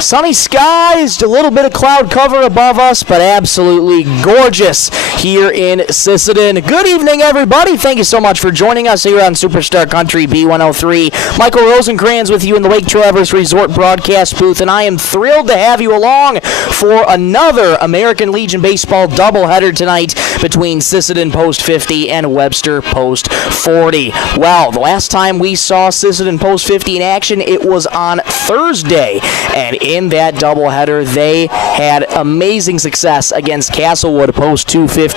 Sunny skies, a little bit of cloud cover above us, but absolutely gorgeous here in Sisseton. Good evening, everybody. Thank you so much for joining us here on Superstar Country B103. Michael Rosencrans with you in the Lake Traverse Resort broadcast booth, and I am thrilled to have you along for another American Legion Baseball doubleheader tonight between Sisseton Post 50 and Webster Post 40. Well, the last time we saw Sisseton Post 50 in action, it was on Thursday, and in that doubleheader, they had amazing success against Castlewood Post 250.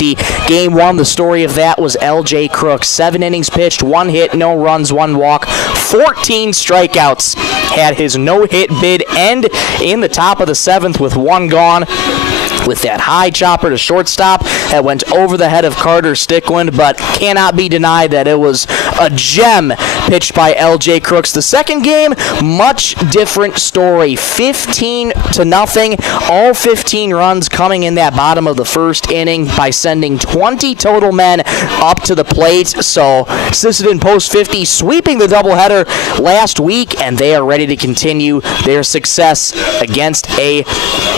Game one, the story of that was L.J. Crooks. 7 innings pitched, 1 hit, no runs, 1 walk, 14 strikeouts. Had his no-hit bid end in the top of the 7th with 1 gone, with that high chopper to shortstop that went over the head of Carter Stickland, but cannot be denied that it was a gem pitched by L.J. Crooks. The second game, much different story. 15-0, all 15 runs coming in that bottom of the first inning by sending 20 total men up to the plate. So Sisseton Post 50 sweeping the doubleheader last week, and they are ready to continue their success against a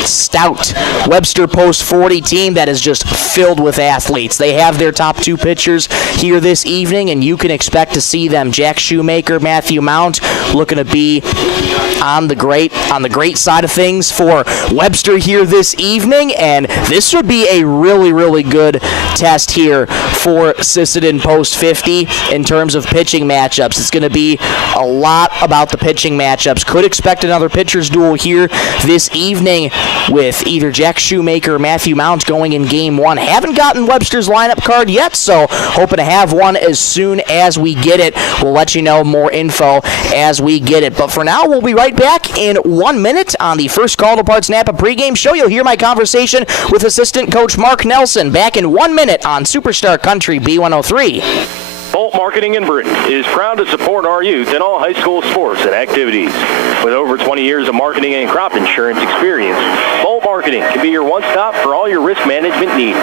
stout Webster Post 40 team that is just filled with athletes. They have their top 2 pitchers here this evening, and you can expect to see them. Jack Shoemaker, Matthew Mount, looking to be on the great side of things for Webster here this evening, and this would be a really, really good test here for Sisseton Post 50 in terms of pitching matchups. It's going to be a lot about the pitching matchups. Could expect another pitcher's duel here this evening with either Jack Shoemaker or Matthew Mount going in game one. Haven't gotten Webster's lineup card yet, so hoping to have one as soon as we get it. We'll let you know more info as we get it. But for now, we'll be right back in 1 minute on the First Call to Parts Napa pregame show. You'll hear my conversation with assistant coach Mark Nelson back in 1 minute on Superstar Country B103. Bolt Marketing in Britain is proud to support our youth in all high school sports and activities. With over 20 years of marketing and crop insurance experience, Bolt Marketing can be your one-stop for all your risk management needs.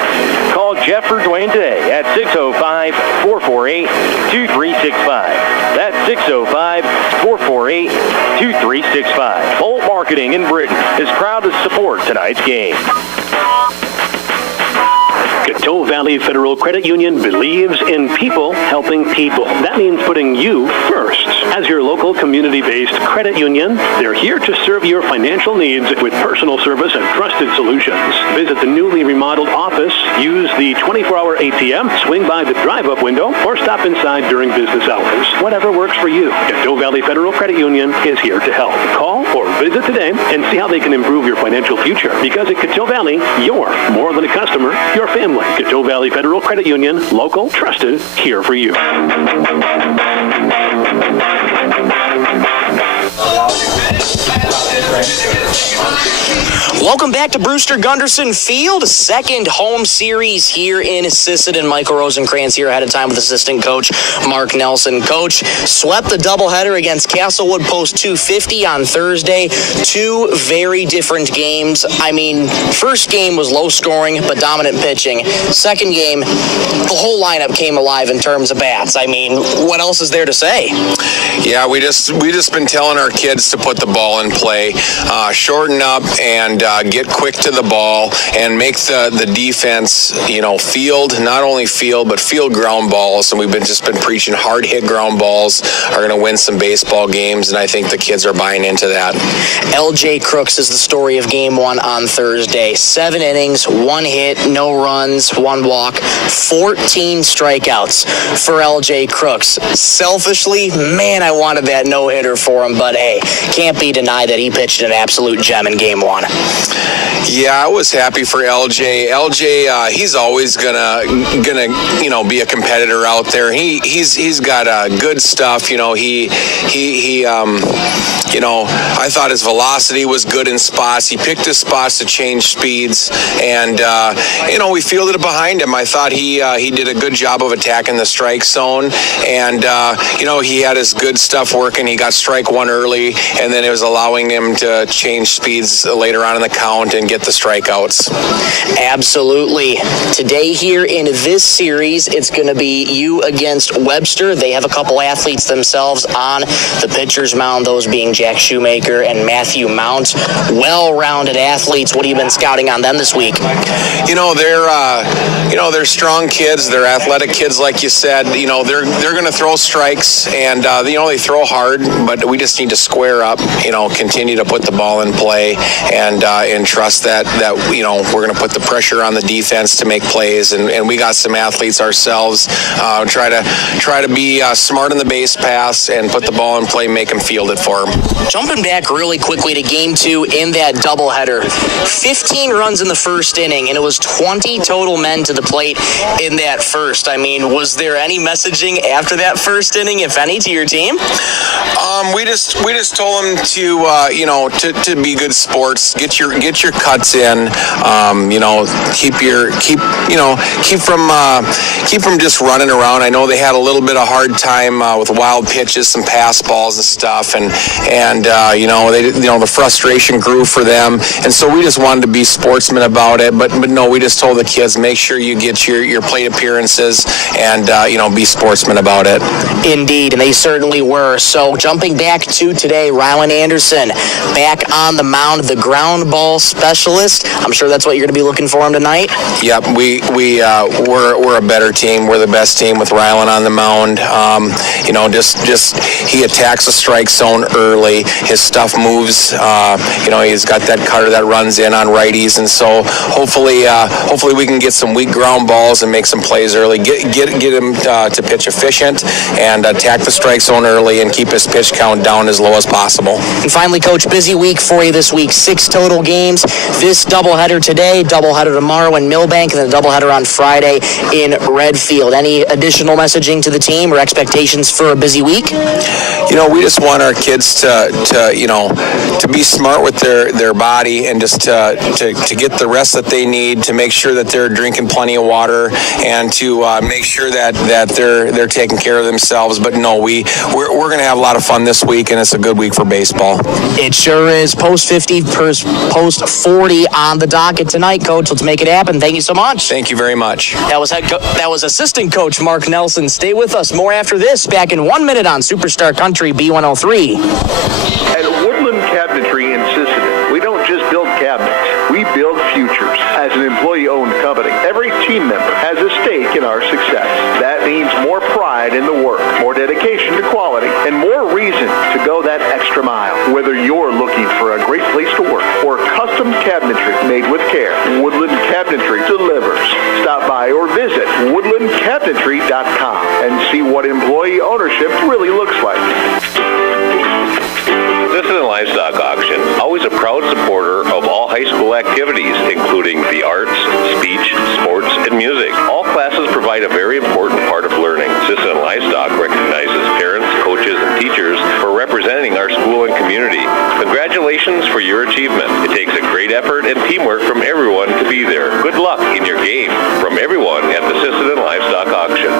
Call Jeff or Dwayne today at 605-448-2365. That's 605-448-2365. Bolt Marketing in Britain is proud to support tonight's game. Coteau Valley Federal Credit Union believes in people helping people. That means putting you first. As your local community-based credit union, they're here to serve your financial needs with personal service and trusted solutions. Visit the newly remodeled office, use the 24-hour ATM, swing by the drive-up window, or stop inside during business hours. Whatever works for you, Coteau Valley Federal Credit Union is here to help. Call or visit today and see how they can improve your financial future. Because at Coteau Valley, you're more than a customer, you're family. Coteau Valley Federal Credit Union, local, trusted, here for you. Welcome back to Brewster Gunderson Field, second home series here in Sisseton. Michael Rosencrans here ahead of time with assistant coach Mark Nelson. Coach, swept the doubleheader against Castlewood Post 250 on Thursday. 2 very different games. I mean, first game was low scoring but dominant pitching. Second game, the whole lineup came alive in terms of bats. I mean, what else is there to say? Yeah, we just been telling our kids to put the ball in play, shorten up and get quick to the ball and make the defense, not only field ground balls. And we've just been preaching hard hit ground balls are going to win some baseball games, and I think the kids are buying into that. L.J. Crooks is the story of game one on Thursday. 7 innings, 1 hit, no runs, 1 walk, 14 strikeouts for L.J. Crooks. Selfishly, man, I wanted that no-hitter for him, but hey, can't be denied that he pitched an absolute gem in game one. Yeah, I was happy for LJ. He's always gonna be a competitor out there. He's got good stuff. I thought his velocity was good in spots. He picked his spots to change speeds, and we fielded it behind him. I thought he did a good job of attacking the strike zone, and he had his good stuff working. He got strike 1 early, and then it was allowing him to change speeds later on in the count and get the strikeouts. Absolutely. Today here in this series, it's going to be you against Webster. They have a couple athletes themselves on the pitcher's mound, those being Jack Shoemaker and Matthew Mount. Well-rounded athletes. What have you been scouting on them this week? They're strong kids. They're athletic kids, like you said. They're going to throw strikes, and they throw hard, but we just need to square up. Continue to put the ball in play, and trust that we're going to put the pressure on the defense to make plays, and we got some athletes ourselves. Try to be smart in the base pass and put the ball in play, make them field it for them. Jumping back really quickly to game 2 in that doubleheader, 15 runs in the first inning, and it was 20 total men to the plate in that first. I mean, was there any messaging after that first inning, if any, to your team? We just told them to be good sports, get your cuts in, keep from just running around. I know they had a little bit of hard time with wild pitches, some pass balls and stuff, and the frustration grew for them, and so we just wanted to be sportsmen about it. But no, we just told the kids, make sure you get your plate appearances and be sportsmen about it. Indeed, and they certainly were. So jumping back to today, Rylan Anderson back on the mound, the ground ball specialist. I'm sure that's what you're going to be looking for him tonight. Yep, we're a better team. We're the best team with Rylan on the mound. Just he attacks the strike zone early. His stuff moves. He's got that cutter that runs in on righties, and so hopefully we can get some weak ground balls and make some plays early. Get him to pitch efficient and attack the strike zone early and keep his pitch count down as low as possible. And finally, Coach, busy week for you this week. 6 total games. This doubleheader today, doubleheader tomorrow in Millbank, and then a doubleheader on Friday in Redfield. Any additional messaging to the team or expectations for a busy week? We just want our kids to be smart with their body and just to get the rest that they need, to make sure that they're drinking plenty of water, and to make sure that they're taking care of themselves. But no, we're going to have a lot of fun this week, and it's a good week for baseball. It sure is. Post 50, post 40 on the docket tonight, Coach. Let's make it happen. Thank you so much. Thank you very much. That was assistant coach Mark Nelson. Stay with us. More after this. Back in 1 minute on Superstar Country B103. At Woodland Cabinetry in Sisseton, we don't just build cabinets, we build futures. As an employee-owned company, every team member has a stake in our success. That means more pride in the work, more dedication to quality, and more reason to go that extra mile. Whether you're looking for a great place to work or custom cabinetry made with care, Woodland Cabinetry delivers. Stop by or visit woodlandcabinetry.com and see what employee ownership really looks like. Sisseton Livestock Auction, always a proud supporter of all high school activities, including the arts, speech, sports, and music. All classes provide a very important part of learning. Sisseton Livestock recognizes parents, coaches, and teachers for representing our school and community. Congratulations for your achievement. It takes a great effort and teamwork from everyone to be there. Good luck in your game. From everyone at the Sisseton Livestock Auction.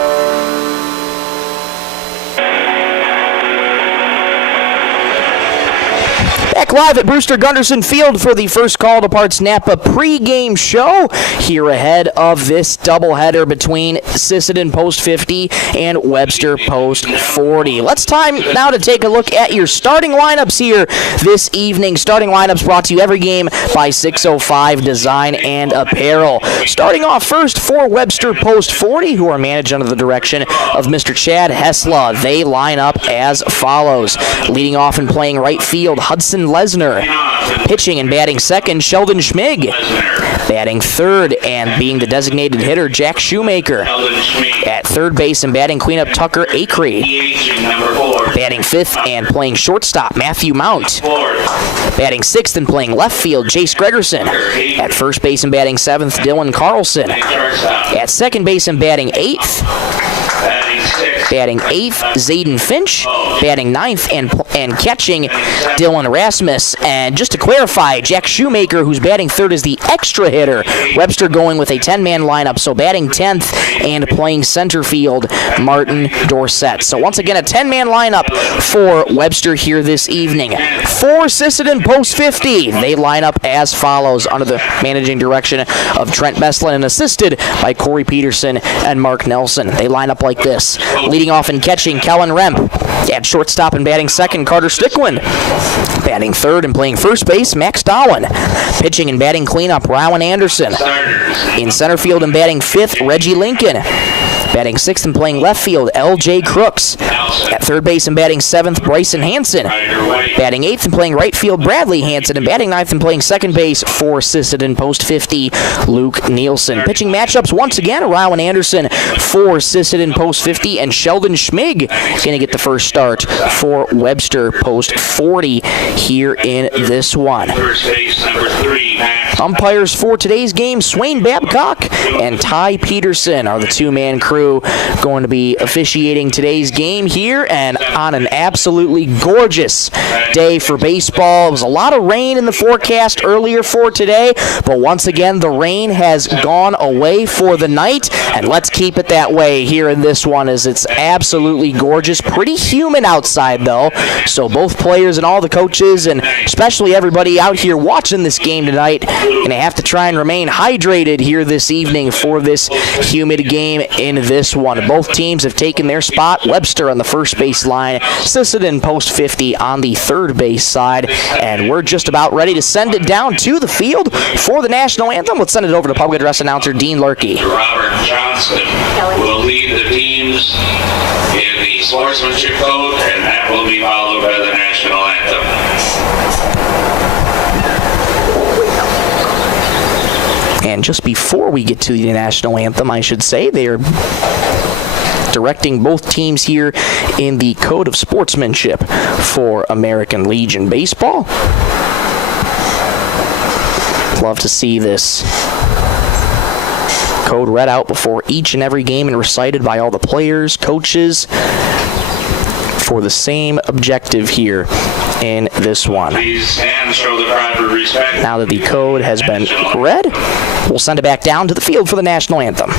Back live at Brewster Gunderson Field for the First Call to Parts Napa pregame show here ahead of this doubleheader between Sisseton Post 50 and Webster Post 40. Let's time now to take a look at your starting lineups here this evening. Starting lineups brought to you every game by 605 Design and Apparel. Starting off first for Webster Post 40, who are managed under the direction of Mr. Chad Hessla. They line up as follows. Leading off and playing right field, Hudson Lesner. Pitching and batting second, Sheldon Schmig. Batting third and being the designated hitter, Jack Shoemaker. At third base and batting cleanup, Tucker Acree. Batting fifth and playing shortstop, Matthew Mount. Batting sixth and playing left field, Jace Gregerson. At first base and batting seventh, Dylan Carlson. At second base and batting eighth, Batting 8th, Zayden Finch. Batting 9th and catching, Dylan Rasmus. And just to clarify, Jack Shoemaker, who's batting 3rd, is the extra hitter. Webster going with a 10-man lineup, so batting 10th and playing center field, Martin Dorsett. So once again, a 10-man lineup for Webster here this evening. For Sisseton Post 50, they line up as follows under the managing direction of Trent Beslin and assisted by Corey Peterson and Mark Nelson. They line up like this. Leading off and catching, Kellen Remp. At shortstop and batting second, Carter Stickland. Batting third and playing first base, Max Dowan. Pitching and batting cleanup, Rowan Anderson. In center field and batting fifth, Reggie Lincoln. Batting sixth and playing left field, L.J. Crooks. At third base and batting seventh, Bryson Hansen. Batting eighth and playing right field, Bradley Hansen. And batting ninth and playing second base for Sisseton Post 50, Luke Nielsen. Pitching matchups once again, Rowan Anderson for Sisseton Post 50, and Sheldon Schmig going to get the first start for Webster Post 40 here in this one. Umpires for today's game, Swain Babcock and Ty Peterson are the two-man crew going to be officiating today's game here, and on an absolutely gorgeous day for baseball. It was a lot of rain in the forecast earlier for today, but once again, the rain has gone away for the night, and let's keep it that way here in this one, as it's absolutely gorgeous. Pretty humid outside, though, so both players and all the coaches, and especially everybody out here watching this game tonight, going to have to try and remain hydrated here this evening for this humid game in this one. Both teams have taken their spot. Webster on the first base line, Sisseton Post 50 on the third base side, and we're just about ready to send it down to the field for the national anthem. Let's send it over to public address announcer Dean Lurkey. Robert Johnston will lead the teams in the sportsmanship code, and that will be followed by the national anthem. And just before we get to the national anthem, I should say, they are directing both teams here in the Code of Sportsmanship for American Legion Baseball. Love to see this code read out before each and every game and recited by all the players, coaches, for the same objective here in this one. Please stand, show the proper respect. Now that the code has been read, we'll send it back down to the field for the national anthem.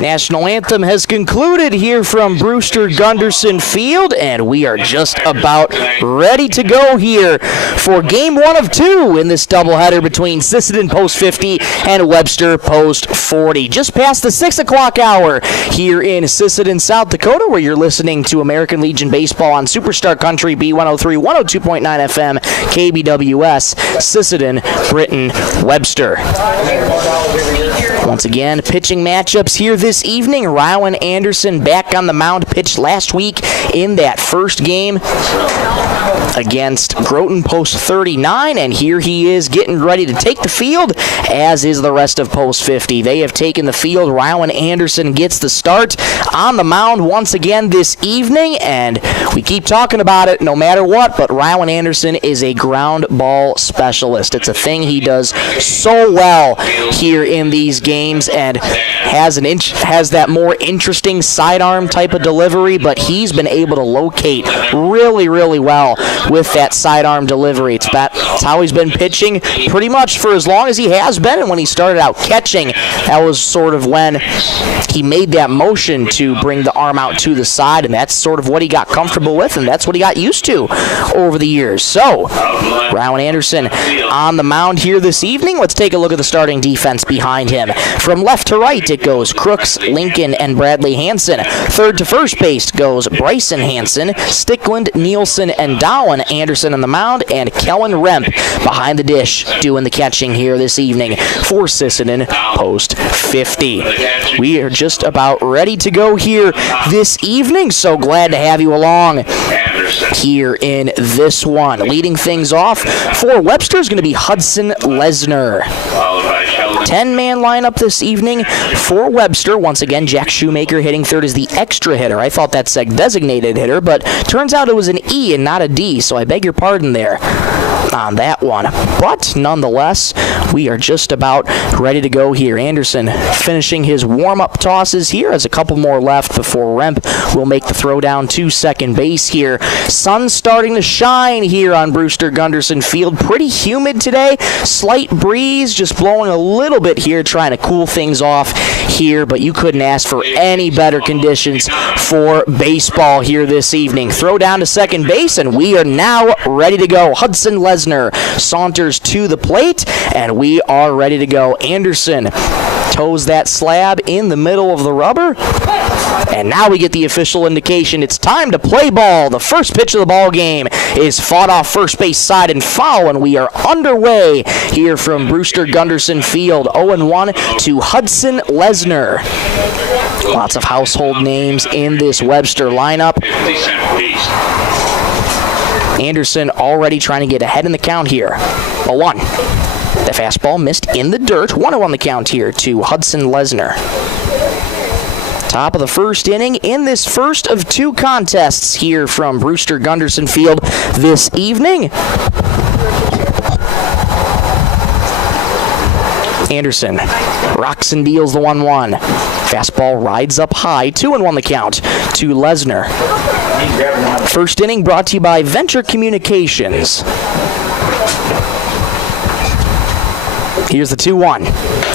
National anthem has concluded here from Brewster Gunderson Field, and we are just about ready to go here for game 1 of 2 in this doubleheader between Sisseton Post 50 and Webster Post 40. Just past the 6 o'clock hour here in Sisseton, South Dakota, where you're listening to American Legion Baseball on Superstar Country B103, 102.9 FM, KBWS, Sisseton, Britain, Webster. Once again, pitching matchups here this evening. Rowan Anderson back on the mound, pitched last week in that first game against Groton Post 39, and here he is getting ready to take the field, as is the rest of Post 50. They have taken the field. Rowan Anderson gets the start on the mound once again this evening, and we keep talking about it no matter what, but Rowan Anderson is a ground ball specialist. It's a thing he does so well here in these games. games and has that more interesting sidearm type of delivery, but he's been able to locate really, really well with that sidearm delivery. It's how he's been pitching pretty much for as long as he has been, and when he started out catching, that was sort of when he made that motion to bring the arm out to the side, and that's sort of what he got comfortable with, and that's what he got used to over the years. So, Rowan Anderson on the mound here this evening. Let's take a look at the starting defense behind him. From left to right, it goes Crooks, Lincoln, and Bradley Hansen. Third to first base goes Bryson Hansen, Stickland, Nielsen, and Dowan. Anderson on the mound, and Kellen Remp behind the dish doing the catching here this evening for Sisseton Post 50. We are just about ready to go here this evening, so glad to have you along here in this one. Leading things off for Webster is going to be Hudson Lesner. 10-man lineup this evening for Webster. Once again, Jack Shoemaker hitting third as the extra hitter. I thought that said designated hitter, but turns out it was an E and not a D, so I beg your pardon there on that one. But nonetheless, we are just about ready to go here. Anderson finishing his warm-up tosses here. Has a couple more left before Remp will make the throw down to second base here. Sun's starting to shine here on Brewster Gunderson Field. Pretty humid today. Slight breeze just blowing a little bit here, trying to cool things off here, but you couldn't ask for any better conditions for baseball here this evening. Throw down to second base, and we are now ready to go. Hudson Lesner saunters to the plate, and we are ready to go. Anderson toes that slab in the middle of the rubber, and now we get the official indication it's time to play ball. The first pitch of the ball game is fought off first base side and foul, and we are underway here from Brewster Gunderson Field. 0-1 to Hudson Lesner. Lots of household names in this Webster lineup. Anderson already trying to get ahead in the count here. 0-1. The fastball missed in the dirt. 1-0 on the count here to Hudson Lesner. Top of the first inning in this first of two contests here from Brewster Gunderson Field this evening. Anderson rocks and deals the 1-1. Fastball rides up high. 2-1 the count to Lesner. First inning brought to you by Venture Communications. Here's the 2-1.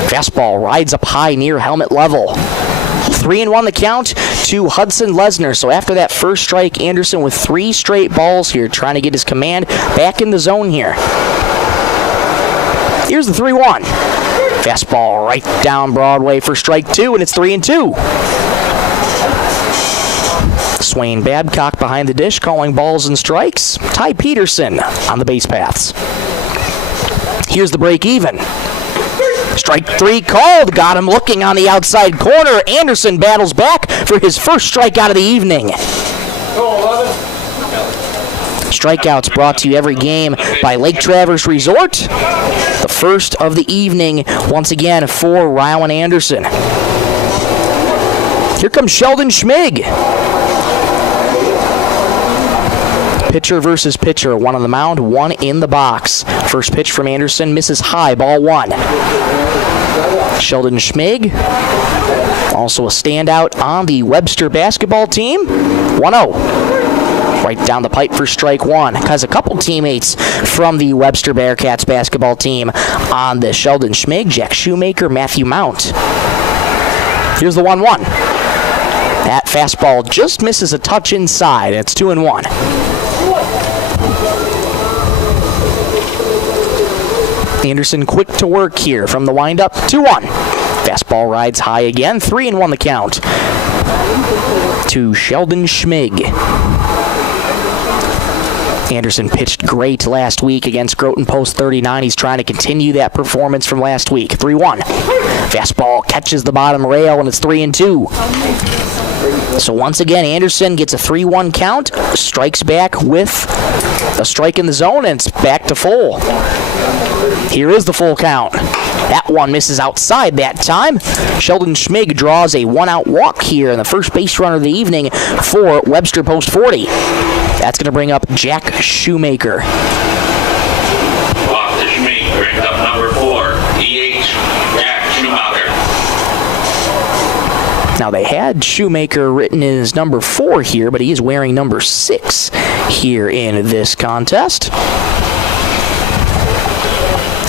Fastball rides up high near helmet level. 3-1 the count to Hudson Lesner. So after that first strike, Anderson with 3 straight balls here, trying to get his command back in the zone here. Here's the 3-1. Fastball right down Broadway for strike 2, and it's 3-2. Swain Babcock behind the dish, calling balls and strikes. Ty Peterson on the base paths. Here's the break even. Strike 3 called. Got him looking on the outside corner. Anderson battles back for his first strikeout of the evening. Strikeouts brought to you every game by Lake Traverse Resort. The first of the evening, once again, for Rowan Anderson. Here comes Sheldon Schmig. Pitcher versus pitcher, 1 on the mound, 1 in the box. First pitch from Anderson misses high, ball 1. Sheldon Schmig, also a standout on the Webster basketball team, 1-0. Right down the pipe for strike 1. Has a couple teammates from the Webster Bearcats basketball team on the Sheldon Schmig, Jack Shoemaker, Matthew Mount. Here's the 1-1. That fastball just misses a touch inside. It's 2-1. Anderson quick to work here from the windup. 2-1. Fastball rides high again. 3-1 the count to Sheldon Schmig. Anderson pitched great last week against Groton Post 39. He's trying to continue that performance from last week. 3-1. Fastball catches the bottom rail, and it's 3-2. So once again, Anderson gets a 3-1 count, strikes back with a strike in the zone, and it's back to full. Here is the full count. That one misses outside that time. Sheldon Schmig draws a 1-out walk here in the first base runner of the evening for Webster Post 40. That's going to bring up Jack Shoemaker. Walk to Schmig, brings up number 4, DH, Jack Shoemaker. Now, they had Shoemaker written in as number 4 here, but he is wearing number 6 here in this contest.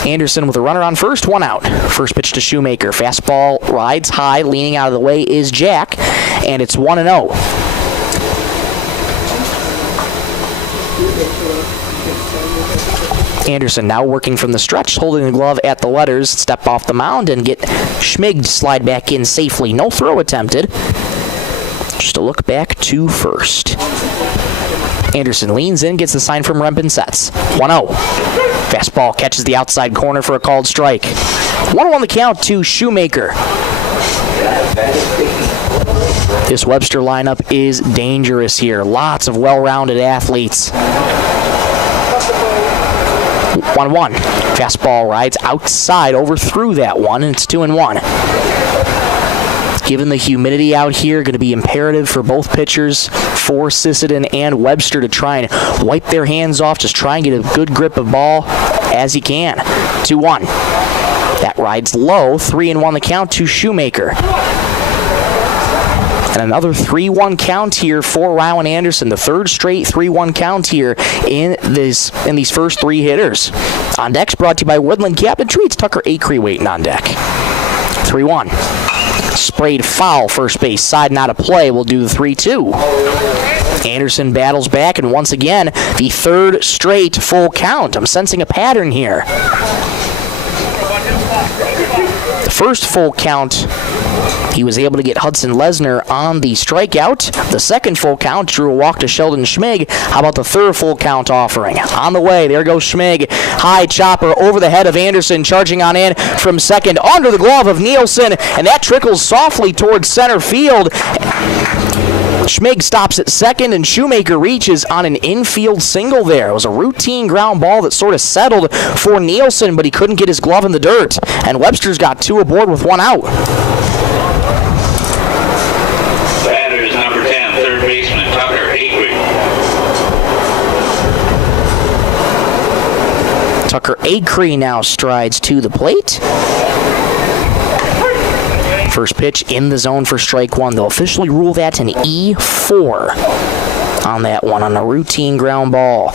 Anderson with a runner on first, 1 out. First pitch to Shoemaker. Fastball rides high. Leaning out of the way is Jack, and it's 1-0. Anderson now working from the stretch, holding the glove at the letters. Step off the mound and get Schmig to slide back in safely. No throw attempted. Just a look back to first. Anderson leans in, gets the sign from Remp and sets. 1-0. Fastball catches the outside corner for a called strike. 1-1 the count to Shoemaker. This Webster lineup is dangerous here. Lots of well-rounded athletes. 1-1. Fastball rides outside, overthrew that one, and it's 2-1. Given the humidity out here, going to be imperative for both pitchers, for Sisseton and Webster, to try and wipe their hands off, just try and get a good grip of ball as he can. 2-1. That rides low, 3-1 the count to Shoemaker. And another 3-1 count here for Rowan Anderson. The third straight 3-1 count here in these first 3 hitters. On deck's brought to you by Woodland Cabinetry. It's Tucker Acree waiting on deck. 3-1. Sprayed foul, first base side, not a play. We'll do the 3-2. Anderson battles back, and once again, the third straight full count. I'm sensing a pattern here. The first full count, he was able to get Hudson Lesnar on the strikeout. The second full count drew a walk to Sheldon Schmig. How about the third full count offering? On the way, there goes Schmig. High chopper over the head of Anderson, charging on in from second, under the glove of Nielsen, and that trickles softly towards center field. Schmig stops at second, and Shoemaker reaches on an infield single there. It was a routine ground ball that sort of settled for Nielsen, but he couldn't get his glove in the dirt. And Webster's got 2 aboard with 1 out. Batter is number 10, third baseman Tucker Acree. Tucker Acree now strides to the plate. First pitch in the zone for strike 1. They'll officially rule that an E4 on that one, on a routine ground ball.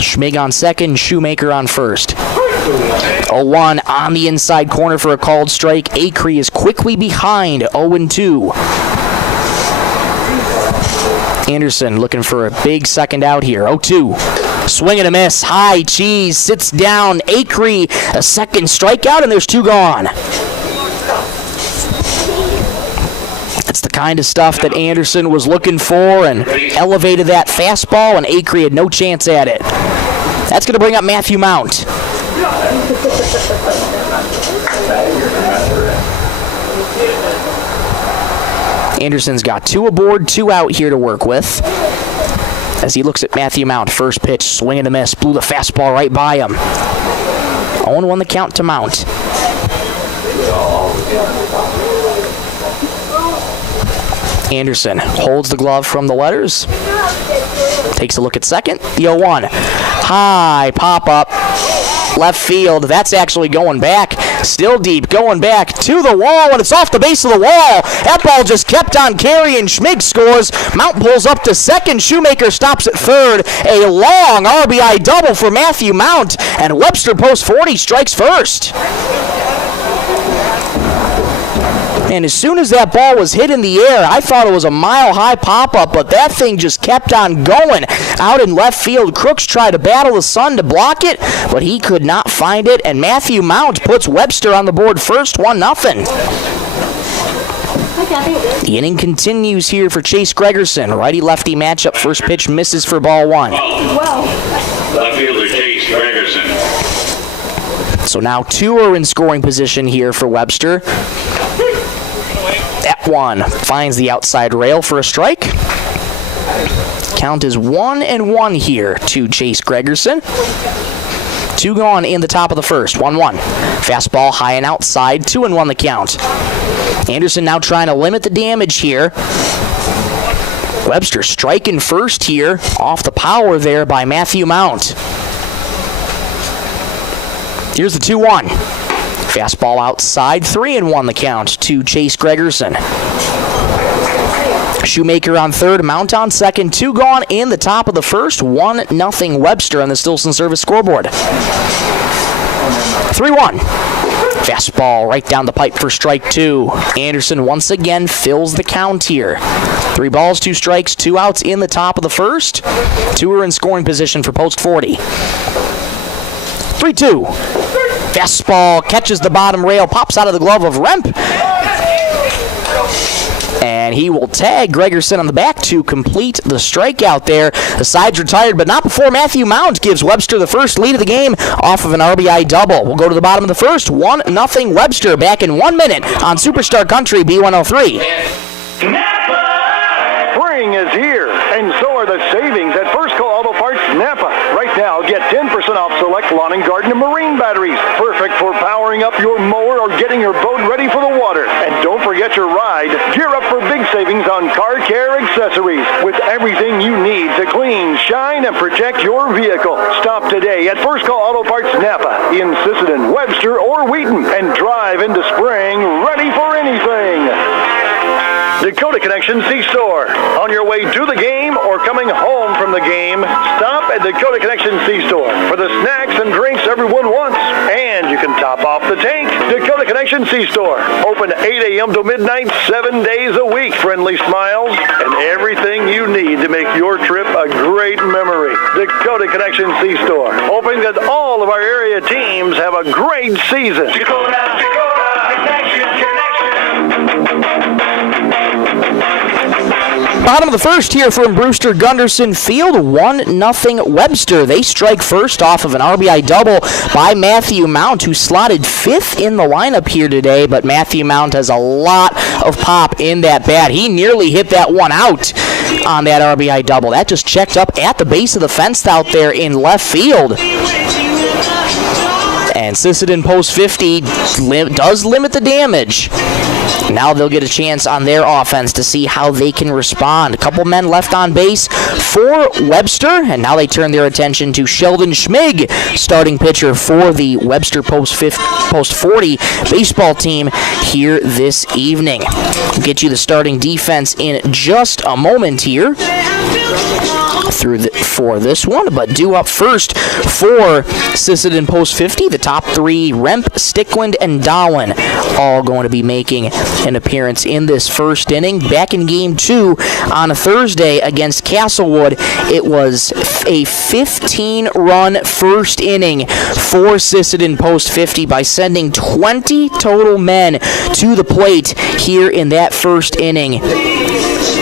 Schmig on second, Shoemaker on first. 0-1 on the inside corner for a called strike. Acree is quickly behind, 0-2. Anderson looking for a big second out here, 0-2. Swing and a miss, high cheese, sits down. Acree, a second strikeout, and there's 2 gone. It's the kind of stuff that Anderson was looking for, and elevated that fastball, and Acree had no chance at it. That's going to bring up Matthew Mount. Anderson's got 2 aboard, 2 out here to work with. As he looks at Matthew Mount, first pitch, swing and a miss, blew the fastball right by him. 0-1 the count to Mount. Anderson holds the glove from the letters. Takes a look at second. The 0-1. High pop-up. Left field. That's actually going back. Still deep. Going back to the wall, and it's off the base of the wall. That ball just kept on carrying. Schmig scores. Mount pulls up to second. Shoemaker stops at third. A long RBI double for Matthew Mount, and Webster post 40 strikes first. And as soon as that ball was hit in the air, I thought it was a mile-high pop-up, but that thing just kept on going. Out in left field, Crooks tried to battle the sun to block it, but he could not find it, and Matthew Mount puts Webster on the board first, 1-0. The inning continues here for Chase Gregerson. Righty-lefty matchup. First pitch misses for ball 1. Left fielder Chase Gregerson. So now 2 are in scoring position here for Webster. That one finds the outside rail for a strike. Count is 1-1 here to Chase Gregerson. 2 gone in the top of the first. 1-1. Fastball high and outside. 2-1 the count. Anderson now trying to limit the damage here. Webster striking first here. Off the power there by Matthew Mount. Here's the 2-1. Fastball outside, 3-1 the count to Chase Gregerson. Shoemaker on third, Mount on second, 2 gone in the top of the first, 1-0 Webster on the Stilson Service scoreboard. 3-1. Fastball right down the pipe for strike 2. Anderson once again fills the count here. 3 balls, 2 strikes, 2 outs in the top of the first. 2 are in scoring position for post 40. 3-2. Fastball catches the bottom rail, pops out of the glove of Remp. And he will tag Gregerson on the back to complete the strikeout there. The side's retired, but not before Matthew Mount gives Webster the first lead of the game off of an RBI double. We'll go to the bottom of the first. 1-0 Webster back in 1 minute on Superstar Country B103. Spring is here, and so are the savings at First Call Auto Parts Napa. Right now, get 10% off select lawn and garden and marine batteries. Perfect for powering up your mower or getting your boat ready for the water. And don't forget your ride. Gear up for big savings on car care accessories with everything you need to clean, shine, and protect your vehicle. Stop today at First Call Auto Parts Napa in Sisseton, Webster, or Wheaton, and drive into spring ready for anything. Dakota Connection C-Store. On your way to the game or coming home from the game, stop at Dakota Connection C-Store for the snacks and drinks everyone wants. And you can top off the tank. Dakota Connection C-Store. Open 8 a.m. to midnight, 7 days a week. Friendly smiles and everything you need to make your trip a great memory. Dakota Connection C-Store. Hoping that all of our area teams have a great season. Dakota Connection. Bottom of the first here from Brewster Gunderson Field, 1-0 Webster. They strike first off of an RBI double by Matthew Mount, who slotted 5th in the lineup here today, but Matthew Mount has a lot of pop in that bat. He nearly hit that one out on that RBI double. That just checked up at the base of the fence out there in left field. And Sisseton post 50 does limit the damage. Now they'll get a chance on their offense to see how they can respond. A couple men left on base for Webster, and now they turn their attention to Sheldon Schmig, starting pitcher for the Webster post 40 baseball team here this evening. We'll get you the starting defense in just a moment here for this one, but due up first for Sisseton post 50, the top 3, Remp, Stickland, and Darwin, all going to be making an appearance in this first inning. Back in game 2 on a Thursday against Castlewood, it was a 15-run first inning for Sisseton post 50 by sending 20 total men to the plate here in that first inning,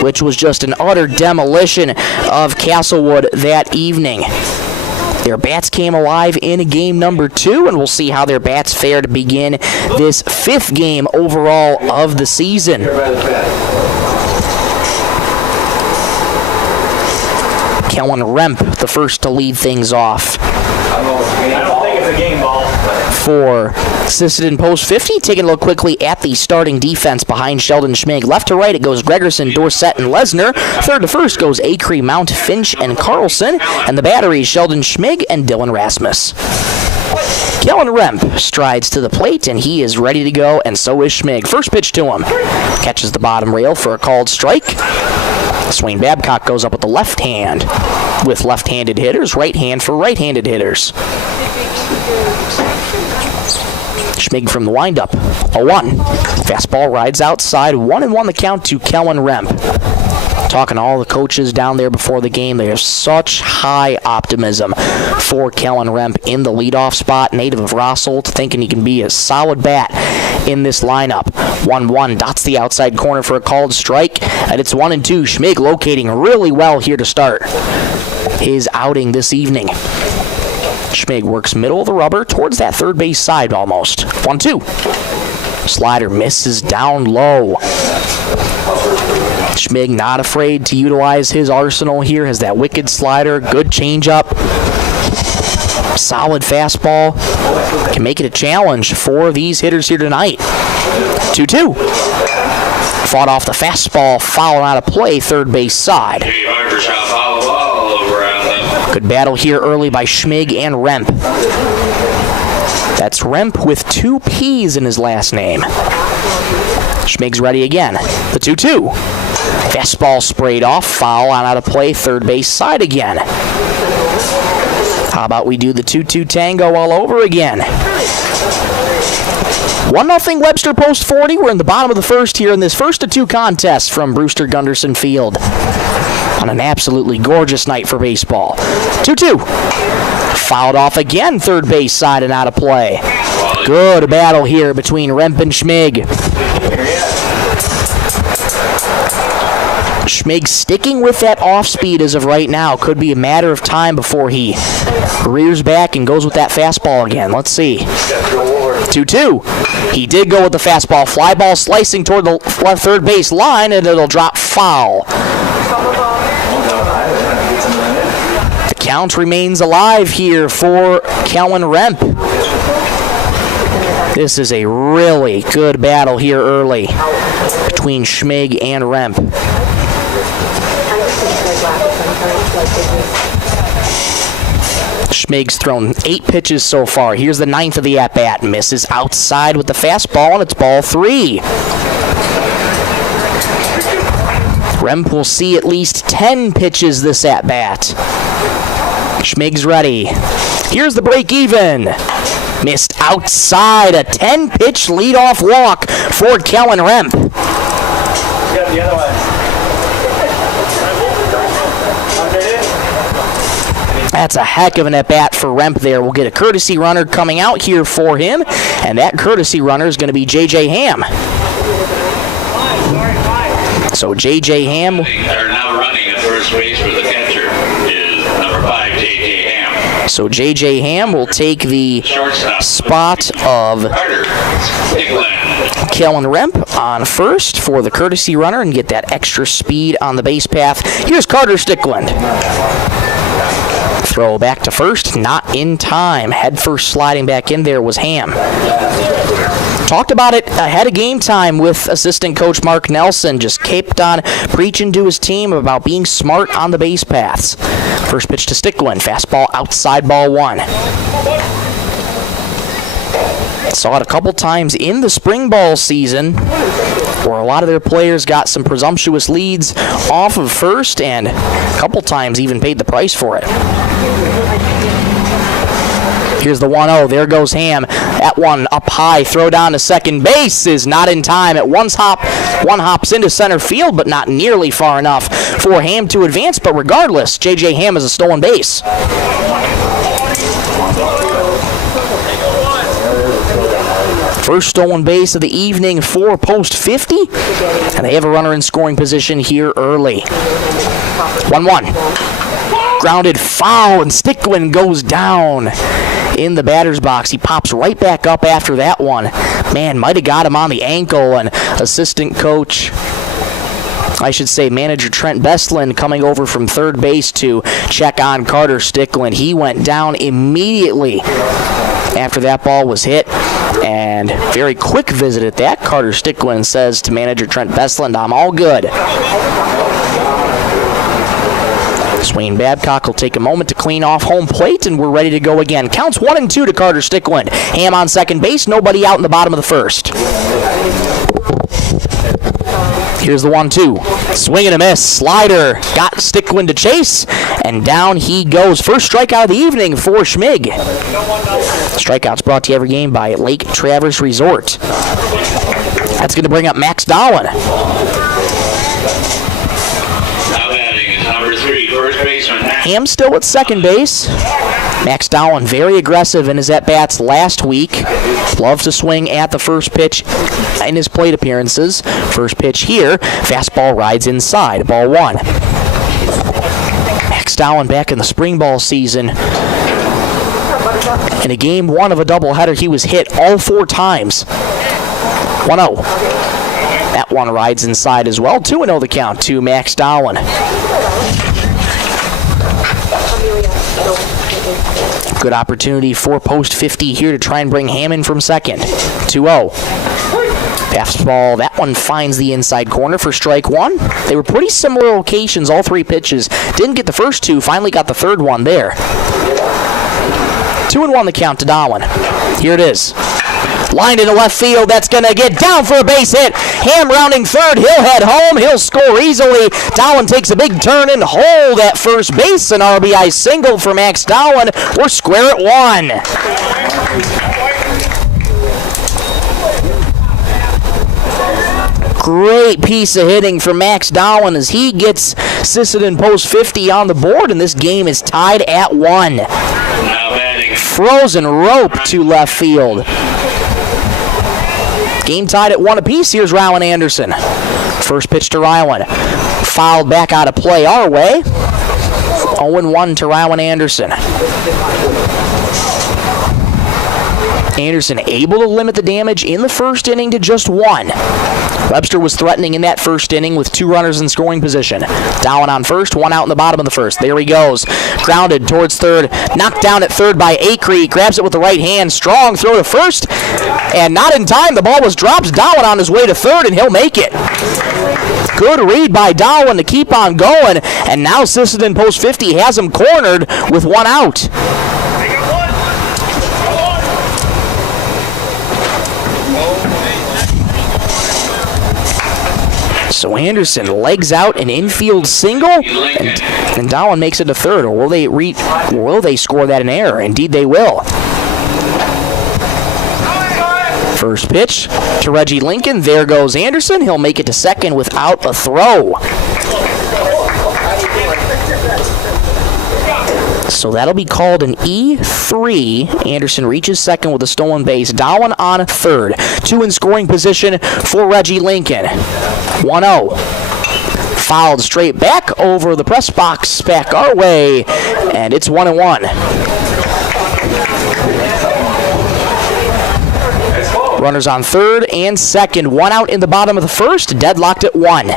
which was just an utter demolition of Castlewood that evening. Their bats came alive in game number 2, and we'll see how their bats fare to begin this 5th game overall of the season. Kellen Remp, the first to lead things off. I don't think it's a game ball. For Sisseton post 50, taking a look quickly at the starting defense behind Sheldon Schmig. Left to right, it goes Gregerson, Dorsett, and Lesnar. Third to first goes Acree, Mount, Finch, and Carlson. And the batteries, Sheldon Schmig and Dylan Rasmus. Kellen Remp strides to the plate, and he is ready to go, and so is Schmig. First pitch to him. Catches the bottom rail for a called strike. Swain Babcock goes up with the left hand with left-handed hitters, right hand for right-handed hitters. Schmig from the windup, 0-1. Fastball rides outside, 1-1 the count to Kellen Remp. Talking to all the coaches down there before the game, there's such high optimism for Kellen Remp in the leadoff spot. Native of Rossolt, thinking he can be a solid bat in this lineup. 1-1, dots the outside corner for a called strike, and it's 1-2. Schmig locating really well here to start his outing this evening. Schmig works middle of the rubber towards that third base side almost. 1-2. Slider misses down low. Schmig not afraid to utilize his arsenal here. Has that wicked slider, good changeup, solid fastball. Can make it a challenge for these hitters here tonight. 2-2. Fought off the fastball, foul out of play, third base side. Good battle here early by Schmig and Remp. That's Remp with 2 P's in his last name. Schmig's ready again. The 2-2. Fastball sprayed off, foul on out of play, third base side again. How about we do the 2-2 tango all over again? 1-0 Webster post 40. We're in the bottom of the first here in this 1-2 contest from Brewster Gunderson Field. On an absolutely gorgeous night for baseball. 2-2. Fouled off again, third base side and out of play. Good battle here between Remp and Schmig. Schmig sticking with that off speed as of right now. Could be a matter of time before he rears back and goes with that fastball again. Let's see. 2-2. He did go with the fastball. Fly ball slicing toward the left third base line, and it'll drop foul. The count remains alive here for Kellen Remp. This is a really good battle here early between Schmig and Remp. Schmig's thrown 8 pitches so far. Here's the 9th of the at-bat. Misses outside with the fastball, and it's ball 3. Remp will see at least 10 pitches this at-bat. Schmig's ready. Here's the break even. Missed outside. A 10-pitch leadoff walk for Kellen Remp. Got the other one. That's a heck of an at-bat for Remp there. We'll get a courtesy runner coming out here for him, and that courtesy runner is going to be J.J. Ham. So J.J. Ham... They're now running at first base for the catcher is number 5, J.J. Ham. So J.J. Ham will take the spot of Kellen Remp on first for the courtesy runner and get that extra speed on the base path. Here's Carter Stickland. Throw back to first, not in time. Head first sliding back in there was Ham. Talked about it ahead of game time with assistant coach Mark Nelson. Just kept on preaching to his team about being smart on the base paths. First pitch to Stickland. Fastball outside, ball 1. Saw it a couple times in the spring ball season where a lot of their players got some presumptuous leads off of first and a couple times even paid the price for it. Here's the 1-0. There goes Ham. That one up high. Throw down to second base is not in time. One hops into center field, but not nearly far enough for Ham to advance. But regardless, J.J. Ham is a stolen base. First stolen base of the evening for post 50. And they have a runner in scoring position here early. 1-1. Grounded foul, and Stickland goes down in the batter's box. He pops right back up after that one. Man, might have got him on the ankle, and manager Trent Bestland coming over from third base to check on Carter Stickland. He went down immediately after that ball was hit, and very quick visit at that. Carter Stickland says to manager Trent Bestland, "I'm all good." Swain Babcock will take a moment to clean off home plate, and we're ready to go again. Counts 1-2 to Carter Stickland. Ham on second base, nobody out in the bottom of the first. Here's the 1-2. Swing and a miss. Slider got Stickland to chase, and down he goes. First strikeout of the evening for Schmig. Strikeouts brought to you every game by Lake Traverse Resort. That's going to bring up Max Dowling. Ham still at second base. Max Dowling very aggressive in his at-bats last week. Loves to swing at the first pitch in his plate appearances. First pitch here, fastball rides inside, ball 1. Max Dowling back in the spring ball season. In a game 1 of a doubleheader, he was hit all 4 times. 1-0. That one rides inside as well. 2-0 the count to Max Dowling. Good opportunity for post 50 here to try and bring Ham in from second. 2-0. Fastball, that one finds the inside corner for strike 1. They were pretty similar locations, all 3 pitches. Didn't get the first 2, finally got the third one there. 2-1 the count to Darwin. Here it is. Lined into left field. That's going to get down for a base hit. Ham rounding third. He'll head home. He'll score easily. Darwin takes a big turn and hold at first base. An RBI single for Max Darwin. We're square at 1. Great piece of hitting for Max Darwin as he gets Sisseton post 50 on the board, and this game is tied at 1. Frozen rope to left field. Game tied at 1 apiece. Here's Rowan Anderson. First pitch to Rowan. Fouled back out of play our way. 0-1 to Rowan Anderson. Anderson able to limit the damage in the first inning to just 1. Webster was threatening in that first inning with 2 runners in scoring position. Darwin on first, 1 out in the bottom of the first. There he goes. Grounded towards third. Knocked down at third by Acree. Grabs it with the right hand. Strong throw to first. And not in time. The ball was dropped. Darwin on his way to third, and he'll make it. Good read by Darwin to keep on going. And now Sisseton post 50 has him cornered with 1 out. So Anderson legs out an infield single, and Darwin makes it to third. Or will they score that in error? Indeed, they will. First pitch to Reggie Lincoln. There goes Anderson. He'll make it to second without a throw. So that'll be called an E3. Anderson reaches second with a stolen base. Darwin on third. 2 in scoring position for Reggie Lincoln. 1-0. Fouled straight back over the press box, back our way, and it's 1-1. Runners on third and second. 1 out in the bottom of the first, deadlocked at 1.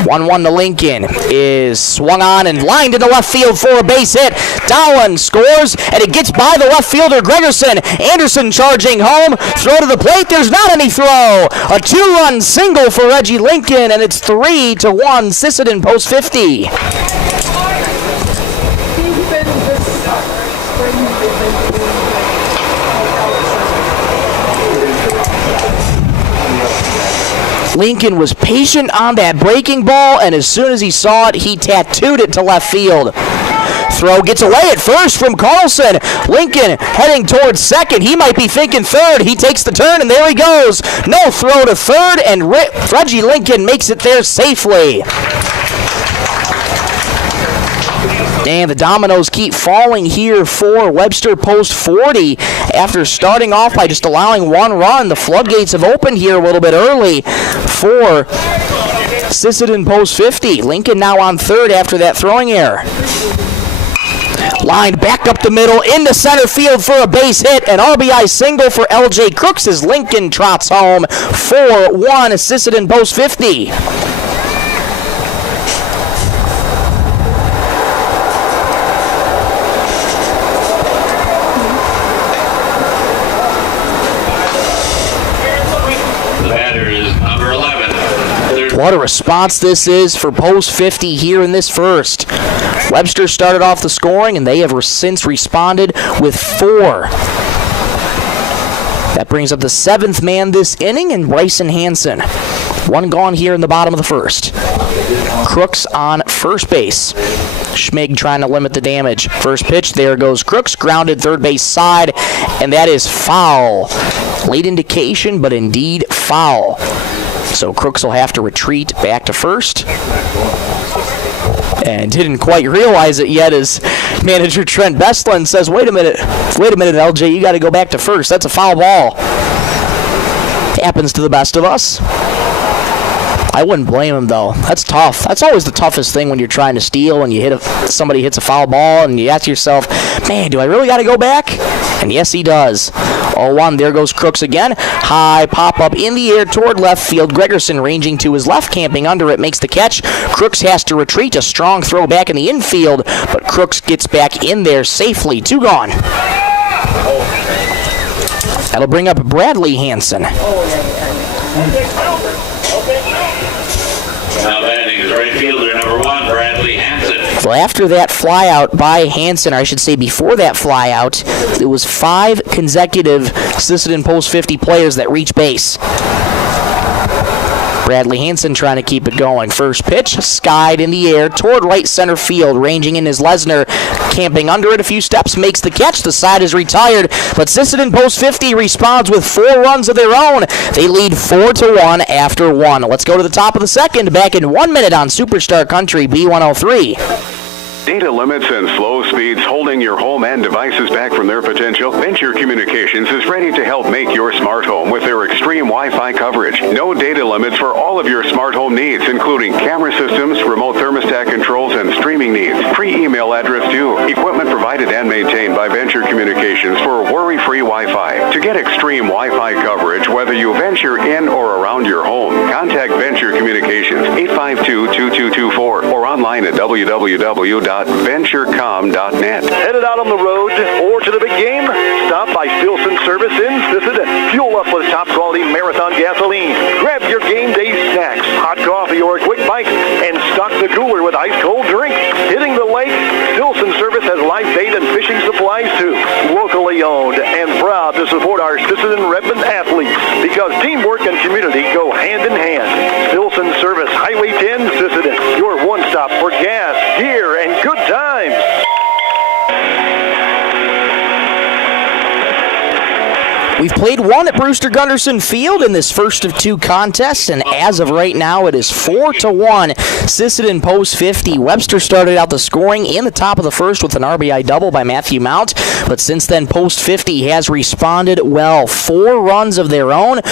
1-1 to Lincoln is swung on and lined into left field for a base hit. Darwin scores, and it gets by the left fielder, Gregerson. Anderson charging home. Throw to the plate. There's not any throw. A 2-run single for Reggie Lincoln, and it's 3-1 Sisseton post 50. Lincoln was patient on that breaking ball, and as soon as he saw it, he tattooed it to left field. Throw gets away at first from Carlson. Lincoln heading towards second. He might be thinking third. He takes the turn, and there he goes. No throw to third, and Reggie Lincoln makes it there safely. And the dominoes keep falling here for Webster post 40. After starting off by just allowing 1 run, the floodgates have opened here a little bit early for Sisseton post 50. Lincoln now on third after that throwing error. Lined back up the middle into center field for a base hit. An RBI single for L.J. Crooks as Lincoln trots home. 4-1 Sisseton post 50. What a response this is for post 50 here in this first. Webster started off the scoring, and they have since responded with 4. That brings up the 7th man this inning, and Bryson Hansen. 1 gone here in the bottom of the first. Crooks on first base. Schmig trying to limit the damage. First pitch, there goes Crooks, grounded third base side, and that is foul. Late indication, but indeed foul. So Crooks will have to retreat back to first. And didn't quite realize it yet as manager Trent Bestland says, wait a minute, LJ, you got to go back to first. That's a foul ball. Happens to the best of us. I wouldn't blame him, though. That's tough. That's always the toughest thing when you're trying to steal and you somebody hits a foul ball and you ask yourself, man, do I really got to go back? And yes, he does. 0-1, there goes Crooks again. High pop-up in the air toward left field. Gregerson ranging to his left, camping under it, makes the catch. Crooks has to retreat. A strong throw back in the infield, but Crooks gets back in there safely. 2 gone. That'll bring up Bradley Hansen. Now batting is right fielder number 1, Bradley Hansen. Well, after that flyout by Hansen, or I should say before that flyout, it was 5 consecutive Sisseton Post 50 players that reached base. Bradley Hansen trying to keep it going. First pitch, skied in the air toward right center field. Ranging in is Lesnar, camping under it a few steps, makes the catch. The side is retired, but Sisseton Post 50 responds with 4 runs of their own. They lead 4-1 after 1. Let's go to the top of the second, back in 1 minute on Superstar Country B103. Data limits and slow speeds holding your home and devices back from their potential? Venture Communications is ready to help make your smart home with their extreme Wi-Fi coverage. No data limits for all of your smart home needs, including camera systems, remote thermostat controls, and streaming needs. Free email address too. Equipment provided and maintained by Venture Communications for worry-free Wi-Fi. To get extreme Wi-Fi coverage, whether you venture in or around your home, contact Venture Communications 852-2224 or online at www.venturecom.net. Headed out on the road or to the big game? Stop by Stilson Service in Sisseton. Fuel up with top quality Marathon gasoline. Grab your game day snacks, hot coffee or a quick bite, and stock the cooler with ice cold drink. Hitting the lake? Stilson Service has live bait and fishing supplies too. Locally owned and proud to support our Sisseton Redmond athletes because teamwork and community go hand in hand. Stilson Service, Highway 10, Sisseton. Your one stop for gas, gear, and good times. We've played one at Brewster Gunderson Field in this first of 2 contests, and as of right now, it is 4-1. Sisseton Post 50. Webster started out the scoring in the top of the first with an RBI double by Matthew Mount, but since then, Post 50 has responded well. 4 runs of their own,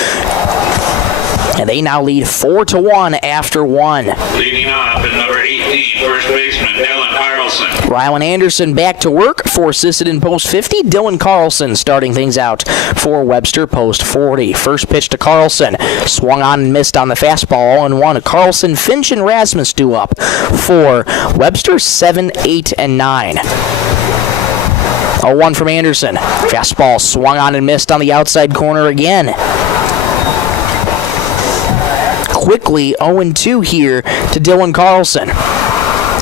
and they now lead 4-1 after 1. Leading off at number 18, first baseman Dylan Carlson. Rylan Anderson back to work for Sisseton Post 50. Dylan Carlson starting things out for Webster Post 40. First pitch to Carlson. Swung on and missed on the fastball. 0-1. Carlson, Finch, and Rasmus do up for Webster 7, 8, and 9. 0-1 from Anderson. Fastball swung on and missed on the outside corner again. Quickly 0-2 here to Dylan Carlson.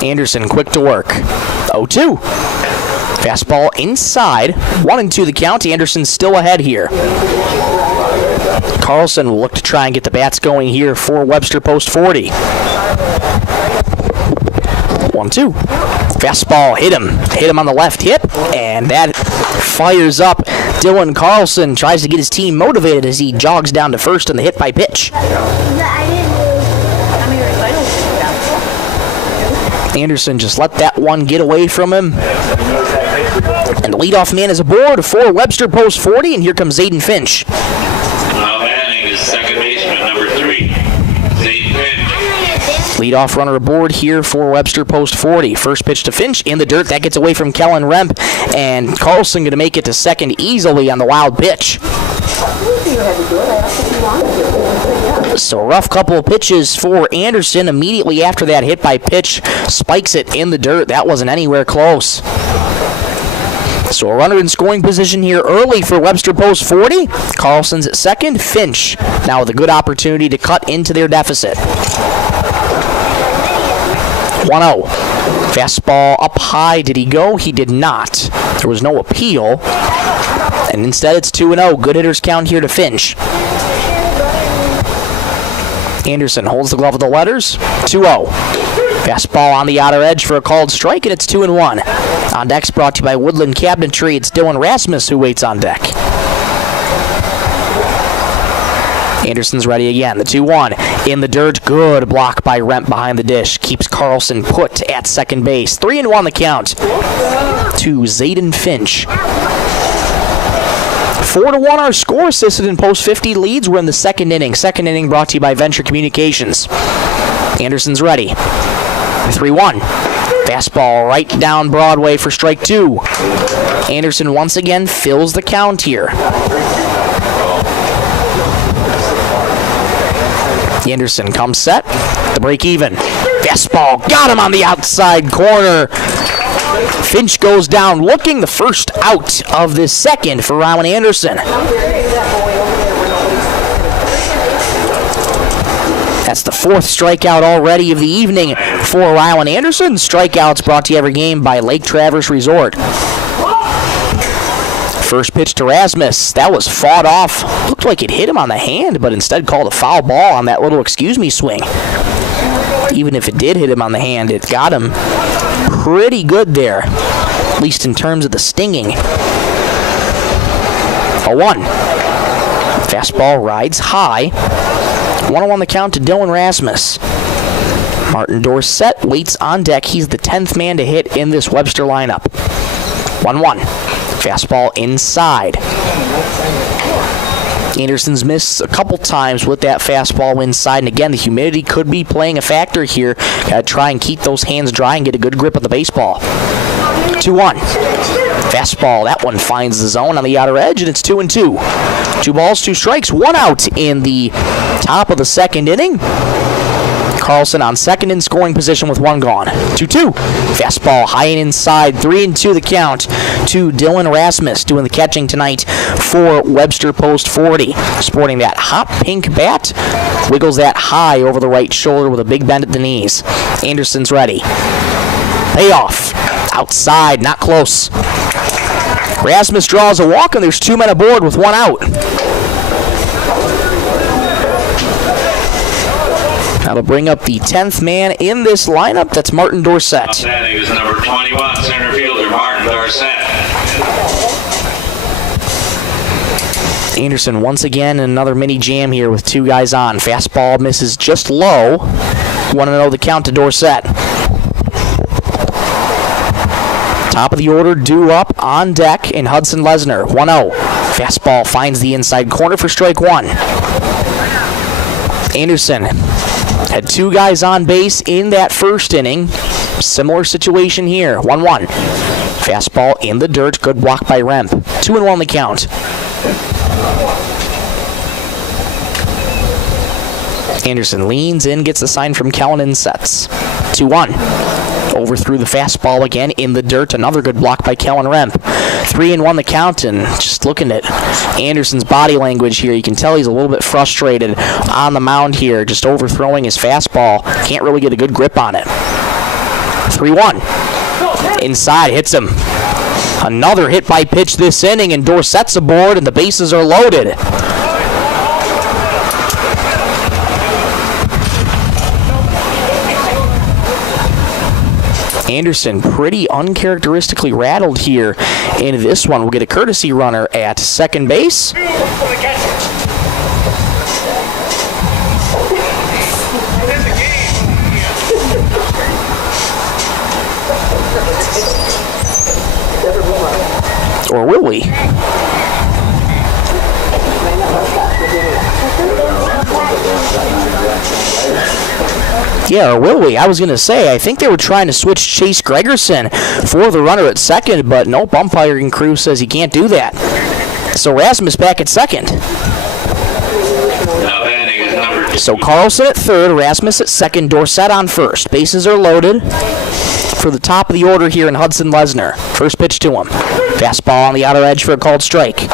Anderson quick to work. 0-2. Fastball inside. 1-2 the count. Anderson's still ahead here. Carlson will look to try and get the bats going here for Webster Post 40. 1-2. Fastball hit him on the left hip, and that fires up. Dylan Carlson tries to get his team motivated as he jogs down to first in the hit by pitch. Anderson just let that one get away from him. And the leadoff man is aboard for Webster Post 40, and here comes Zayden Finch. Now batting is second baseman number 3, Zayden Finch. Leadoff runner aboard here for Webster Post 40. First pitch to Finch in the dirt. That gets away from Kellen Remp, and Carlson going to make it to second easily on the wild pitch. So a rough couple of pitches for Anderson. Immediately after that hit by pitch, spikes it in the dirt. That wasn't anywhere close. So a runner in scoring position here early for Webster Post 40. Carlson's at second. Finch now with a good opportunity to cut into their deficit. 1-0. Fastball up high. Did he go? He did not. There was no appeal. And instead it's 2-0. Good hitters count here to Finch. Anderson holds the glove with the letters. 2-0. Fastball on the outer edge for a called strike, and it's 2-1. On deck's brought to you by Woodland Cabinetry. It's Dylan Rasmus who waits on deck. Anderson's ready again. The 2-1 in the dirt. Good block by Remp behind the dish. Keeps Carlson put at second base. 3-1 the count to Zayden Finch. 4-1 our score. Sisseton Post 50 leads. We're in the second inning. Second inning brought to you by Venture Communications. Anderson's ready. 3-1. Fastball right down Broadway for strike 2. Anderson once again fills the count here. Anderson comes set. The break even. Fastball got him on the outside corner. Finch goes down looking. The first out of this second for Rylan Anderson. That's the fourth strikeout already of the evening for Ryland Anderson. Strikeouts brought to you every game by Lake Traverse Resort. First pitch to Rasmus. That was fought off. Looked like it hit him on the hand, but instead called a foul ball on that little excuse me swing. Even if it did hit him on the hand, it got him pretty good there, at least in terms of the stinging. 0-1. Fastball rides high. 1-1 the count to Dylan Rasmus. Martin Dorsett waits on deck. He's the 10th man to hit in this Webster lineup. 1-1. Fastball inside. Anderson's missed a couple times with that fastball inside, and again, the humidity could be playing a factor here. Got to try and keep those hands dry and get a good grip of the baseball. 2-1. Fastball, that one finds the zone on the outer edge, and it's 2-2. 2 balls, 2 strikes, 1 out in the top of the second inning. Carlson on second in scoring position with 1 gone. 2-2. Fastball high and inside. 3-2 the count to Dylan Rasmus doing the catching tonight for Webster Post 40. Sporting that hot pink bat. Wiggles that high over the right shoulder with a big bend at the knees. Anderson's ready. Payoff. Outside, not close. Rasmus draws a walk, and there's 2 men aboard with 1 out. That'll bring up the 10th man in this lineup. That's Martin Dorsett. Standing is number 21, center fielder Martin Dorsett. Anderson once again in another mini jam here with 2 guys on. Fastball misses just low. 1-0 the count to Dorsett. Top of the order, due up on deck in Hudson Lesnar. 1-0. Fastball finds the inside corner for strike 1. Anderson had 2 guys on base in that first inning. Similar situation here. 1-1. Fastball in the dirt. Good block by Remp. 2-1 the count. Anderson leans in, gets the sign from Kellen and sets. 2-1. Overthrew the fastball again in the dirt. Another good block by Kellen Remp. 3-1 the count, and just looking at Anderson's body language here, you can tell he's a little bit frustrated on the mound here, just overthrowing his fastball. Can't really get a good grip on it. 3-1. Inside, hits him. Another hit by pitch this inning, and Dorsett's aboard, and the bases are loaded. Anderson pretty uncharacteristically rattled here in this one. We'll get a courtesy runner at second base. Or will we? Yeah, or will we? I was going to say, I think they were trying to switch Chase Gregerson for the runner at second, but nope, umpiring crew says he can't do that. So Rasmus back at second. So Carlson at third, Rasmus at second, Dorsett on first. Bases are loaded for the top of the order here in Hudson Lesnar. First pitch to him. Fastball on the outer edge for a called strike.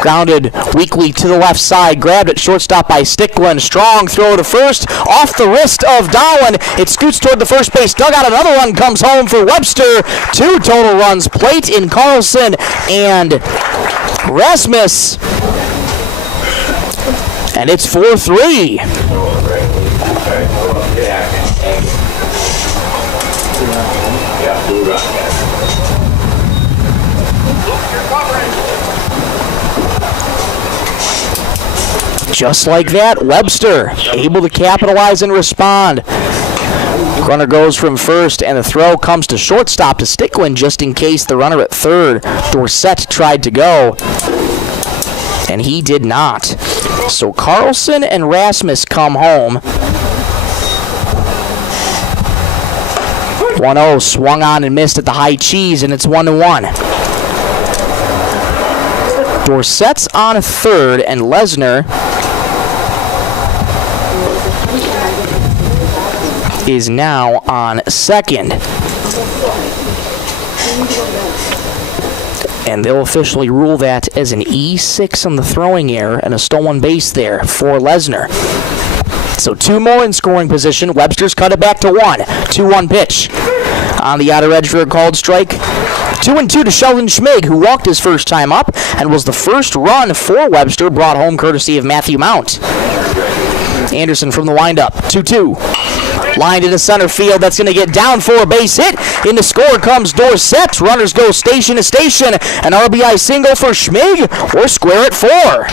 Grounded weakly to the left side. Grabbed at shortstop by Sticklin. Strong throw to first. Off the wrist of Dowling. It scoots toward the first base dugout. Another one comes home for Webster. 2 total runs. Plate in Carlson and Rasmus. And it's 4-3. Just like that, Webster able to capitalize and respond. Runner goes from first, and the throw comes to shortstop to Sticklin just in case the runner at third, Dorsett, tried to go, and he did not. So Carlson and Rasmus come home. 1-0, swung on and missed at the high cheese, and it's 1-1. Dorsett's on third, and Lesnar is now on second. And they'll officially rule that as an E6 on the throwing error and a stolen base there for Lesnar. So 2 more in scoring position. Webster's cut it back to 1. 2-1 pitch. On the outer edge for a called strike. 2-2 to Sheldon Schmig, who walked his first time up and was the first run for Webster, brought home courtesy of Matthew Mount. Anderson from the windup. 2-2. Lined into center field. That's going to get down for a base hit. In to score comes Dorsett. Runners go station to station. An RBI single for Schmig. We're square at 4.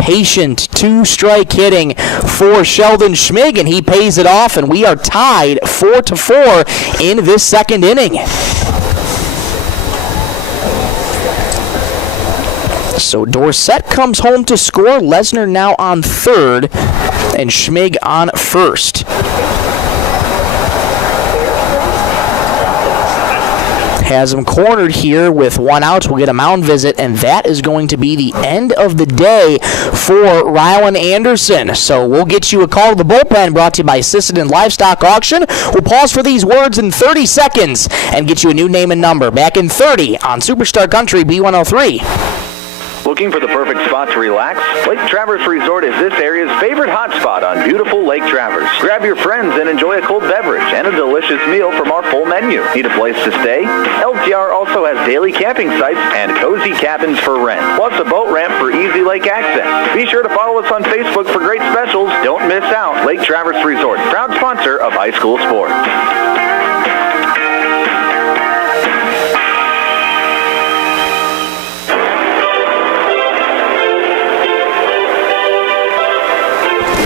Patient 2-strike hitting for Sheldon Schmig, and he pays it off, and we are tied 4-4 in this second inning. So Dorsett comes home to score. Lesnar now on third, and Schmig on first. Has him cornered here with 1 out. We'll get a mound visit, and that is going to be the end of the day for Rylan Anderson. So we'll get you a call to the bullpen, brought to you by Sisseton Livestock Auction. We'll pause for these words in 30 seconds and get you a new name and number. Back in 30 on Superstar Country B103. Looking for the perfect spot to relax? Lake Traverse Resort is this area's favorite hotspot on beautiful Lake Traverse. Grab your friends and enjoy a cold beverage and a delicious meal from our full menu. Need a place to stay? LTR also has daily camping sites and cozy cabins for rent, plus a boat ramp for easy lake access. Be sure to follow us on Facebook for great specials. Don't miss out. Lake Traverse Resort, proud sponsor of high school sports.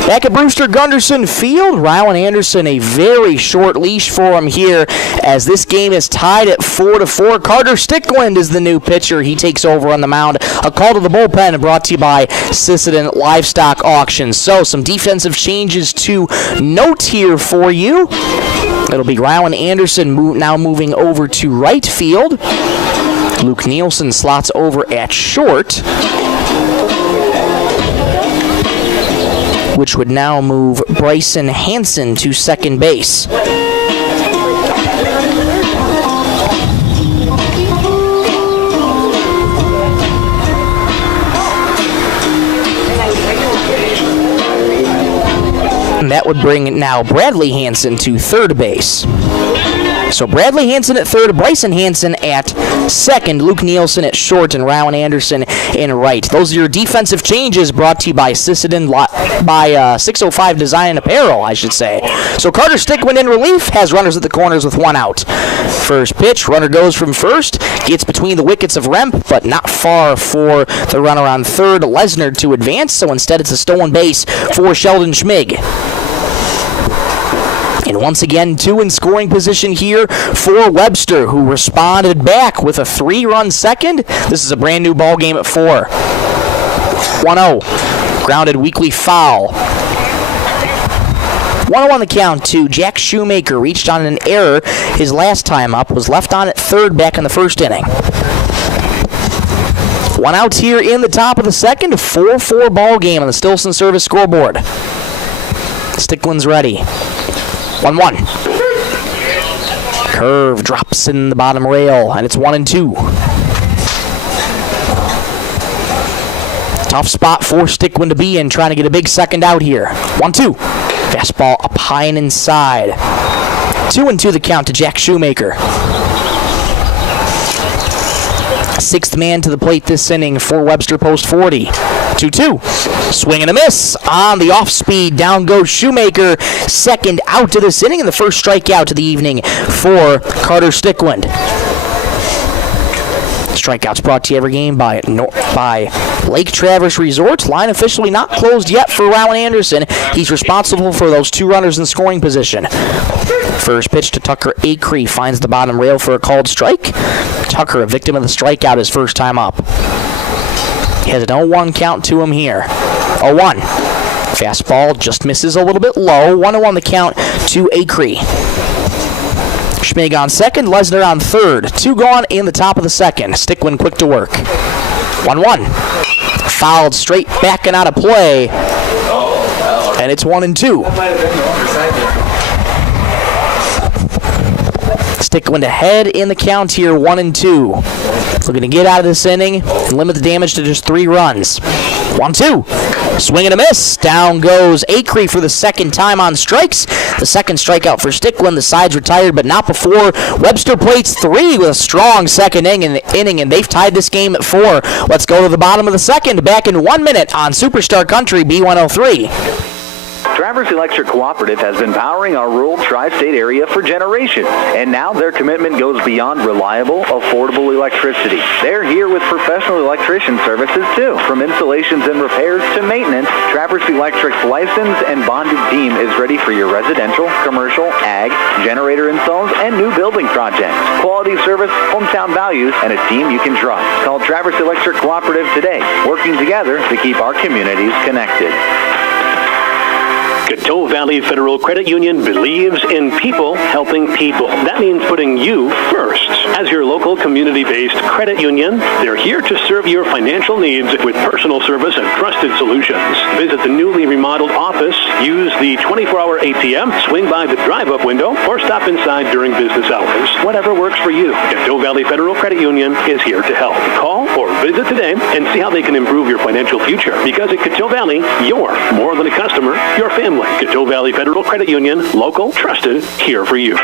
Back at Brewster Gunderson Field, Rylan Anderson, a very short leash for him here as this game is tied at 4-4. Carter Stickland is the new pitcher. He takes over on the mound. A call to the bullpen brought to you by Sisseton Livestock Auction. So some defensive changes to note here for you. It'll be Rylan Anderson now moving over to right field. Luke Nielsen slots over at short, which would now move Bryson Hansen to second base. And that would bring now Bradley Hansen to third base. So Bradley Hansen at third, Bryson Hansen at second, Luke Nielsen at short, and Rylan Anderson in right. Those are your defensive changes brought to you by Sisseton, by 605 Design and Apparel, I should say. So Carter Stickland in relief has runners at the corners with 1 out. First pitch, runner goes from first, gets between the wickets of Remp, but not far for the runner on third, Lesnar, to advance. So instead it's a stolen base for Sheldon Schmig. And once again, 2 in scoring position here for Webster, who responded back with a 3-run second. This is a brand new ball game at 4. 1-0. Grounded weakly foul. 1-0 on the count to Jack Shoemaker. Reached on an error his last time up. Was left on at third back in the first inning. 1 out here in the top of the second. 4-4 ball game on the Stilson Service scoreboard. Stickland's ready. 1-1. Curve drops in the bottom rail, and it's 1-2. Tough spot for Stickland to be in, trying to get a big second out here. 1-2. Fastball up high and inside. 2-2 the count to Jack Shoemaker. 6th man to the plate this inning for Webster post 40. 2-2. Swing and a miss on the off-speed. Down goes Shoemaker. Second out to this inning, and the first strikeout to the evening for Carter Stickland. Strikeouts brought to you every game by Lake Traverse Resort. Line officially not closed yet for Rylan Anderson. He's responsible for those 2 runners in scoring position. First pitch to Tucker Acree finds the bottom rail for a called strike. Tucker, a victim of the strikeout his first time up. He has an 0-1 count to him here. 0-1. Fastball just misses a little bit low. 1-0 on the count to Acree. Schmig on second, Lesnar on third. 2 gone in the top of the second. Stickland quick to work. 1-1. Fouled straight back and out of play. And it's 1-2. Stickland ahead in the count here, 1-2. Looking to get out of this inning and limit the damage to just 3 runs. 1-2. Swing and a miss. Down goes Acree for the second time on strikes. The second strikeout for Stickland. The side's retired, but not before Webster plates 3 with a strong second inning, and they've tied this game at 4. Let's go to the bottom of the second. Back in 1 minute on Superstar Country B103. Traverse Electric Cooperative has been powering our rural tri-state area for generations, and now their commitment goes beyond reliable, affordable electricity. They're here with professional electrician services too. From installations and repairs to maintenance, Traverse Electric's licensed and bonded team is ready for your residential, commercial, ag, generator installs, and new building projects. Quality service, hometown values, and a team you can trust. Call Traverse Electric Cooperative today, working together to keep our communities connected. Coteau Valley Federal Credit Union believes in people helping people. That means putting you first. As your local community-based credit union, they're here to serve your financial needs with personal service and trusted solutions. Visit the newly remodeled office, use the 24-hour ATM, swing by the drive-up window, or stop inside during business hours. Whatever works for you, Coteau Valley Federal Credit Union is here to help. Call or visit today and see how they can improve your financial future. Because at Coteau Valley, you're more than a customer, you're family. Coteau Valley Federal Credit Union, local, trusted, here for you.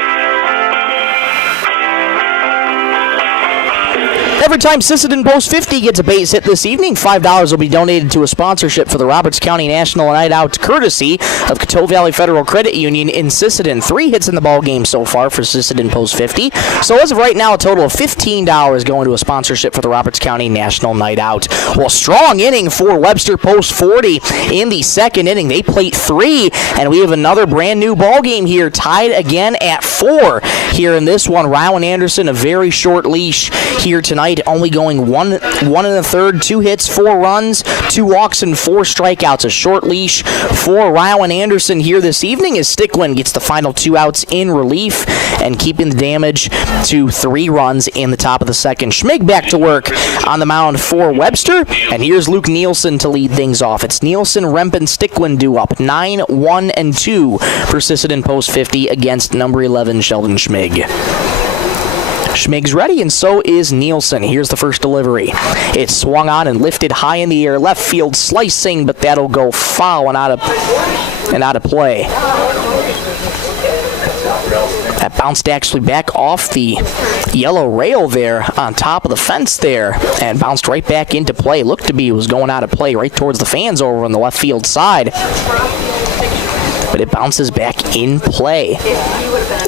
Every time Sisseton Post 50 gets a base hit this evening, $5 will be donated to a sponsorship for the Roberts County National Night Out, courtesy of Coteau Valley Federal Credit Union in Sisseton. 3 hits in the ball game so far for Sisseton Post 50. So as of right now, a total of $15 going to a sponsorship for the Roberts County National Night Out. Well, strong inning for Webster Post 40 in the second inning. They plate 3, and we have another brand new ball game here, tied again at 4 here in this one. Rowan Anderson, a very short leash here tonight, only going 1 1/3, 2 hits, 4 runs, 2 walks, and 4 strikeouts. A short leash for Rowan Anderson here this evening as Stickland gets the final 2 outs in relief and keeping the damage to 3 runs in the top of the second. Schmig back to work on the mound for Webster, and here's Luke Nielsen to lead things off. It's Nielsen, Remp, and Stickland due up 9-1-2 for Sisseton Post 50 against number 11 Sheldon Schmig. Schmig's ready, and so is Nielsen. Here's the first delivery. It's swung on and lifted high in the air. Left field slicing, but that'll go foul and out of play. That bounced actually back off the yellow rail there on top of the fence there and bounced right back into play. Looked to be it was going out of play right towards the fans over on the left field side. But it bounces back in play.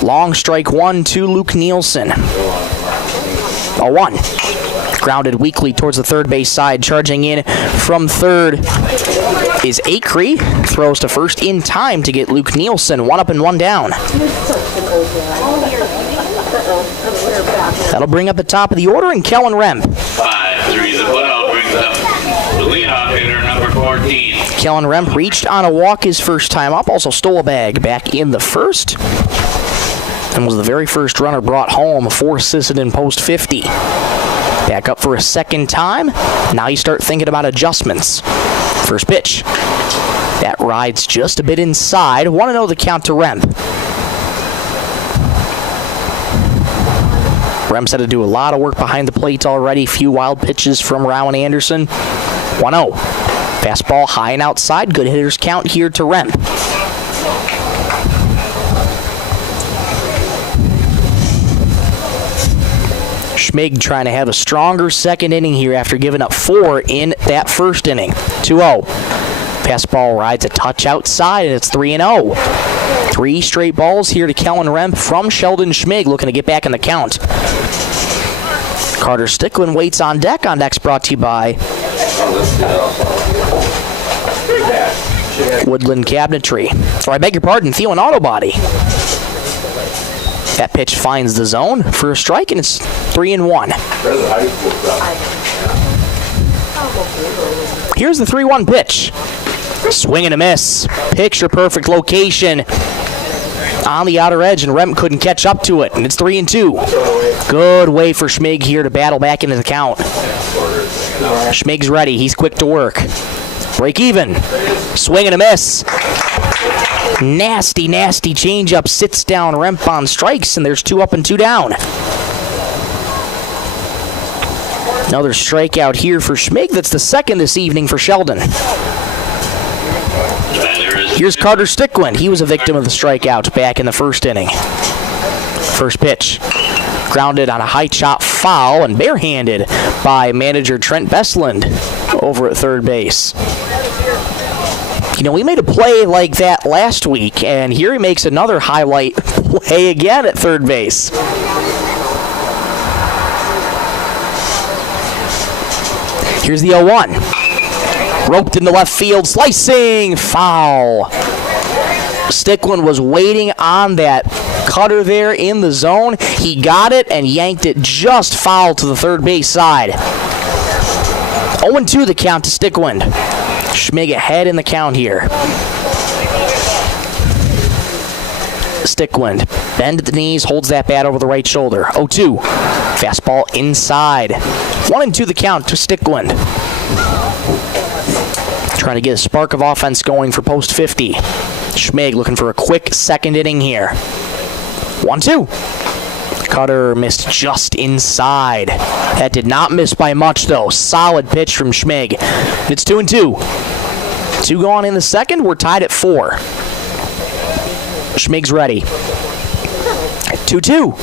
Long strike 1 to Luke Nielsen. 0-1. Grounded weakly towards the third base side. Charging in from third is Acree. Throws to first in time to get Luke Nielsen. 1 up and 1 down. That'll bring up the top of the order, and Kellen Remp. 5-3 the put-out brings up the leadoff hitter, number 14. Kellen Remp reached on a walk his first time up, also stole a bag back in the first, and was the very first runner brought home for Sisseton Post 50. Back up for a second time. Now you start thinking about adjustments. First pitch. That rides just a bit inside. 1-0 the count to Remp. Rem's had to do a lot of work behind the plate already. Few wild pitches from Rowan Anderson. 1-0. Fastball high and outside. Good hitters count here to Remp. Schmig trying to have a stronger second inning here after giving up 4 in that first inning. 2-0. Fastball rides a touch outside, and it's 3-0. 3 straight balls here to Kellen Remp from Sheldon Schmig, looking to get back in the count. Carter Stickland waits on deck. On deck's brought to you by Woodland Cabinetry. Or I beg your pardon, Thielen Auto Body. That pitch finds the zone for a strike, and it's 3-1. Here's the 3-1 pitch. Swing and a miss. Picture perfect location on the outer edge, and Remp couldn't catch up to it, and it's 3-2. Good way for Schmig here to battle back into the count. Schmig's ready. He's quick to work. Break even. Swing and a miss. Nasty, nasty changeup. Sits down. Rempon strikes, and there's 2 up and 2 down. Another strikeout here for Schmig. That's the second this evening for Sheldon. Here's Carter Stickland. He was a victim of the strikeout back in the first inning. First pitch. Grounded on a high chop foul and barehanded by manager Trent Bestland over at third base. You know, we made a play like that last week, and here he makes another highlight play again at third base. Here's the 0-1. Roped in the left field, slicing, foul. Stickland was waiting on that cutter there in the zone. He got it and yanked it just foul to the third base side. 0-2 the count to Stickland. Schmig ahead in the count here. Stickland, bend at the knees, holds that bat over the right shoulder. 0-2. Fastball inside. 1-2 the count to Stickland. Trying to get a spark of offense going for post 50. Schmig looking for a quick second inning here. 1-2. Cutter missed just inside. That did not miss by much, though. Solid pitch from Schmig. It's 2-2. 2 gone in the second. We're tied at 4. Schmig's ready. 2-2.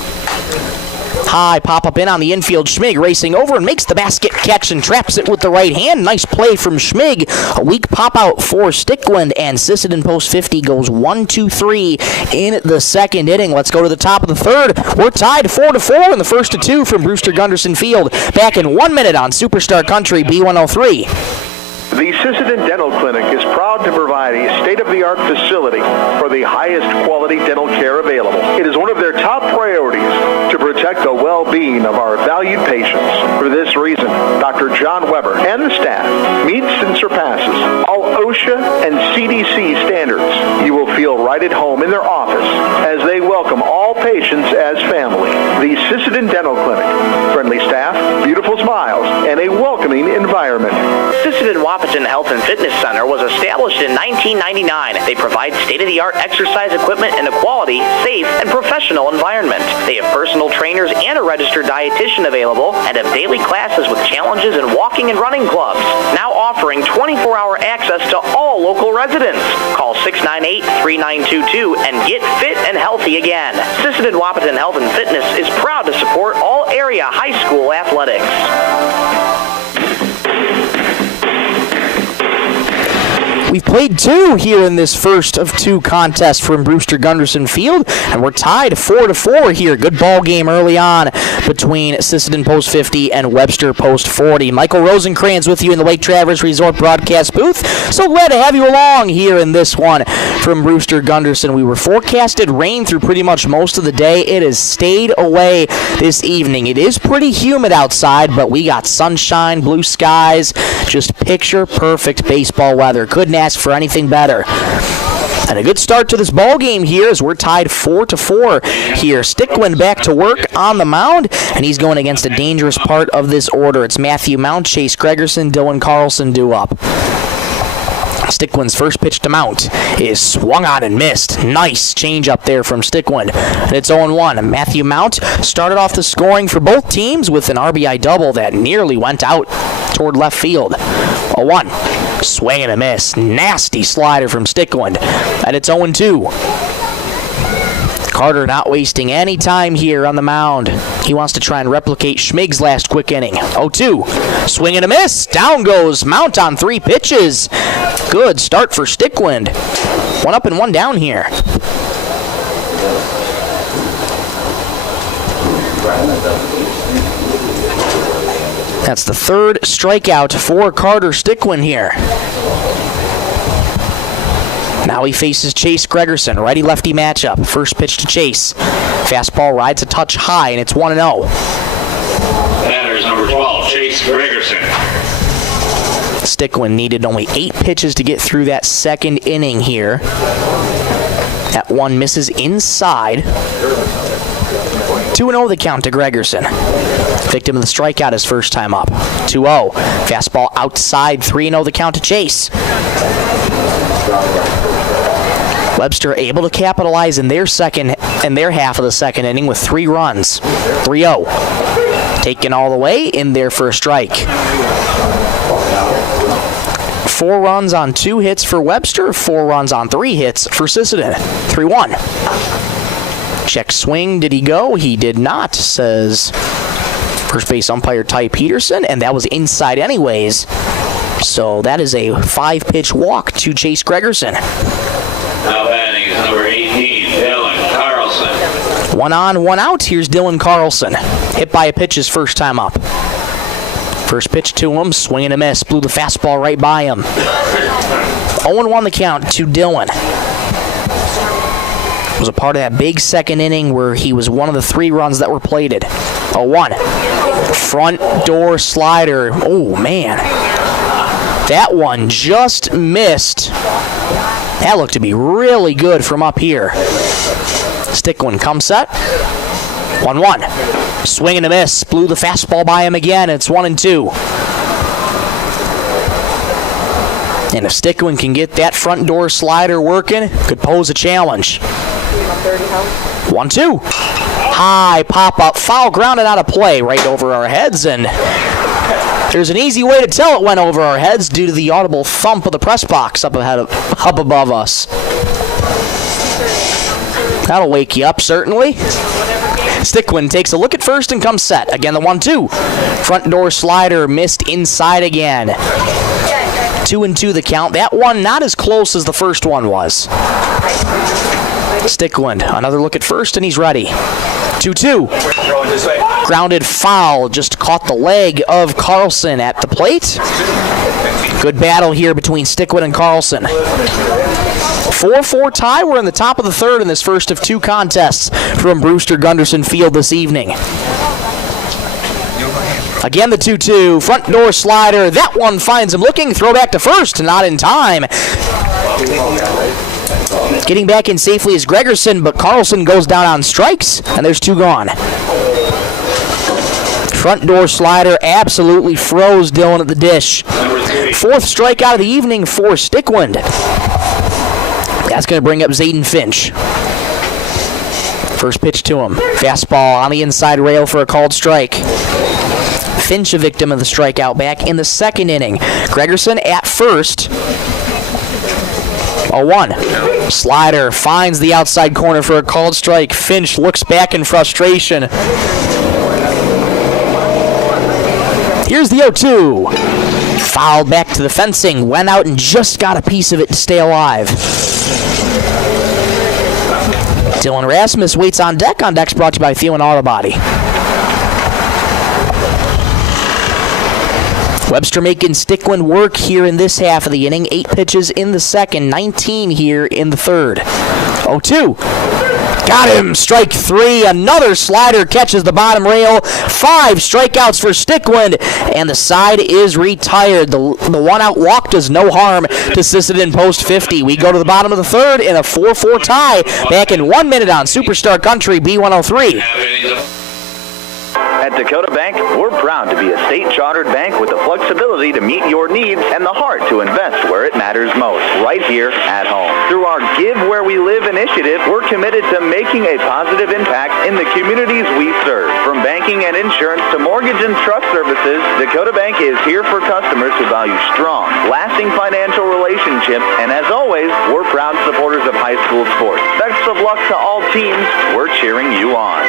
High pop-up in on the infield. Schmig racing over and makes the basket catch and traps it with the right hand. Nice play from Schmig. A weak pop-out for Stickland, and Sisseton post 50 goes 1-2-3 in the second inning. Let's go to the top of the third. We're tied 4-4 in the first of 2 from Brewster Gunderson Field. Back in 1 minute on Superstar Country B103. The Sisseton Dental Clinic is proud to provide a state-of-the-art facility for the highest quality dental care available. It is one of their top priorities to protect the well-being of our valued patients. For this reason, Dr. John Weber and the staff meets and surpasses all OSHA and CDC standards. You will feel right at home in their office as they welcome all patients as family. The Sisseton Dental Clinic. Friendly staff, beautiful smiles, and a welcoming environment. Sisseton Wahpeton Health and Fitness Center was established in 1999. They provide state-of-the-art exercise equipment in a quality, safe, and professional environment. They have personal trainers and a registered dietitian available and have daily classes with challenges in walking and running clubs. Now offering 24-hour access to all local residents. Call 698-3922 and get fit and healthy again. Sisseton Wahpeton Health and Fitness is proud to support all area high school athletics. We've played 2 here in this first of 2 contests from Brewster Gunderson Field, and we're tied 4-4 here. Good ball game early on between Sisseton post 50 and Webster post 40. Michael Rosencrans with you in the Lake Traverse Resort broadcast booth. So glad to have you along here in this one from Brewster Gunderson. We were forecasted rain through pretty much most of the day. It has stayed away this evening. It is pretty humid outside, but we got sunshine, blue skies, just picture perfect baseball weather. Couldn't ask for anything better. And a good start to this ball game here as we're tied 4-4 here. Stickland back to work on the mound, and he's going against a dangerous part of this order. It's Matthew Mount, Chase Gregerson, Dylan Carlson due up. Stickland's first pitch to Mount is swung on and missed. Nice change up there from Stickland. And it's 0-1. Matthew Mount started off the scoring for both teams with an RBI double that nearly went out toward left field. 0-1. Swing and a miss. Nasty slider from Stickland. And it's 0-2. Carter not wasting any time here on the mound. He wants to try and replicate Schmig's last quick inning. 0-2. Swing and a miss. Down goes Mount on 3 pitches. Good start for Stickland. 1 up and 1 down here. That's the 3rd strikeout for Carter Stickland here. Now he faces Chase Gregerson, righty-lefty matchup. First pitch to Chase. Fastball rides a touch high, and it's 1-0. Batter's number 12, Chase Gregerson. Stickland needed only 8 pitches to get through that second inning here. That one misses inside. 2-0 the count to Gregerson. Victim of the strikeout his first time up. 2-0. Fastball outside. 3-0 the count to Chase. Webster able to capitalize in their half of the second inning with 3 runs. 3-0. Taken all the way in there for a strike. 4 runs on 2 hits for Webster, 4 runs on 3 hits for Sisseton. 3-1. Check swing, did he go? He did not, says first base umpire Ty Peterson, and that was inside anyways. So that is a 5-pitch walk to Chase Gregerson. Now batting is number 18, Dylan Carlson. 1 on, 1 out. Here's Dylan Carlson. Hit by a pitch his first time up. First pitch to him, swing and a miss. Blew the fastball right by him. 0-1 the count to Dylan. Was a part of that big second inning where he was one of the 3 runs that were plated. 0-1. Front door slider. Oh, man. That one just missed. That looked to be really good from up here. Stickland comes set. 1-1. Swing and a miss. Blew the fastball by him again. It's 1-2. And if Stickland can get that front door slider working, could pose a challenge. 1-2. High pop-up. Foul grounded out of play right over our heads, and there's an easy way to tell it went over our heads due to the audible thump of the press box up above us. That'll wake you up, certainly. Stickland takes a look at first and comes set. Again, the 1-2. Front door slider missed inside again. 2-2 the count. That one not as close as the first one was. Stickland, another look at first, and he's ready. 2-2. Grounded foul, just caught the leg of Carlson at the plate. Good battle here between Stickland and Carlson. 4-4 tie. We're in the top of the third in this first of 2 contests from Brewster Gunderson Field this evening. Again, the 2-2. Front door slider. That one finds him looking. Throw back to first. Not in time. Getting back in safely is Gregerson, but Carlson goes down on strikes, and there's 2 gone. Front door slider absolutely froze Dylan at the dish. 4th strikeout of the evening for Stickland. That's going to bring up Zayden Finch. First pitch to him. Fastball on the inside rail for a called strike. Finch a victim of the strikeout back in the second inning. Gregerson at first. 0-1. Slider finds the outside corner for a called strike. Finch looks back in frustration. Here's the 0-2. Fouled back to the fencing. Went out and just got a piece of it to stay alive. Dylan Rasmus waits on deck. On deck's brought to you by Thielen Auto Body. Webster making Stickland work here in this half of the inning. 8 pitches in the second, 19 here in the third. 0-2. Got him. Strike 3. Another slider catches the bottom rail. 5 strikeouts for Stickland, and the side is retired. The 1-out walk does no harm to Sisseton post 50. We go to the bottom of the third in a 4-4 tie. Back in 1 minute on Superstar Country B103. At Dakota Bank, we're proud to be a state-chartered bank with the flexibility to meet your needs and the heart to invest where it matters most, right here at home. Through our Give Where We Live initiative, we're committed to making a positive impact in the communities we serve. From banking and insurance to mortgage and trust services, Dakota Bank is here for customers who value strong, lasting financial relationships, and as always, we're proud supporters of high school sports. Best of luck to all teams. We're cheering you on.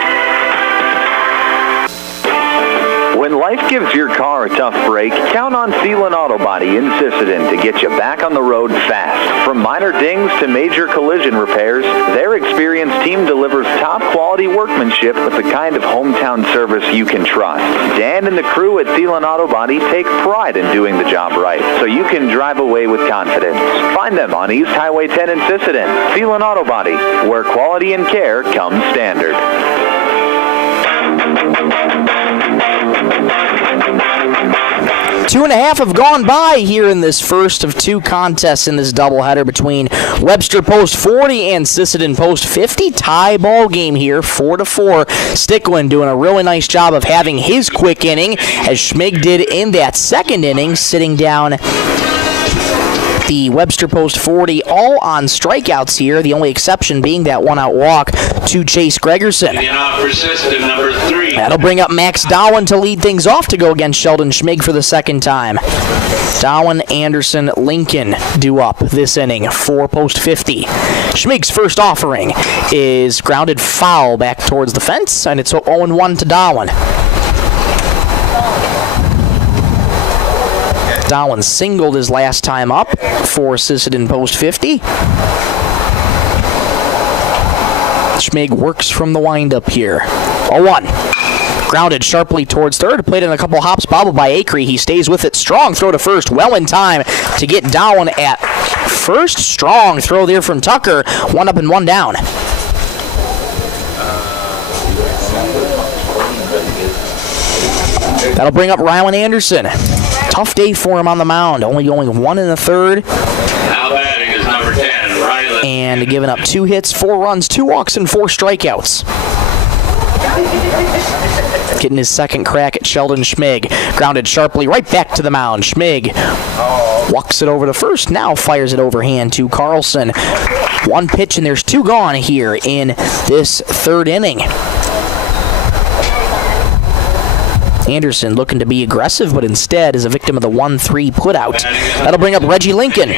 When life gives your car a tough break, count on Thielen Auto Body in Sisseton to get you back on the road fast. From minor dings to major collision repairs, their experienced team delivers top-quality workmanship with the kind of hometown service you can trust. Dan and the crew at Thielen Auto Body take pride in doing the job right, so you can drive away with confidence. Find them on East Highway 10 in Sisseton. Thielen Auto Body, where quality and care come standard. 2.5 have gone by here in this first of two contests in this doubleheader between Webster Post 40 and Sisseton Post 50. Tie ball game here, 4-4. Stickland doing a really nice job of having his quick inning, as Schmig did in that second inning, sitting down the Webster Post 40 all on strikeouts here, the only exception being that one-out walk to Chase Gregerson. Number 3. That'll bring up Max Dowen to lead things off to go against Sheldon Schmig for the second time. Dowen, Anderson, Lincoln due up this inning for Post 50. Schmig's first offering is grounded foul back towards the fence, and it's 0-1 to Dowen. Dowen singled his last time up for Sisseton Post 50. Schmig works from the windup here. 0-1. Grounded sharply towards third. Played in a couple hops, bobbled by Acree. He stays with it. Strong throw to first. Well in time to get Dowen at first. Strong throw there from Tucker. 1 up and 1 down. That'll bring up Rylan Anderson. Tough day for him on the mound. Only going 1 1/3. Now batting is number 10, Rylan. And giving up 2 hits, 4 runs, 2 walks, and 4 strikeouts. Getting his second crack at Sheldon Schmig. Grounded sharply right back to the mound. Schmig walks it over to first. Now fires it overhand to Carlson. 1 pitch and there's 2 gone here in this third inning. Anderson looking to be aggressive, but instead is a victim of the 1-3 putout. That'll bring up Reggie Lincoln.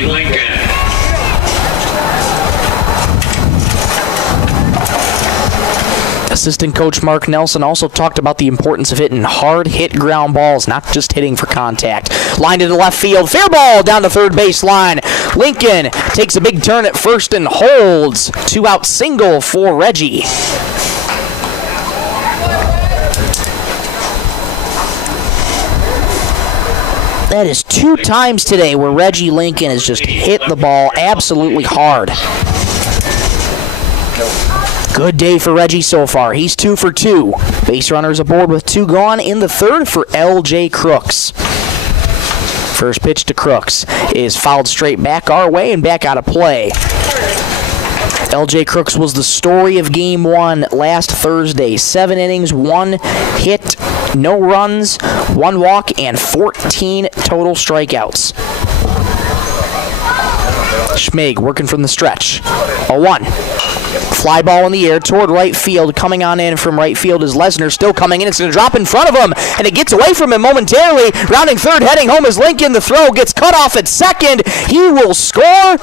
Assistant coach Mark Nelson also talked about the importance of hitting hard hit ground balls, not just hitting for contact. Line to the left field, fair ball down to third baseline. Lincoln takes a big turn at first and holds. 2-out single for Reggie. That is 2 times today where Reggie Lincoln has just hit the ball absolutely hard. Good day for Reggie so far. He's 2 for 2. Base runners aboard with 2 gone in the third for L.J. Crooks. First pitch to Crooks is fouled straight back our way and back out of play. L.J. Crooks was the story of Game 1 last Thursday. 7 innings, 1 hit, no runs, 1 walk, and 14 total strikeouts. Schmig working from the stretch. 0-1. Fly ball in the air toward right field. Coming on in from right field is Lesnar. Still coming in. It's going to drop in front of him, and it gets away from him momentarily. Rounding third, heading home is Lincoln. The throw gets cut off at second. He will score.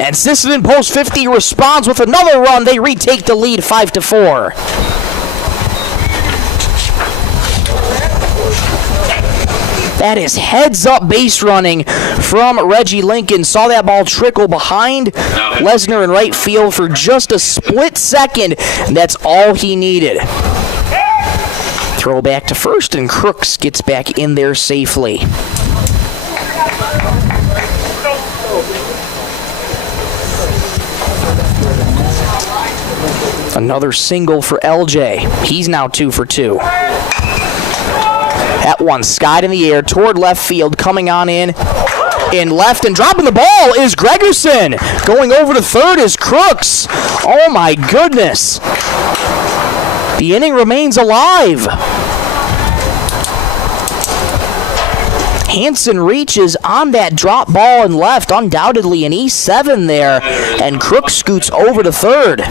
And Sisseton Post 50 responds with another run. They retake the lead 5-4. That is heads-up base running from Reggie Lincoln. Saw that ball trickle behind Lesnar in right field for just a split second. And that's all he needed. Throw back to first, and Crooks gets back in there safely. Another single for LJ. He's now 2 for 2. That one skied in the air toward left field. Coming on in left and dropping the ball is Gregerson. Going over to third is Crooks. Oh my goodness. The inning remains alive. Hansen reaches on that drop ball in left, undoubtedly an E7 there, and Crooks scoots over to third.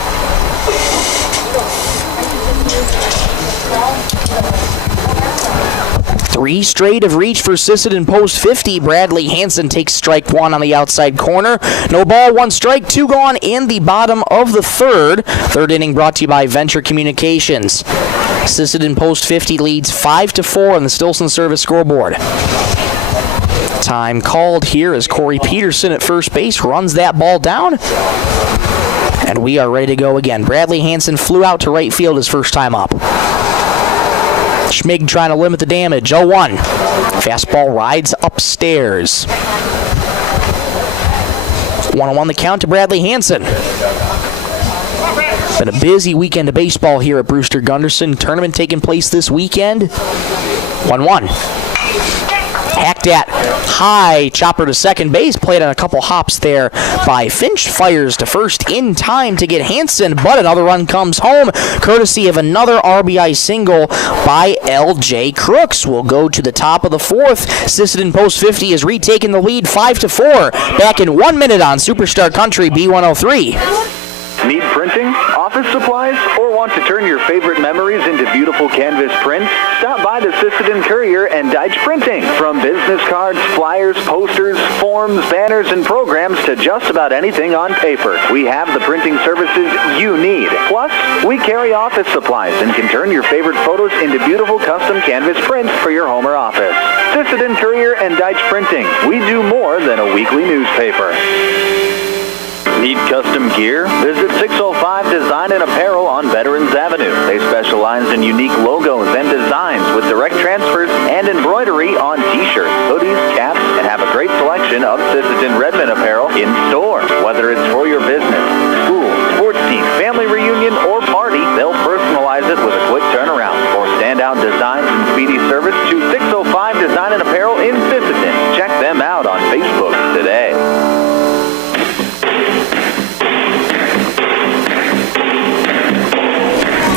Three straight have reached for Sisseton Post 50. Bradley Hansen takes strike 1 on the outside corner. No ball, 1 strike, 2 gone in the bottom of the third. Third inning brought to you by Venture Communications. Sisseton Post 50 leads 5-4 on the Stilson Service scoreboard. Time called here as Corey Peterson at first base runs that ball down. And we are ready to go again. Bradley Hansen flew out to right field his first time up. Schmig trying to limit the damage. 0-1. Fastball rides upstairs. 1-1 the count to Bradley Hansen. Been a busy weekend of baseball here at Brewster Gunderson. Tournament taking place this weekend. 1-1. Hacked at high, chopper to second base, played on a couple hops there by Finch, fires to first in time to get Hansen, but another run comes home, courtesy of another RBI single by L.J. Crooks. We'll go to the top of the fourth. Sisseton Post 50 has retaken the lead 5-4. Back in 1 minute on Superstar Country B103. Need printing, office supplies, or want to turn your favorite memories into beautiful canvas prints? Stop by the Sisseton Courier and Deitch Printing. From business cards, flyers, posters, forms, banners, and programs to just about anything on paper, we have the printing services you need. Plus, we carry office supplies and can turn your favorite photos into beautiful custom canvas prints for your home or office. Sisseton Courier and Deitch Printing. We do more than a weekly newspaper. Need custom gear? Visit 605 Design and Apparel on Veterans Avenue. They specialize in unique logos and designs with direct transfers and embroidery on t-shirts, hoodies, caps, and have a great selection of Sisseton Redmond apparel in store. Whether it's for your business, school, sports team, family reunion, or party, they'll personalize it with a quick turnaround. For standout designs and speedy service, choose 605 Design and Apparel in Sisseton. Check them out on Facebook today.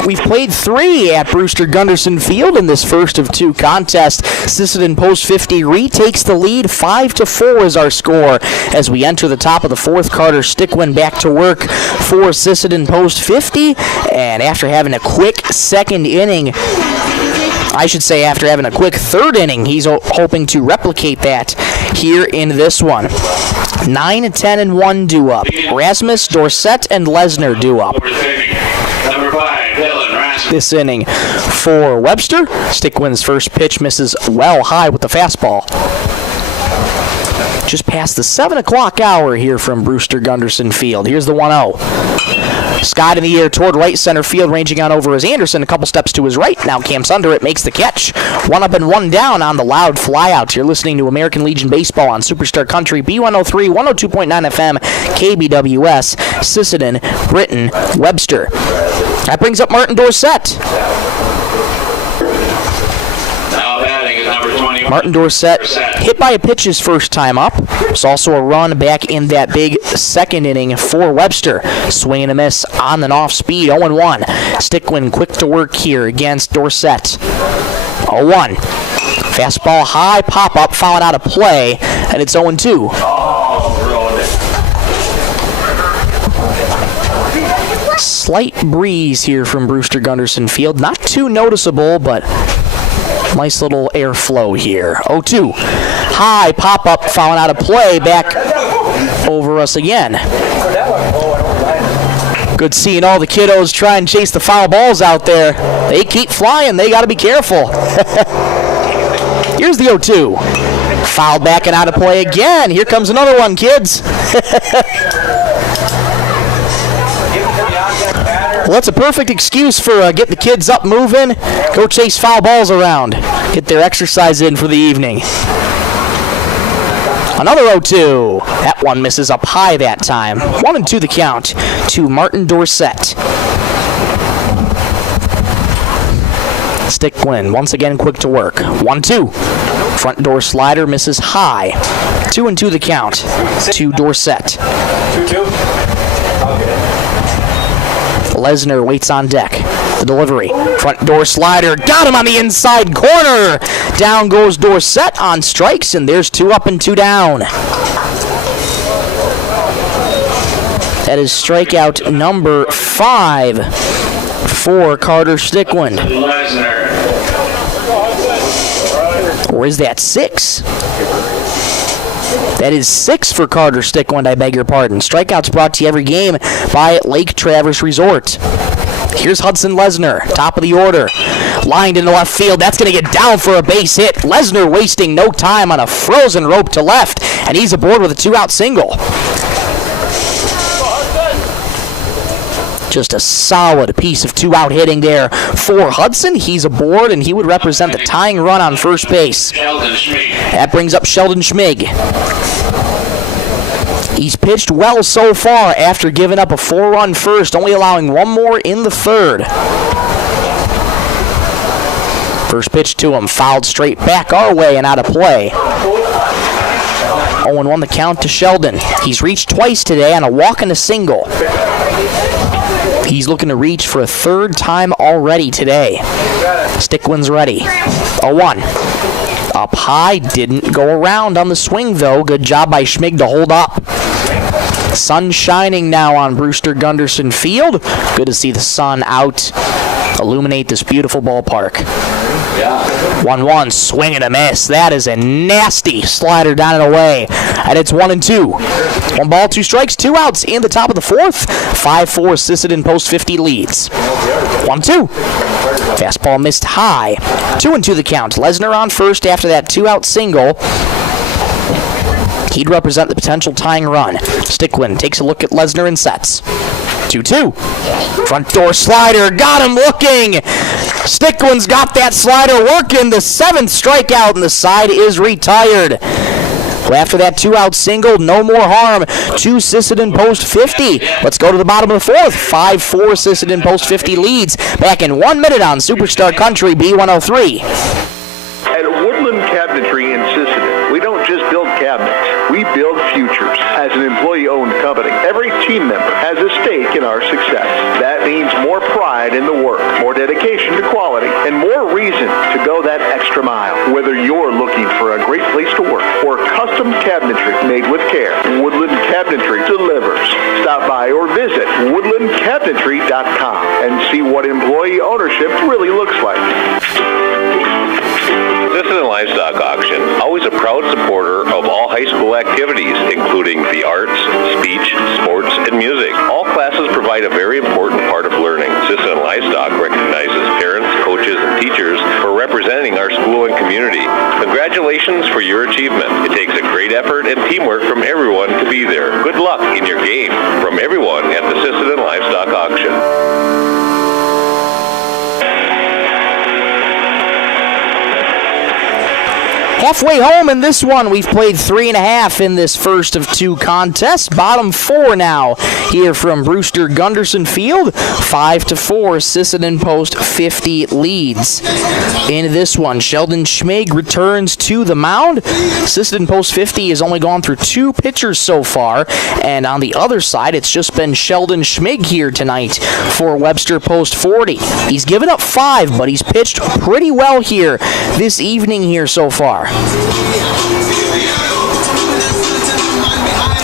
We've played 3 at Brewster Gunderson Field in this first of 2 contests. Sisseton Post 50 retakes the lead. 5-4 is our score as we enter the top of the fourth. Carter Stickwind back to work for Sisseton Post 50. And after having a quick second inning, I should say after having a quick third inning, he's hoping to replicate that here in this one. 9-10-1 due up. Rasmus, Dorsett, and Lesnar due up. Number 5, Dylan Rasmus. This inning for Webster. Stickwind's first pitch misses well high with the fastball. Just past the 7 o'clock hour here from Brewster Gunderson Field. Here's the 1-0. Scott in the air toward right center field, ranging on over as Anderson, a couple steps to his right. Now camps under it, makes the catch. 1 up and 1 down on the loud flyout. You're listening to American Legion Baseball on Superstar Country, B103, 102.9 FM, KBWS, Sisseton, Britton, Webster. That brings up Martin Dorsett. Now batting is number 21. Martin Dorsett hit by a pitch his first time up. There's also a run back in that big second inning for Webster. Swing and a miss on and off speed, 0-1. Stickwind quick to work here against Dorsett. 0-1. Fastball high, pop up, fouling out of play, and it's 0-2. Slight breeze here from Brewster Gunderson Field. Not too noticeable, but nice little airflow here. 0-2. High pop-up, fouling out of play, back over us again. Good seeing all the kiddos try and chase the foul balls out there. They keep flying. They got to be careful. Here's the 0-2. Foul back and out of play again. Here comes another one, kids. Well, that's a perfect excuse for get the kids up moving, go chase foul balls around, get their exercise in for the evening. Another 0-2. That one misses up high that time. 1-2 the count to Martin Dorsett. Stickwind once again quick to work. 1-2. Front door slider misses high. 2-2 the count to Dorsett. 2-2. Lesnar waits on deck. The delivery. Front door slider. Got him on the inside corner. Down goes Dorsett on strikes, and there's 2 up and 2 down. That is strikeout number 5 for Carter Stickwind. Or is that 6? That is 6 for Carter Stickwind, I beg your pardon. Strikeouts brought to you every game by Lake Traverse Resort. Here's Hudson Lesnar, top of the order. Lined into left field. That's going to get down for a base hit. Lesnar wasting no time on a frozen rope to left, and he's aboard with a 2-out single. Just a solid piece of 2-out hitting there for Hudson. He's aboard, and he would represent the tying run on first base. That brings up Sheldon Schmig. He's pitched well so far after giving up a 4-run first, only allowing one more in the third. First pitch to him, fouled straight back our way and out of play. 0-1 the count to Sheldon. He's reached twice today on a walk and a single. He's looking to reach for a third time already today. Stickland's ready. 0-1. Up high, didn't go around on the swing though. Good job by Schmig to hold up. Sun shining now on Brewster Gunderson Field. Good to see the sun out, illuminate this beautiful ballpark. 1-1, swing and a miss. That is a nasty slider down and away. And it's 1-2. 1 ball, 2 strikes, 2 outs in the top of the fourth. 5-4, Sisseton post 50 leads. 1-2. Fastball missed high. 2-2 the count. Lesnar on first after that 2-out single. He'd represent the potential tying run. Stickland takes a look at Lesnar and sets. 2-2. Front door slider, got him looking. Stickland's got that slider working. The 7th strikeout, and the side is retired. Well, after that 2-out single, no more harm to Sisseton post 50. Let's go to the bottom of the fourth. 5-4 Sisseton post 50 leads. Back in 1 minute on Superstar Country B103. At Woodland Cabinetry in Sisseton, we don't just build cabinets, we build futures. As an employee-owned company, every team member has a stake in our success. That means more pride in the work, more dedication to quality, and more reason to go that extra mile. Whether you're looking for a great place to work or custom cabinetry made with care, Woodland Cabinetry delivers. Stop by or visit woodlandcabinetry.com and see what employee ownership really looks like. Sisseton Livestock Auction, always a proud supporter of all high school activities, including the arts, speech, sports, and music. All classes provide a very important part of learning. Sisseton Livestock recognizes parents, coaches, and teachers for representing our school and community. Congratulations for your achievement. It takes a great effort and teamwork from everyone to be there. Good luck in your game from everyone at the Sisseton Livestock Auction. Halfway home in this one. We've played 3.5 in this first of 2 contests. Bottom 4 now here from Brewster Gunderson Field. 5-4, Sisseton post 50 leads. In this one, Sheldon Schmig returns to the mound. Sisseton post 50 has only gone through 2 pitchers so far. And on the other side, it's just been Sheldon Schmig here tonight for Webster post 40. He's given up 5, but he's pitched pretty well here this evening here so far.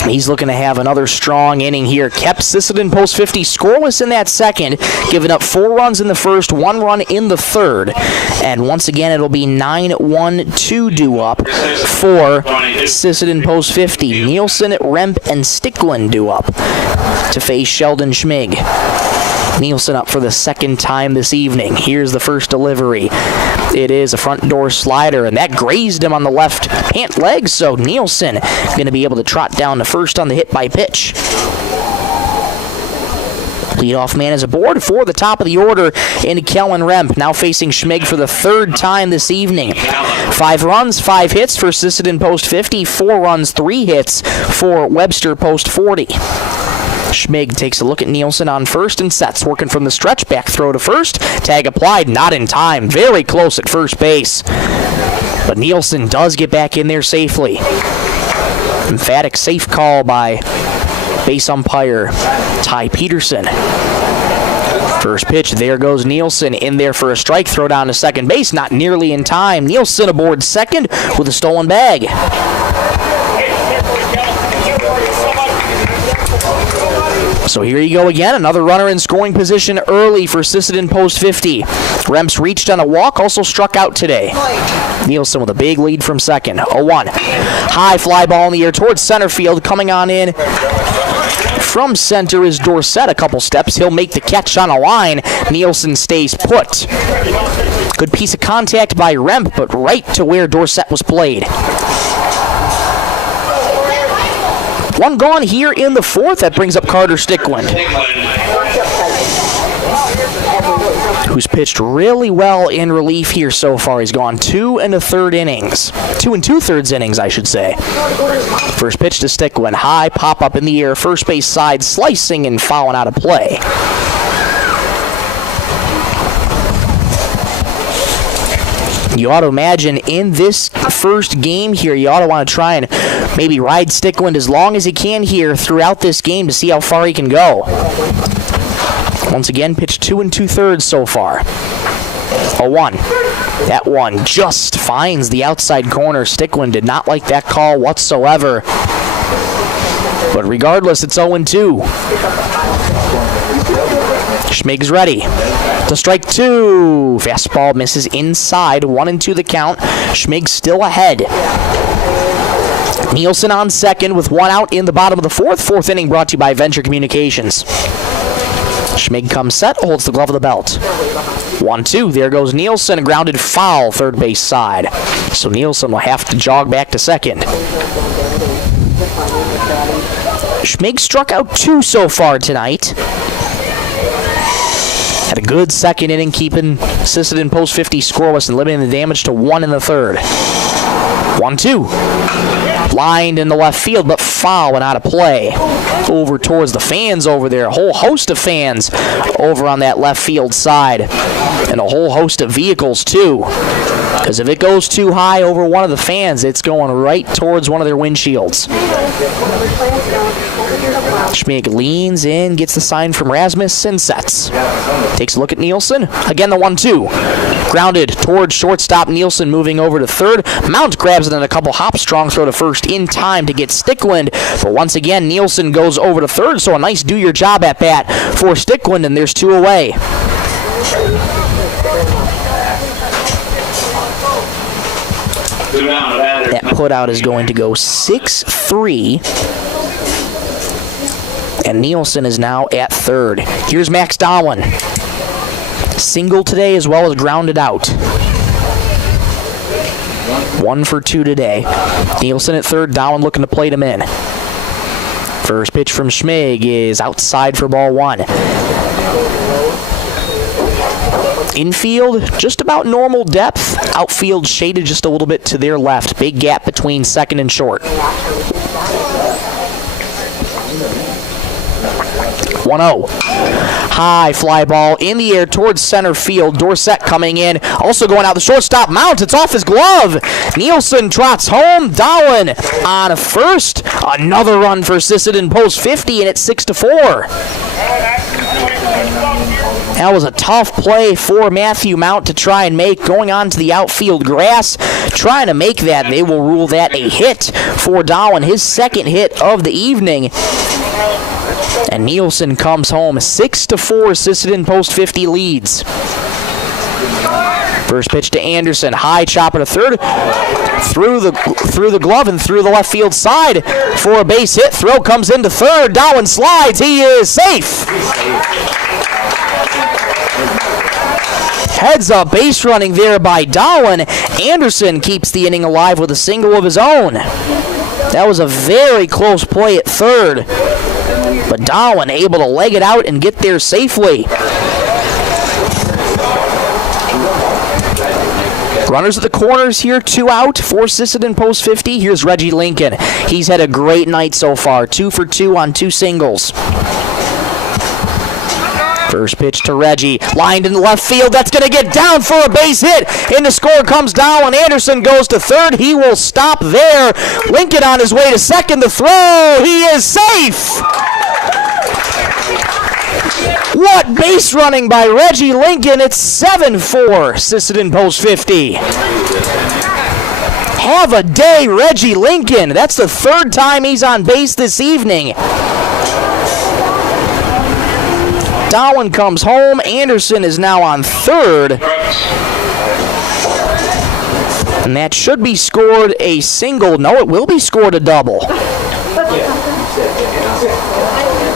He's looking to have another strong inning here. Kept Sisseton post 50 scoreless in that second, giving up 4 runs in the first, 1 run in the third. And once again, it'll be 9-1-2 due up for Sisseton post 50. Nielsen, Remp, and Stickland due up to face Sheldon Schmig. Nielsen up for the second time this evening. Here's the first delivery. It is a front door slider, and that grazed him on the left pant leg, so Nielsen going to be able to trot down to first on the hit by pitch. Leadoff man is aboard for the top of the order in Kellen Remp, now facing Schmig for the 3rd time this evening. 5 runs, 5 hits for Sisseton post 50, 4 runs, 3 hits for Webster post 40. Schmig takes a look at Nielsen on first and sets, working from the stretch, back throw to first. Tag applied, not in time, very close at first base. But Nielsen does get back in there safely. Emphatic safe call by base umpire Ty Peterson. First pitch, there goes Nielsen in there for a strike, throw down to second base, not nearly in time. Nielsen aboard second with a stolen bag. So here you go again, another runner in scoring position early for Sisseton post 50. Remps reached on a walk, also struck out today. Nielsen with a big lead from second. 0-1. High fly ball in the air towards center field. Coming on in from center is Dorsett. A couple steps. He'll make the catch on a line. Nielsen stays put. Good piece of contact by Remp, but right to where Dorsett was played. 1 gone here in the 4th. That brings up Carter Stickland. who's pitched really well in relief here so far. He's gone 2 2/3 innings. 2 2/3 innings, I should say. First pitch to Stickland. High, pop up in the air, first base side, slicing and fouling out of play. You ought to imagine in this first game here, you ought to want to try and maybe ride Stickland as long as he can here throughout this game to see how far he can go. Once again, pitched 2 2/3 so far. 0-1. That one just finds the outside corner. Stickland did not like that call whatsoever. But regardless, it's 0-2. Schmig's ready to strike 2. Fastball misses inside. 1-2 the count. Schmig still ahead. Nielsen on second with 1 out in the bottom of the fourth. Fourth inning brought to you by Venture Communications. Schmig comes set, holds the glove of the belt. 1-2. There goes Nielsen. A grounded foul third base side. So Nielsen will have to jog back to second. Schmig struck out 2 so far tonight. Had a good second inning, keeping Sisseton post 50 scoreless and limiting the damage to 1 in the third. 1-2. Blind in the left field, but foul and out of play. Over towards the fans over there. A whole host of fans over on that left field side. And a whole host of vehicles, too. Because if it goes too high over one of the fans, it's going right towards one of their windshields. Schmig leans in, gets the sign from Rasmus, and sets. Takes a look at Nielsen. Again, the 1-2. Grounded towards shortstop. Nielsen moving over to third. Mount grabs it in a couple hops. Strong throw to first in time to get Stickland. But once again, Nielsen goes over to third, so a nice do-your-job at bat for Stickland, and there's 2 away. That putout is going to go 6-3. And Nielsen is now at third. Here's Max Dawin. Single today as well as grounded out. 1 for 2 today. Nielsen at third. Dawin looking to plate him in. First pitch from Schmig is outside for ball 1. Infield, just about normal depth. Outfield shaded just a little bit to their left. Big gap between second and short. 1-0. High fly ball in the air towards center field. Dorsett coming in. Also going out the shortstop. Mount. It's off his glove. Nielsen trots home. Dawin on first. Another run for Sisseton post 50, and it's 6-4. That was a tough play for Matthew Mount to try and make, going on to the outfield grass, trying to make that. They will rule that a hit for Dawin, his second hit of the evening. And Nielsen comes home. 6-4, Sisseton post 50 leads. First pitch to Anderson. High chopper to third. Through the glove and through the left field side for a base hit. Throw comes into third. Dawin slides. He is safe. Heads up base running there by Dawin. Anderson keeps the inning alive with a single of his own. That was a very close play at third. But Dawin able to leg it out and get there safely. Runners at the corners here, 2 out for Sisseton post 50. Here's Reggie Lincoln. He's had a great night so far. 2 for 2 on 2 singles. First pitch to Reggie. Lined in the left field. That's going to get down for a base hit. In the score comes Dawin. Anderson goes to third. He will stop there. Lincoln on his way to second. The throw. He is safe. What base running by Reggie Lincoln. It's 7-4. Sisseton post 50. Have a day, Reggie Lincoln. That's the third time he's on base this evening. Dawin comes home. Anderson is now on third. And that should be scored a single. No, it will be scored a double.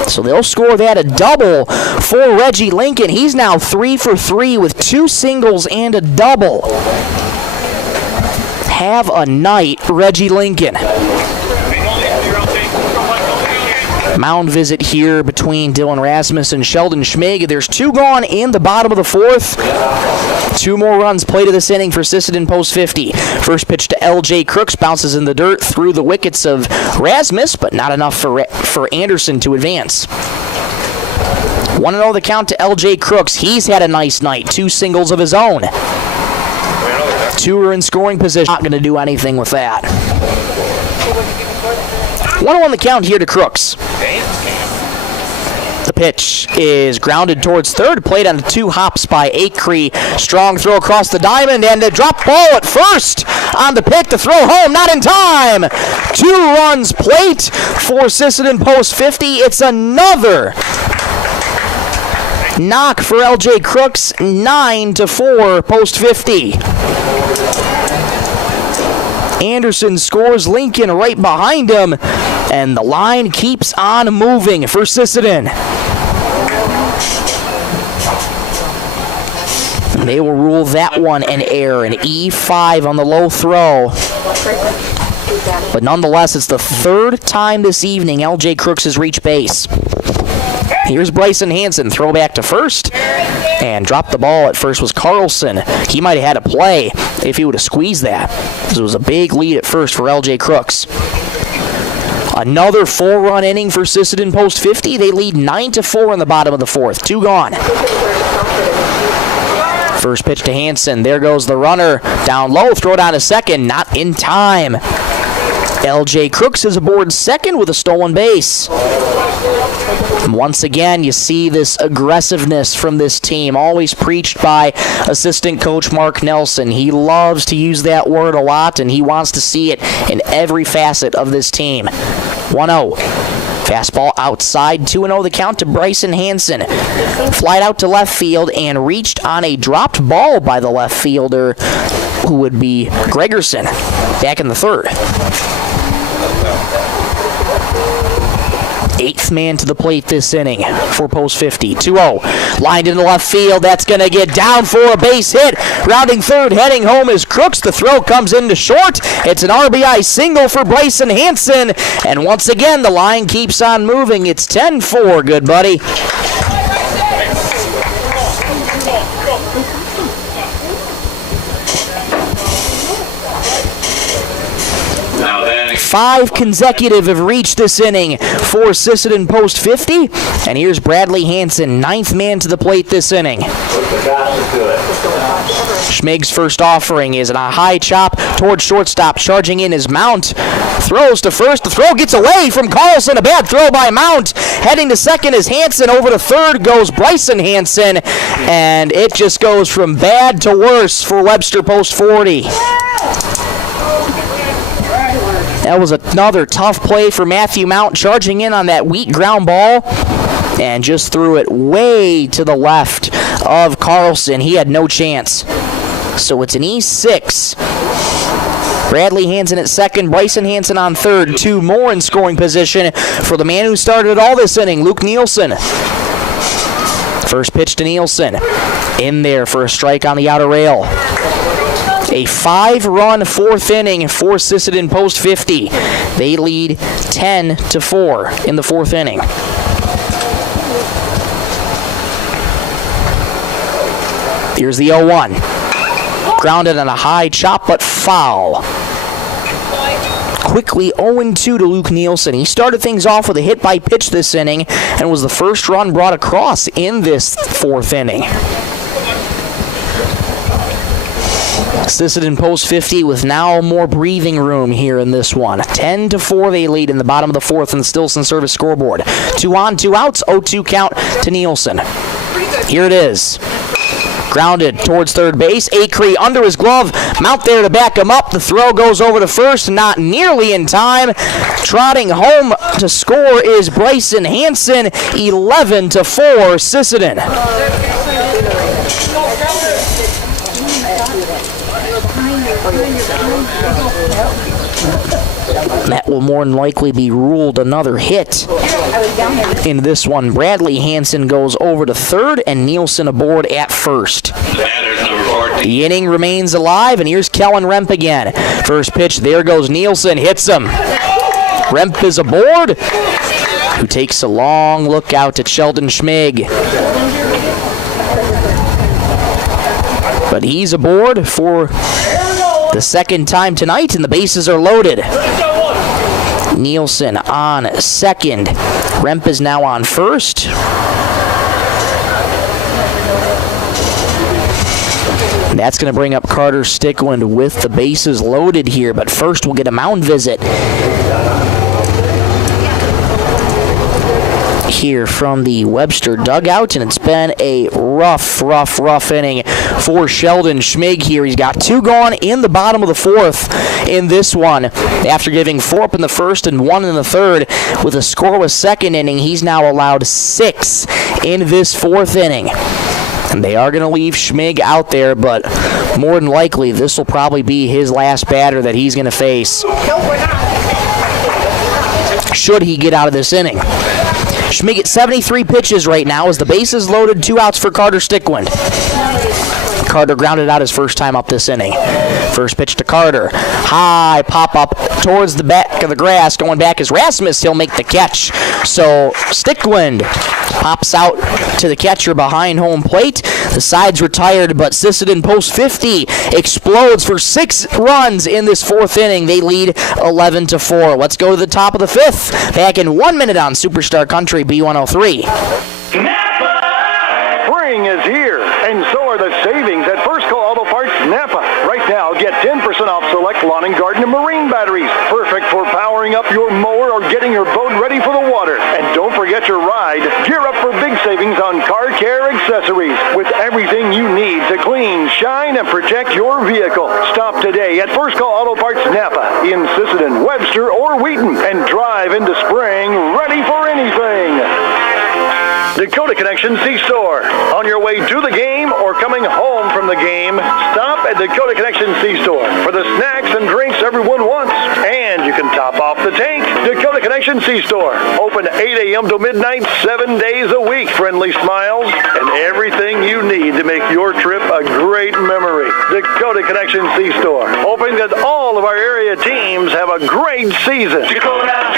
So they'll score that a double for Reggie Lincoln. He's now 3 for 3 with 2 singles and a double. Have a night, Reggie Lincoln. Mound visit here between Dylan Rasmus and Sheldon Schmig. There's 2 gone in the bottom of the 4th. 2 more runs played of this inning for Sisseton post 50. First pitch to L.J. Crooks, bounces in the dirt through the wickets of Rasmus, but not enough for Anderson to advance. 1-0 the count to L.J. Crooks. He's had a nice night. 2 singles of his own. 2 are in scoring position. Not going to do anything with that. 1-1 the count here to Crooks. The pitch is grounded towards third, played on 2 hops by Acree. Strong throw across the diamond, and a drop ball at first on the pick to throw home, not in time. 2 runs plate for Sisseton post 50. It's another knock for L.J. Crooks, 9-4 post 50. Anderson scores, Lincoln right behind him, and the line keeps on moving for Sisseton. They will rule that one an error, an E5 on the low throw. But nonetheless, it's the 3rd time this evening L.J. Crooks has reached base. Here's Bryson Hansen, throw back to first, and dropped the ball at first was Carlson. He might have had a play if he would have squeezed that. This was a big lead at first for L.J. Crooks. Another 4-run inning for Sisseton post 50. They lead 9-4 in the bottom of the 4th. 2 gone. First pitch to Hansen. There goes the runner. Down low, throw down to second. Not in time. L.J. Crooks is aboard second with a stolen base. Once again, you see this aggressiveness from this team, always preached by assistant coach Mark Nelson. He loves to use that word a lot, and he wants to see it in every facet of this team. 1-0. Fastball outside, 2-0 the count to Bryson Hansen. Flied out to left field and reached on a dropped ball by the left fielder, who would be Gregerson, back in the 3rd. 8th man to the plate this inning for post 50. 2-0. Lined into left field. That's going to get down for a base hit. Rounding third, heading home is Crooks. The throw comes into short. It's an RBI single for Bryson Hansen. And once again, the line keeps on moving. It's 10-4, good buddy. Now then, 5 consecutive have reached this inning for Sisseton post 50. And here's Bradley Hansen, 9th man to the plate this inning. Schmig's first offering is a high chop towards shortstop. Charging in is Mount. Throws to first. The throw gets away from Carlson. A bad throw by Mount. Heading to second is Hansen. Over to third goes Bryson Hansen. And it just goes from bad to worse for Webster post 40. That was another tough play for Matthew Mount, charging in on that weak ground ball and just threw it way to the left of Carlson. He had no chance. So it's an E6. Bradley Hansen at second, Bryson Hansen on third. 2 more in scoring position for the man who started all this inning, Luke Nielsen. First pitch to Nielsen. In there for a strike on the outer rail. A 5-run 4th inning for Sisseton post 50. They lead 10-4 in the 4th inning. Here's the 0-1. Grounded on a high chop, but foul. Quickly 0-2 to Luke Nielsen. He started things off with a hit by pitch this inning and was the first run brought across in this 4th inning. Sisseton post 50 with now more breathing room here in this one. 10-4 they lead in the bottom of the 4th in the Stilson Service scoreboard. 2 on, 2 outs, 0-2 count to Nielsen. Here it is. Grounded towards third base. Acree under his glove. Mount there to back him up. The throw goes over to first, not nearly in time. Trotting home to score is Bryson Hansen. 11-4 Sisseton. That will more than likely be ruled another hit in this one. Bradley Hansen goes over to third and Nielsen aboard at first. The inning remains alive, and here's Kellen Remp again. First pitch, there goes Nielsen, hits him. Remp is aboard. who takes a long look out at Sheldon Schmig. But he's aboard for the second time tonight, and the bases are loaded. Nielsen on second. Remp is now on first. That's going to bring up Carter Stickland with the bases loaded here, but first we'll get a mound visit here from the Webster dugout, and it's been a rough inning for Sheldon Schmig here. He's got 2 gone in the bottom of the 4th in this one. After giving 4 up in the 1st and 1 in the 3rd with a scoreless second inning, he's now allowed 6 in this 4th inning. And they are going to leave Schmig out there, but more than likely this will probably be his last batter that he's going to face should he get out of this inning. Schmig at 73 pitches right now as the bases loaded, 2 outs for Carter Stickland. Carter grounded out his first time up this inning. First pitch to Carter. High pop up towards the back of the grass. Going back is Rasmus. He'll make the catch. So Stickland pops out to the catcher behind home plate. The side's retired, but Sisseton post 50 explodes for 6 runs in this 4th inning. They lead 11-4. Let's go to the top of the 5th. Back in 1 minute on Superstar Country B103. Spring is here, and so are the savings at First Call Auto Parts Napa. Right now, get 10% off select lawn and garden and marine batteries. Perfect for powering up your mower or getting your boat ready for the water. And don't forget your ride. Gear up for big savings on car care accessories with everything you need to clean, shine, and protect your vehicle. Stop today at First Call Auto Parts Napa in Sisseton, Webster, or Wheaton, and drive into spring ready for anything. Dakota Connection C-Store. On your way to the game or coming home from the game, stop at Dakota Connection C-Store for the snacks and drinks everyone wants. And you can top off the tank. Dakota Connection C-Store. Open 8 a.m. to midnight, 7 days a week. Friendly smiles and everything you need to make your trip a great memory. Dakota Connection C-Store. Hoping that all of our area teams have a great season. Dakota Connection.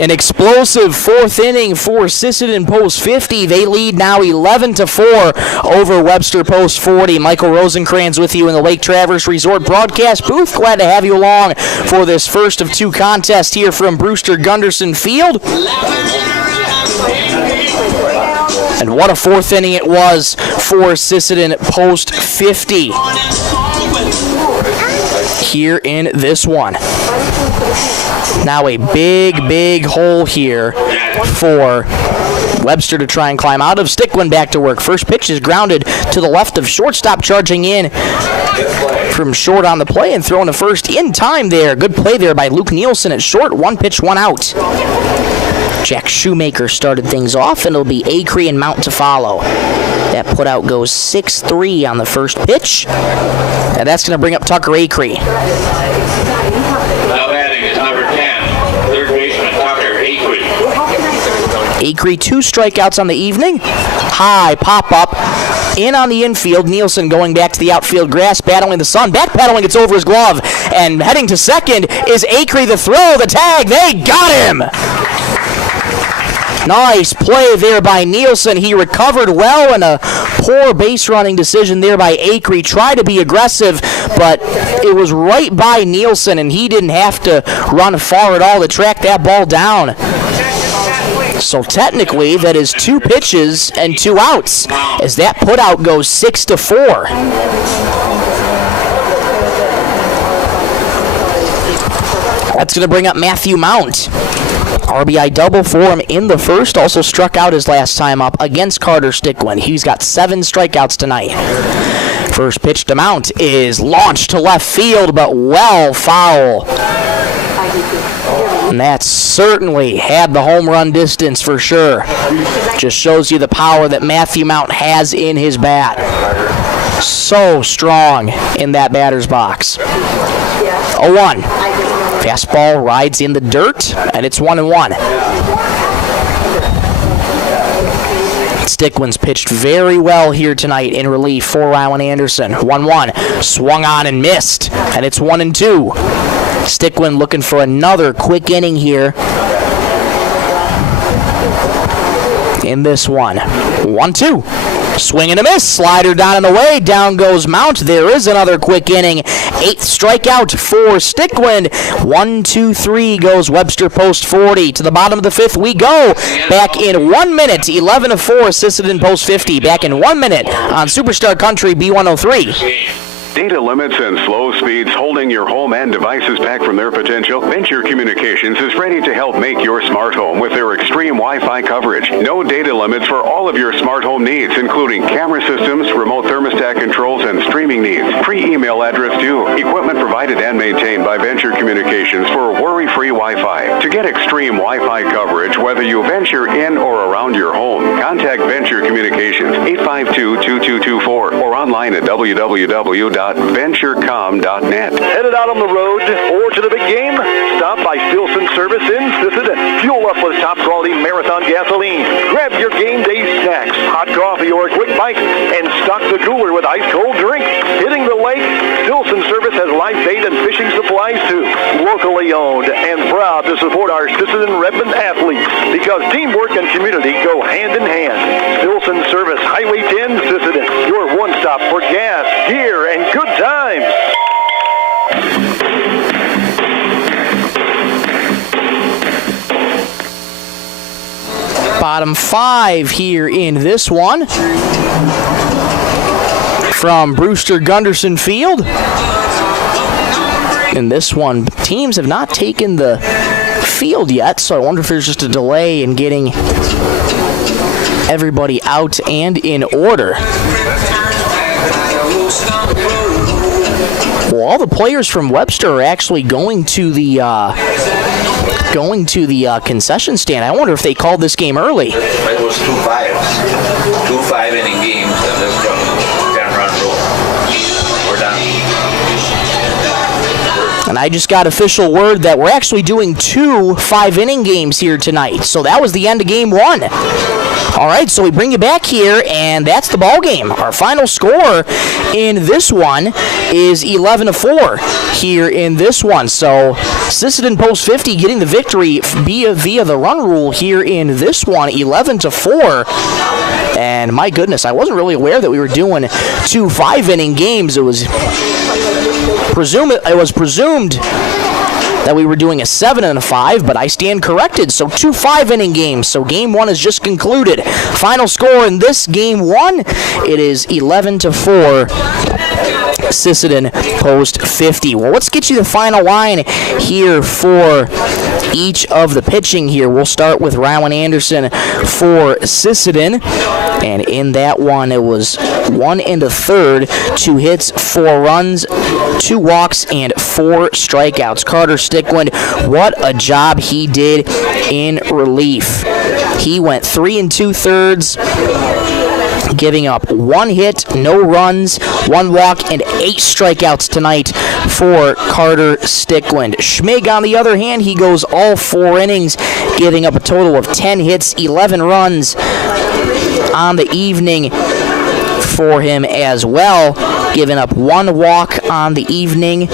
An explosive 4th inning for Sisseton post 50. They lead now 11-4 over Webster post 40. Michael Rosencrans with you in the Lake Traverse Resort broadcast booth. Glad to have you along for this first of 2 contests here from Brewster Gunderson Field. And what a 4th inning it was for Sisseton post 50 here in this one. Now a big hole here for Webster to try and climb out of. Stickland back to work. First pitch is grounded to the left of shortstop, charging in from short on the play and throwing to first in time there. Good play there by Luke Nielsen at short. 1 pitch, 1 out. Jack Shoemaker started things off, and it'll be Acree and Mount to follow. That putout goes 6-3 on the first pitch, and that's going to bring up Tucker Acree. Now batting is number 10, third baseman Tucker Acree. Acree 2 strikeouts on the evening. High pop up in on the infield. Nielsen going back to the outfield grass, battling the sun, backpedaling, it's over his glove, and heading to second is Acree. The throw, the tag, they got him. Nice play there by Nielsen. He recovered well, and a poor base running decision there by Acree. Tried to be aggressive, but it was right by Nielsen, and he didn't have to run far at all to track that ball down. So technically, that is 2 pitches and 2 outs, as that putout goes 6-4. That's going to bring up Matthew Mount. RBI double for him in the first. Also struck out his last time up against Carter Stickland. He's got 7 strikeouts tonight. First pitch to Mount is launched to left field, but well foul. And that certainly had the home run distance for sure. Just shows you the power that Matthew Mount has in his bat. So strong in that batter's box. 0-1. Fastball rides in the dirt, and it's 1-1. Stickland's pitched very well here tonight in relief for Rylan Anderson. 1-1. Swung on and missed. and it's 1-2. Stickland looking for another quick inning here in this one. 1-2. Swing and a miss. Slider down and away. Down goes Mount. There is another quick inning. 8th strikeout for Stickland. 1-2-3 goes Webster post 40. To the bottom of the 5th we go. Back in 1 minute. 11-4 Sisseton post 50. Back in 1 minute on Superstar Country B103. Data limits and slow speeds holding your home and devices back from their potential? Venture Communications is ready to help make your smart home with their extreme Wi-Fi coverage. No data limits for all of your smart home needs, including camera systems, remote thermostat controls, and streaming needs. Free email address too. Equipment provided and maintained by Venture Communications for worry-free Wi-Fi. To get extreme Wi-Fi coverage, whether you venture in or around your home, contact Venture Communications 852-2224 or online at www.venturecom.net. Headed out on the road or to the big game? Stop by Stilson Service in Sisseton. Fuel up with top quality Marathon gasoline. Grab your game day snacks, hot coffee or a quick bite, and stock the cooler with ice cold drinks. Hitting the lake? Stilson Service has live bait and fishing supplies too. Locally owned and proud to support our Sisseton Redmond athletes because teamwork and community go hand in hand. Stilson Service, Highway 10, Sisseton. Your one stop for gas, gear, and good times. Bottom 5 here in this one from Brewster Gunderson Field. In this one, teams have not taken the field yet, so I wonder if there's just a delay in getting everybody out and in order. Well, all the players from Webster are actually going to the concession stand. I wonder if they called this game early. It was 2 5-inning games, and this one 10-run rule. We're done. And I just got official word that we're actually doing 2 5-inning games here tonight. So that was the end of game 1. All right, so we bring you back here, and that's the ball game. Our final score in this one is 11-4 here in this one. So Sisseton post 50 getting the victory via the run rule here in this one, 11-4. And my goodness, I wasn't really aware that we were doing 2 5-inning games. It was presumed that we were doing a 7 and a 5, but I stand corrected. So 2 5-inning games. So game 1 is just concluded. Final score in this game 1, it is 11-4. Sisseton post 50. Well, let's get you the final line here for each of the pitching here. We'll start with Rowan Anderson for Sisseton. And in that one, it was 1 1/3, 2 hits, 4 runs, 2 walks, and 4 strikeouts. Carter Stickland, what a job he did in relief. He went 3 2/3, giving up 1 hit, no runs, 1 walk, and 8 strikeouts tonight for Carter Stickland. Schmig, on the other hand, he goes all 4 innings, giving up a total of 10 hits, 11 runs on the evening for him as well, giving up 1 walk on the evening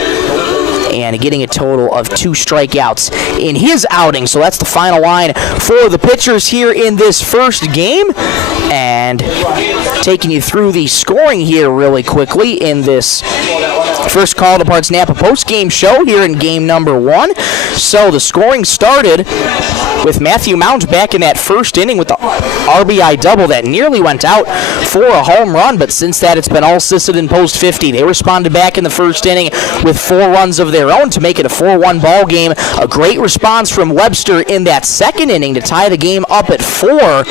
and getting a total of 2 strikeouts in his outing. So that's the final line for the pitchers here in this first game. And taking you through the scoring here really quickly in this first Call to Parts Napa post-game show here in game number 1. So the scoring started with Matthew Mount back in that first inning with the RBI double that nearly went out for a home run, but since that it's been all Sisseton post 50. They responded back in the first inning with 4 runs of their own to make it a 4-1 ball game. A great response from Webster in that second inning to tie the game up at 4.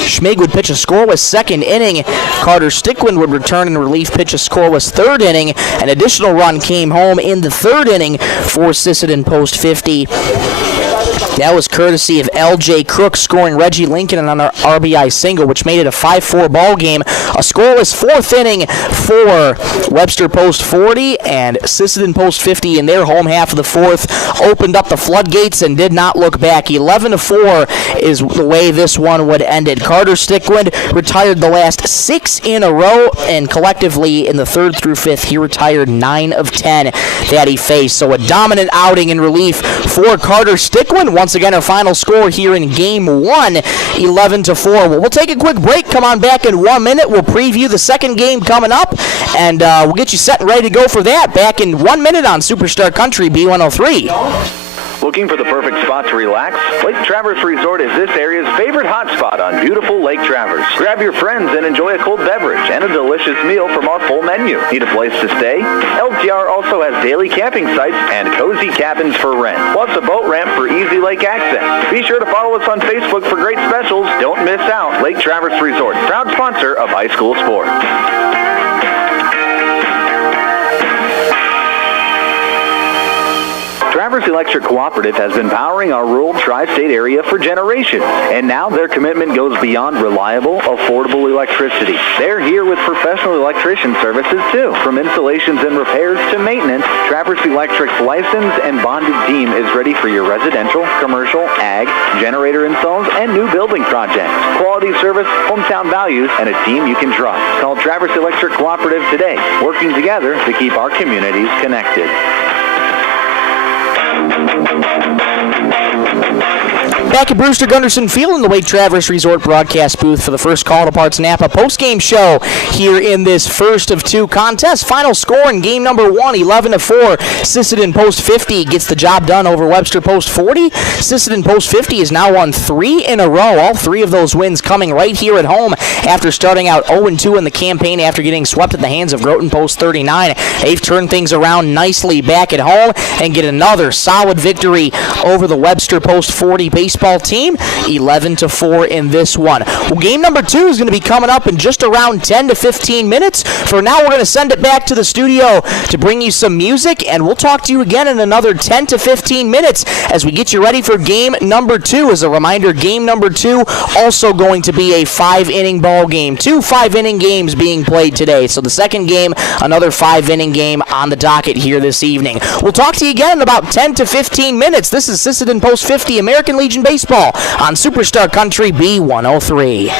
Schmig would pitch a scoreless second inning. Carter Stickland would return in relief, pitch a scoreless third inning. An additional run came home in the third inning for Sisseton post 50. That was courtesy of L.J. Crook scoring Reggie Lincoln on an RBI single, which made it a 5-4 ball game. A scoreless fourth inning for Webster Post 40, and Sisseton Post 50 in their home half of the fourth opened up the floodgates and did not look back. 11-4 is the way this one would end it. Carter Stickwind retired the last 6 in a row, and collectively in the 3rd through 5th, he retired 9 of 10 that he faced. So a dominant outing in relief for Carter Stickwind. Once again, our final score here in Game 1, 11-4. Well, we'll take a quick break. Come on back in 1 minute. We'll preview the second game coming up, and we'll get you set and ready to go for that back in 1 minute on Superstar Country B103. Looking for the perfect spot to relax? Lake Traverse Resort is this area's favorite hotspot on beautiful Lake Traverse. Grab your friends and enjoy a cold beverage and a delicious meal from our full menu. Need a place to stay? LTR also has daily camping sites and cozy cabins for rent, plus a boat ramp for easy lake access. Be sure to follow us on Facebook for great specials. Don't miss out. Lake Traverse Resort, proud sponsor of high school sports. Traverse Electric Cooperative has been powering our rural tri-state area for generations, and now their commitment goes beyond reliable, affordable electricity. They're here with professional electrician services too. From installations and repairs to maintenance, Traverse Electric's licensed and bonded team is ready for your residential, commercial, ag, generator installs, and new building projects. Quality service, hometown values, and a team you can trust. Call Traverse Electric Cooperative today, working together to keep our communities connected. Back at Brewster Gunderson Field in the Lake Traverse Resort broadcast booth for the first Call to Parts Napa post-game show here in this first of 2 contests. Final score in game number 1, 11-4. Sisseton Post 50 gets the job done over Webster Post 40. Sisseton Post 50 has now won 3 in a row, all 3 of those wins coming right here at home after starting out 0-2 in the campaign after getting swept at the hands of Groton Post 39. They've turned things around nicely back at home and get another solid victory over the Webster Post 40 baseball team, 11-4 in this one. Well, game number 2 is going to be coming up in just around 10 to 15 minutes. For now, we're going to send it back to the studio to bring you some music, and we'll talk to you again in another 10 to 15 minutes as we get you ready for game number 2. As a reminder, game number 2 also going to be a 5-inning ball game. 2 5-inning games being played today. So the second game, another 5-inning game on the docket here this evening. We'll talk to you again in about 10 to 15 minutes. This is Sisseton Post 50 American Legion Baseball on Superstar Country B103.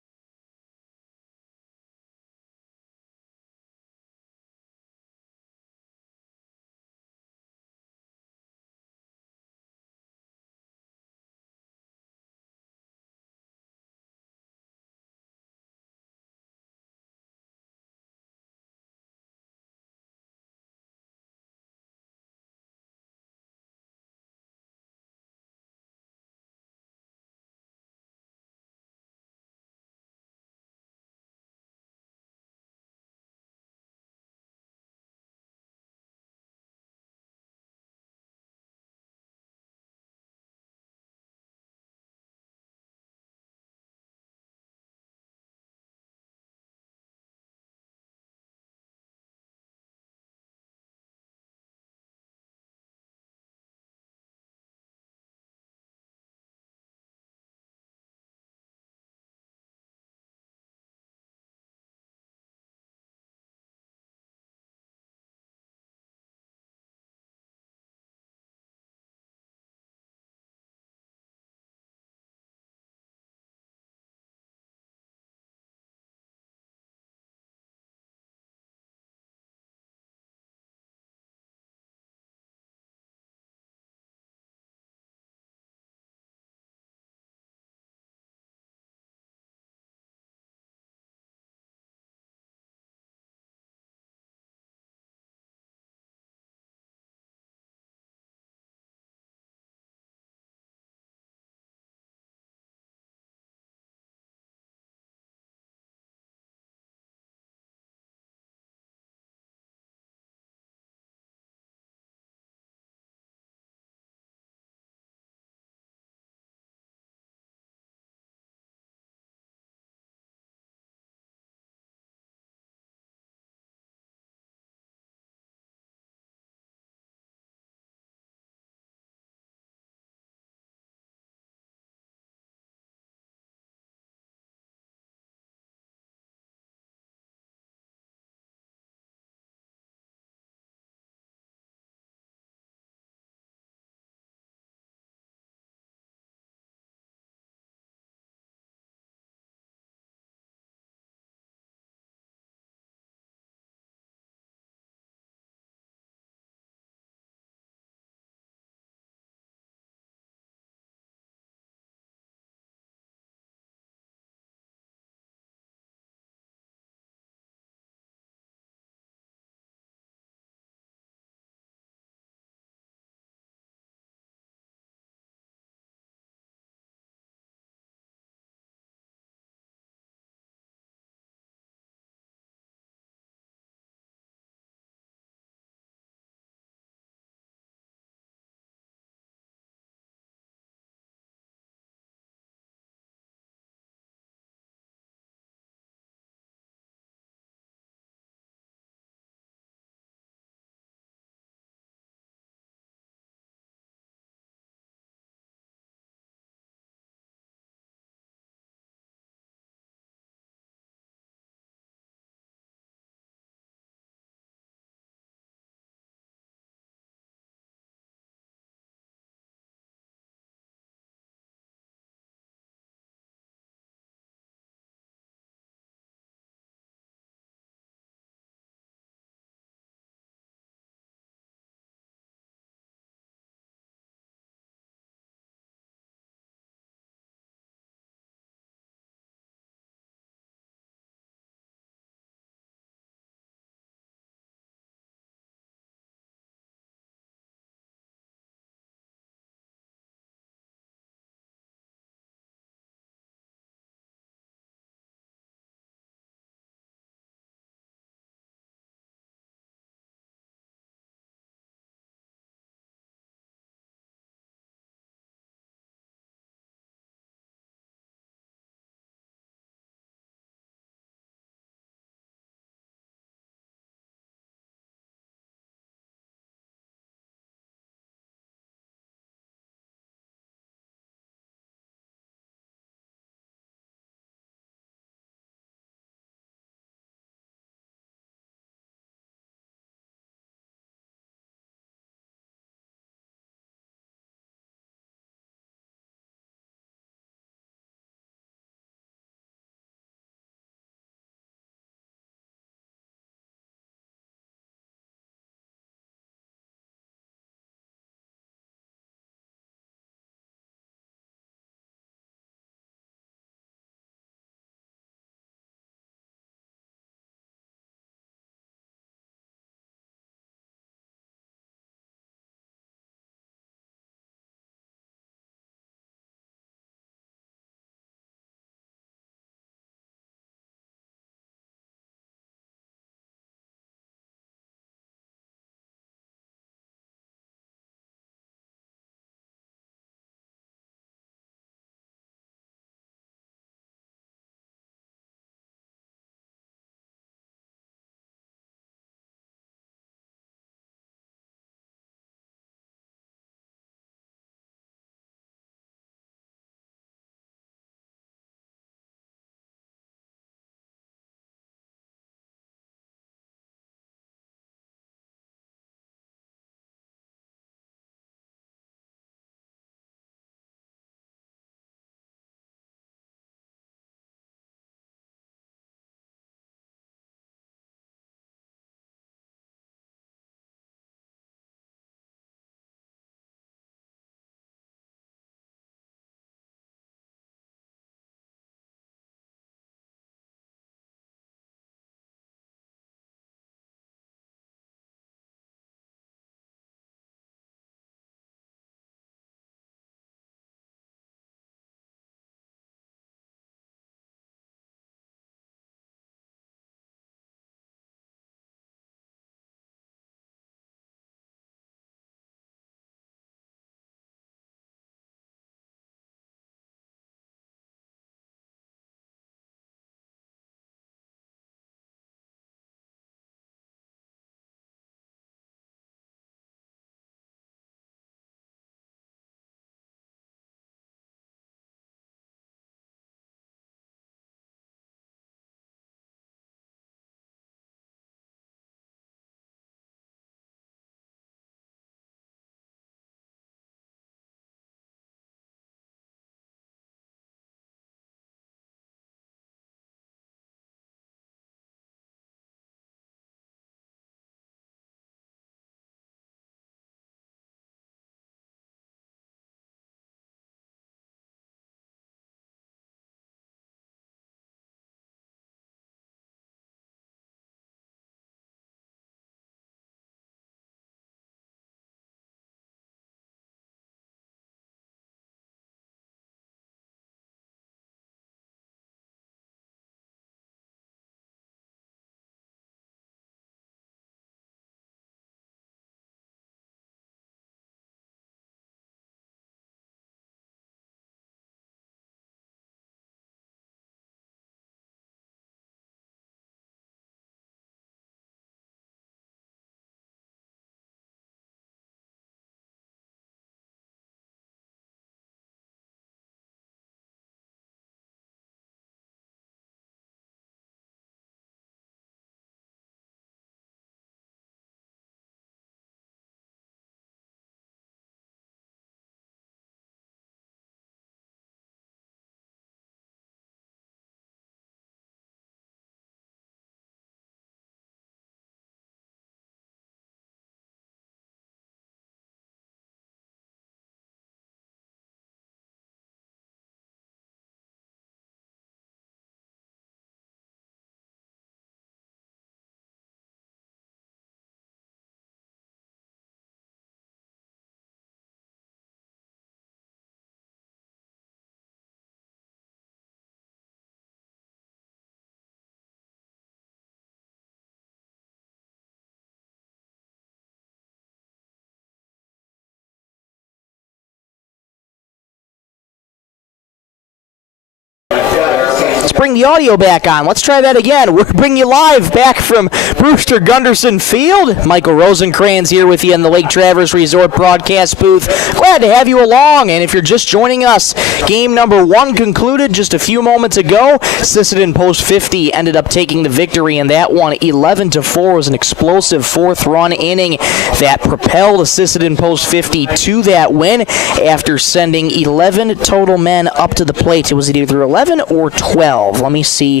bring the audio back on. Let's try that again. We're bringing you live back from Brewster Gunderson Field. Michael Rosencrans here with you in the Lake Traverse Resort broadcast booth. Glad to have you along. And if you're just joining us, game number 1 concluded just a few moments ago. Sisseton Post 50 ended up taking the victory in that one. 11-4 was an explosive 4th run inning that propelled Sisseton Post 50 to that win after sending 11 total men up to the plate. It was either 11 or 12. Let me see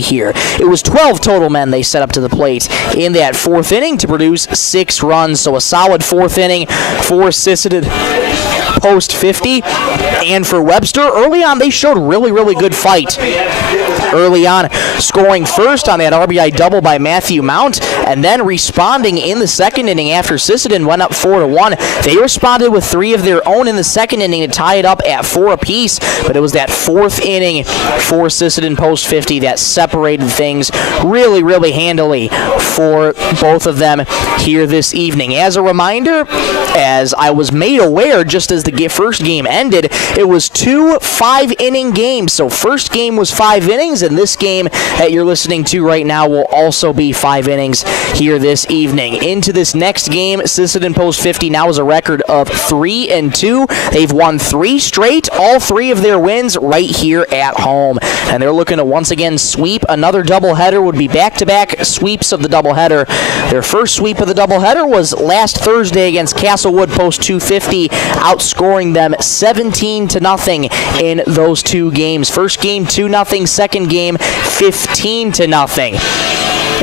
here. It was 12 total men they set up to the plate in that 4th inning to produce 6 runs. So a solid 4th inning for Sisseton Post 50. And for Webster, early on they showed really good fight. Early on, scoring first on that RBI double by Matthew Mount, and then responding in the 2nd inning after Sisseton went up 4-1. They responded with 3 of their own in the 2nd inning to tie it up at 4 apiece, but it was that 4th inning for Sisseton Post 50 that separated things really handily for both of them here this evening. As a reminder, as I was made aware just as the first game ended, it was 2 5-inning games. So first game was 5 innings, and this game that you're listening to right now will also be 5 innings here this evening. Into this next game, Sisseton Post 50 now has a record of 3-2. They've won 3 straight, all 3 of their wins right here at home. And they're looking to once again sweep another doubleheader. Would be back-to-back sweeps of the doubleheader. Their first sweep of the doubleheader was last Thursday against Castlewood Post 250, outscoring them 17-0 in those 2 games. First game 2-0, second game 15-0.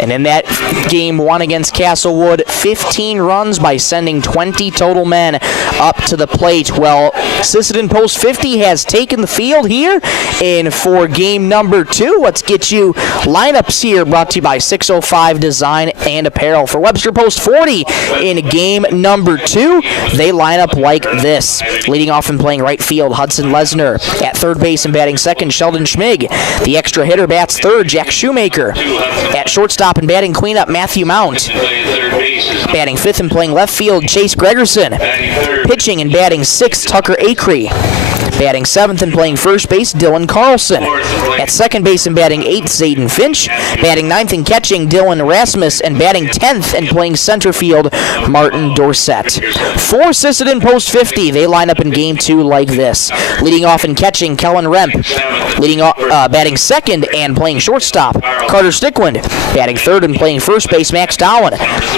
And in that game 1 against Castlewood, 15 runs by sending 20 total men up to the plate. Well, Sisseton Post 50 has taken the field here. And for game number 2, let's get you lineups here, brought to you by 605 Design and Apparel. For Webster Post 40 in game number 2, they line up like this. Leading off and playing right field, Hudson Lesnar. At third base and batting second, Sheldon Schmig. The extra hitter bats third, Jack Shoemaker. At shortstop and batting cleanup, Matthew Mount. Batting 5th and playing left field, Chase Gregerson. Pitching and batting 6th, Tucker Acree. Batting 7th and playing first base, Dylan Carlson. At second base and batting 8th, Zayden Finch. Batting 9th and catching, Dylan Rasmus. And batting 10th and playing center field, Martin Dorsett. For Sisseton Post 50, they line up in game 2 like this. Leading off and catching, Kellen Remp. Batting second and playing shortstop, Carter Stickland. Batting third and playing first base, Max Dowan.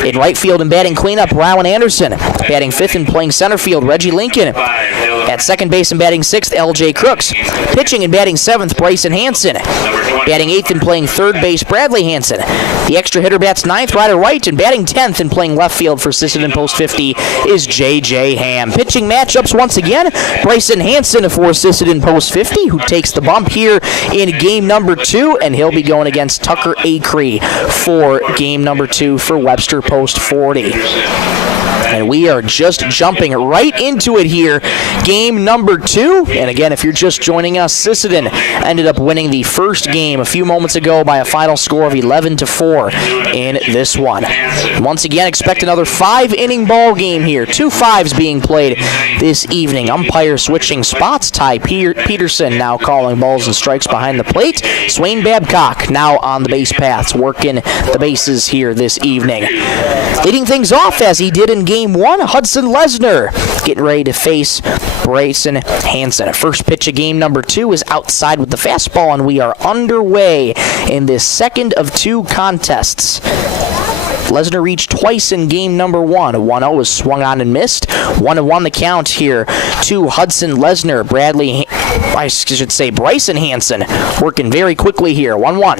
In right field and batting cleanup, Rowan Anderson. Batting 5th and playing center field, Reggie Lincoln. At second base and batting 6th, L.J. Crooks. Pitching and batting 7th, Bryson Hanson. Batting 8th and playing third base, Bradley Hanson. The extra hitter bats 9th, Ryder White, and batting 10th and playing left field for Sisseton Post 50 is J.J. Ham. Pitching matchups once again, Bryson Hanson for Sisseton Post 50, who takes the bump here in game number 2, and he'll be going against Tucker Acree for game number 2 for Webster Post 40. And we are just jumping right into it here. Game number 2. And again, if you're just joining us, Sisseton ended up winning the first game a few moments ago by a final score of 11-4 in this one. Once again, expect another 5-inning ball game here. 2 5s being played this evening. Umpire switching spots. Ty Peterson now calling balls and strikes behind the plate. Swain Babcock now on the base paths, working the bases here this evening. Leading things off as he did in game 1, Hudson Lesnar getting ready to face Bryson Hanson. First pitch of game number 2 is outside with the fastball, and we are underway in this second of 2 contests. Lesnar reached twice in game number 1. 1-0 was swung on and missed. 1-1 the count here to Hudson Lesnar. Bryson Hanson working very quickly here. 1-1.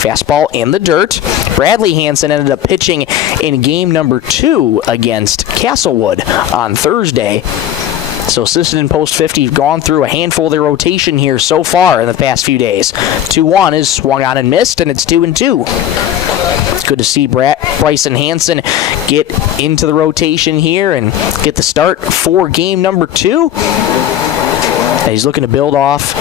Fastball in the dirt. Bradley Hanson ended up pitching in game number 2 against Castlewood on Thursday. So Sisseton Post 50 have gone through a handful of their rotation here so far in the past few days. 2-1 is swung on and missed, and it's 2-2. It's good to see Bryson Hanson get into the rotation here and get the start for game number 2. And he's looking to build off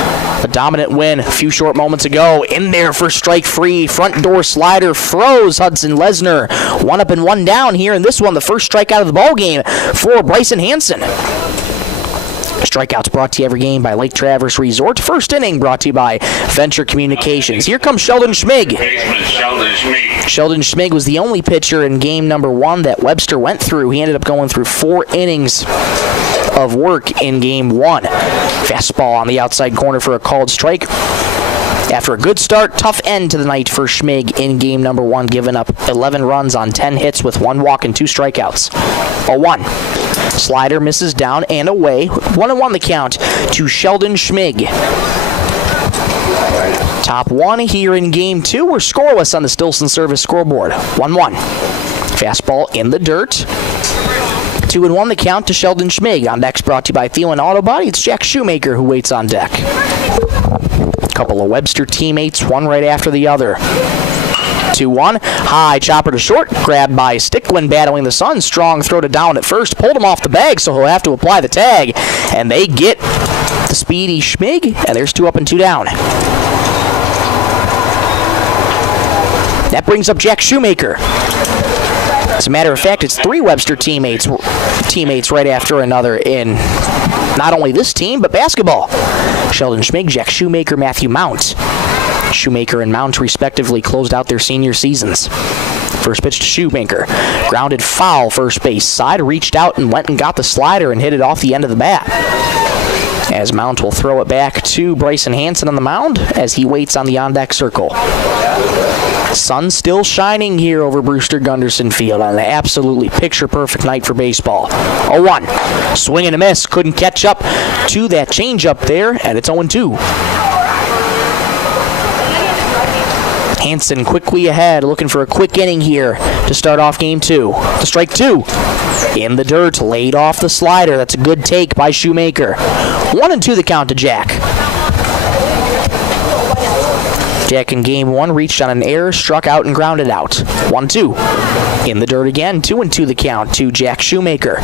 a dominant win a few short moments ago. In there for strike free. Front door slider froze Hudson Lesnar. 1 up and 1 down here in this one. The first strikeout of the ball game for Bryson Hanson. Strikeouts brought to you every game by Lake Traverse Resort. First inning brought to you by Venture Communications. Here comes Sheldon Schmig. Sheldon Schmig was the only pitcher in game number 1 that Webster went through. He ended up going through 4 innings of work in game 1. Fastball on the outside corner for a called strike. After a good start, tough end to the night for Schmig in game number 1, giving up 11 runs on 10 hits with 1 walk and 2 strikeouts. 0-1. Slider misses down and away. 1-1 the count to Sheldon Schmig. Top 1 here in game 2. We're scoreless on the Stilson Service scoreboard. 1-1. Fastball in the dirt. 2-1 the count to Sheldon Schmig. On deck's brought to you by Thielen Auto Body. It's Jack Shoemaker who waits on deck. Couple of Webster teammates, one right after the other. 2-1. High chopper to short. Grabbed by Sticklin battling the sun. Strong throw to down at first. Pulled him off the bag, so he'll have to apply the tag. And they get the speedy Schmig, and there's 2 up and 2 down. That brings up Jack Shoemaker. As a matter of fact, it's 3 Webster teammates right after another in not only this team, but basketball. Sheldon Schmig, Jack Shoemaker, Matthew Mount. Shoemaker and Mount respectively closed out their senior seasons. First pitch to Shoemaker. Grounded foul first base side. Reached out and went and got the slider and hit it off the end of the bat. As Mount will throw it back to Bryson Hansen on the mound as he waits on the on-deck circle. Sun still shining here over Brewster Gunderson Field on an absolutely picture-perfect night for baseball. 0-1. Swing and a miss. Couldn't catch up to that changeup there, and it's 0-2. Hansen quickly ahead, looking for a quick inning here to start off game 2. To strike 2. In the dirt, laid off the slider. That's a good take by Shoemaker. 1-2 the count to Jack. Jack in game 1 reached on an error, struck out and grounded out. 1-2. In the dirt again, 2-2 the count to Jack Shoemaker.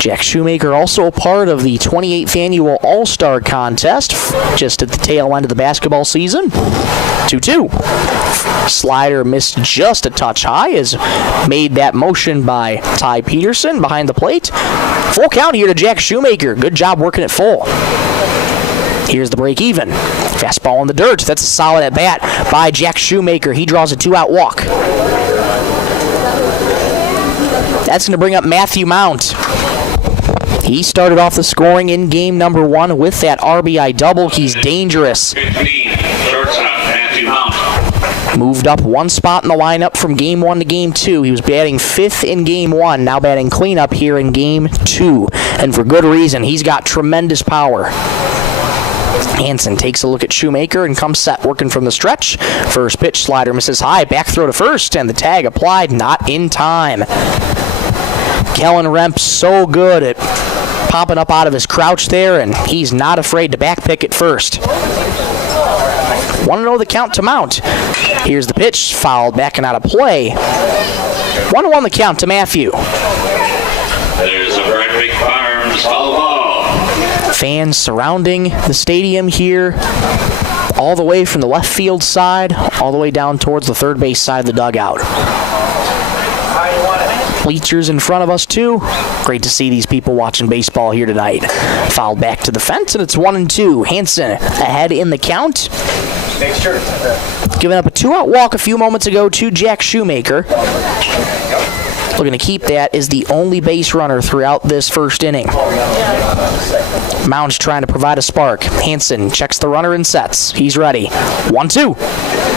Jack Shoemaker also a part of the 28th annual All-Star Contest, just at the tail end of the basketball season. 2-2. Slider missed just a touch high, as made that motion by Ty Peterson behind the plate. Full count here to Jack Shoemaker. Good job working it full. Here's the break even. Fastball in the dirt. That's a solid at bat by Jack Shoemaker. He draws a 2-out walk. That's going to bring up Matthew Mount. He started off the scoring in game number 1 with that RBI double. He's dangerous. 15, shortstop, Matthew Mount. Moved up 1 spot in the lineup from game 1 to game 2. He was batting 5th in game 1, now batting cleanup here in game 2. And for good reason. He's got tremendous power. Hansen takes a look at Shoemaker and comes set working from the stretch. First pitch, slider misses high. Back throw to first, and the tag applied, not in time. Kellen Remp so good at popping up out of his crouch there, and he's not afraid to back pick at first. 1-0 the count to Mount. Here's the pitch, fouled, backing out of play. 1-1 the count to Matthew. There's a Bright Big Farms foul ball. Fans surrounding the stadium here, all the way from the left field side, all the way down towards the third base side of the dugout. Bleachers in front of us, too. Great to see these people watching baseball here tonight. Fouled back to the fence, and it's 1-2. Hansen ahead in the count. Giving up a 2-out walk a few moments ago to Jack Shoemaker. Looking to keep that as the only base runner throughout this first inning. Mount's trying to provide a spark. Hansen checks the runner and sets. He's ready. 1-2.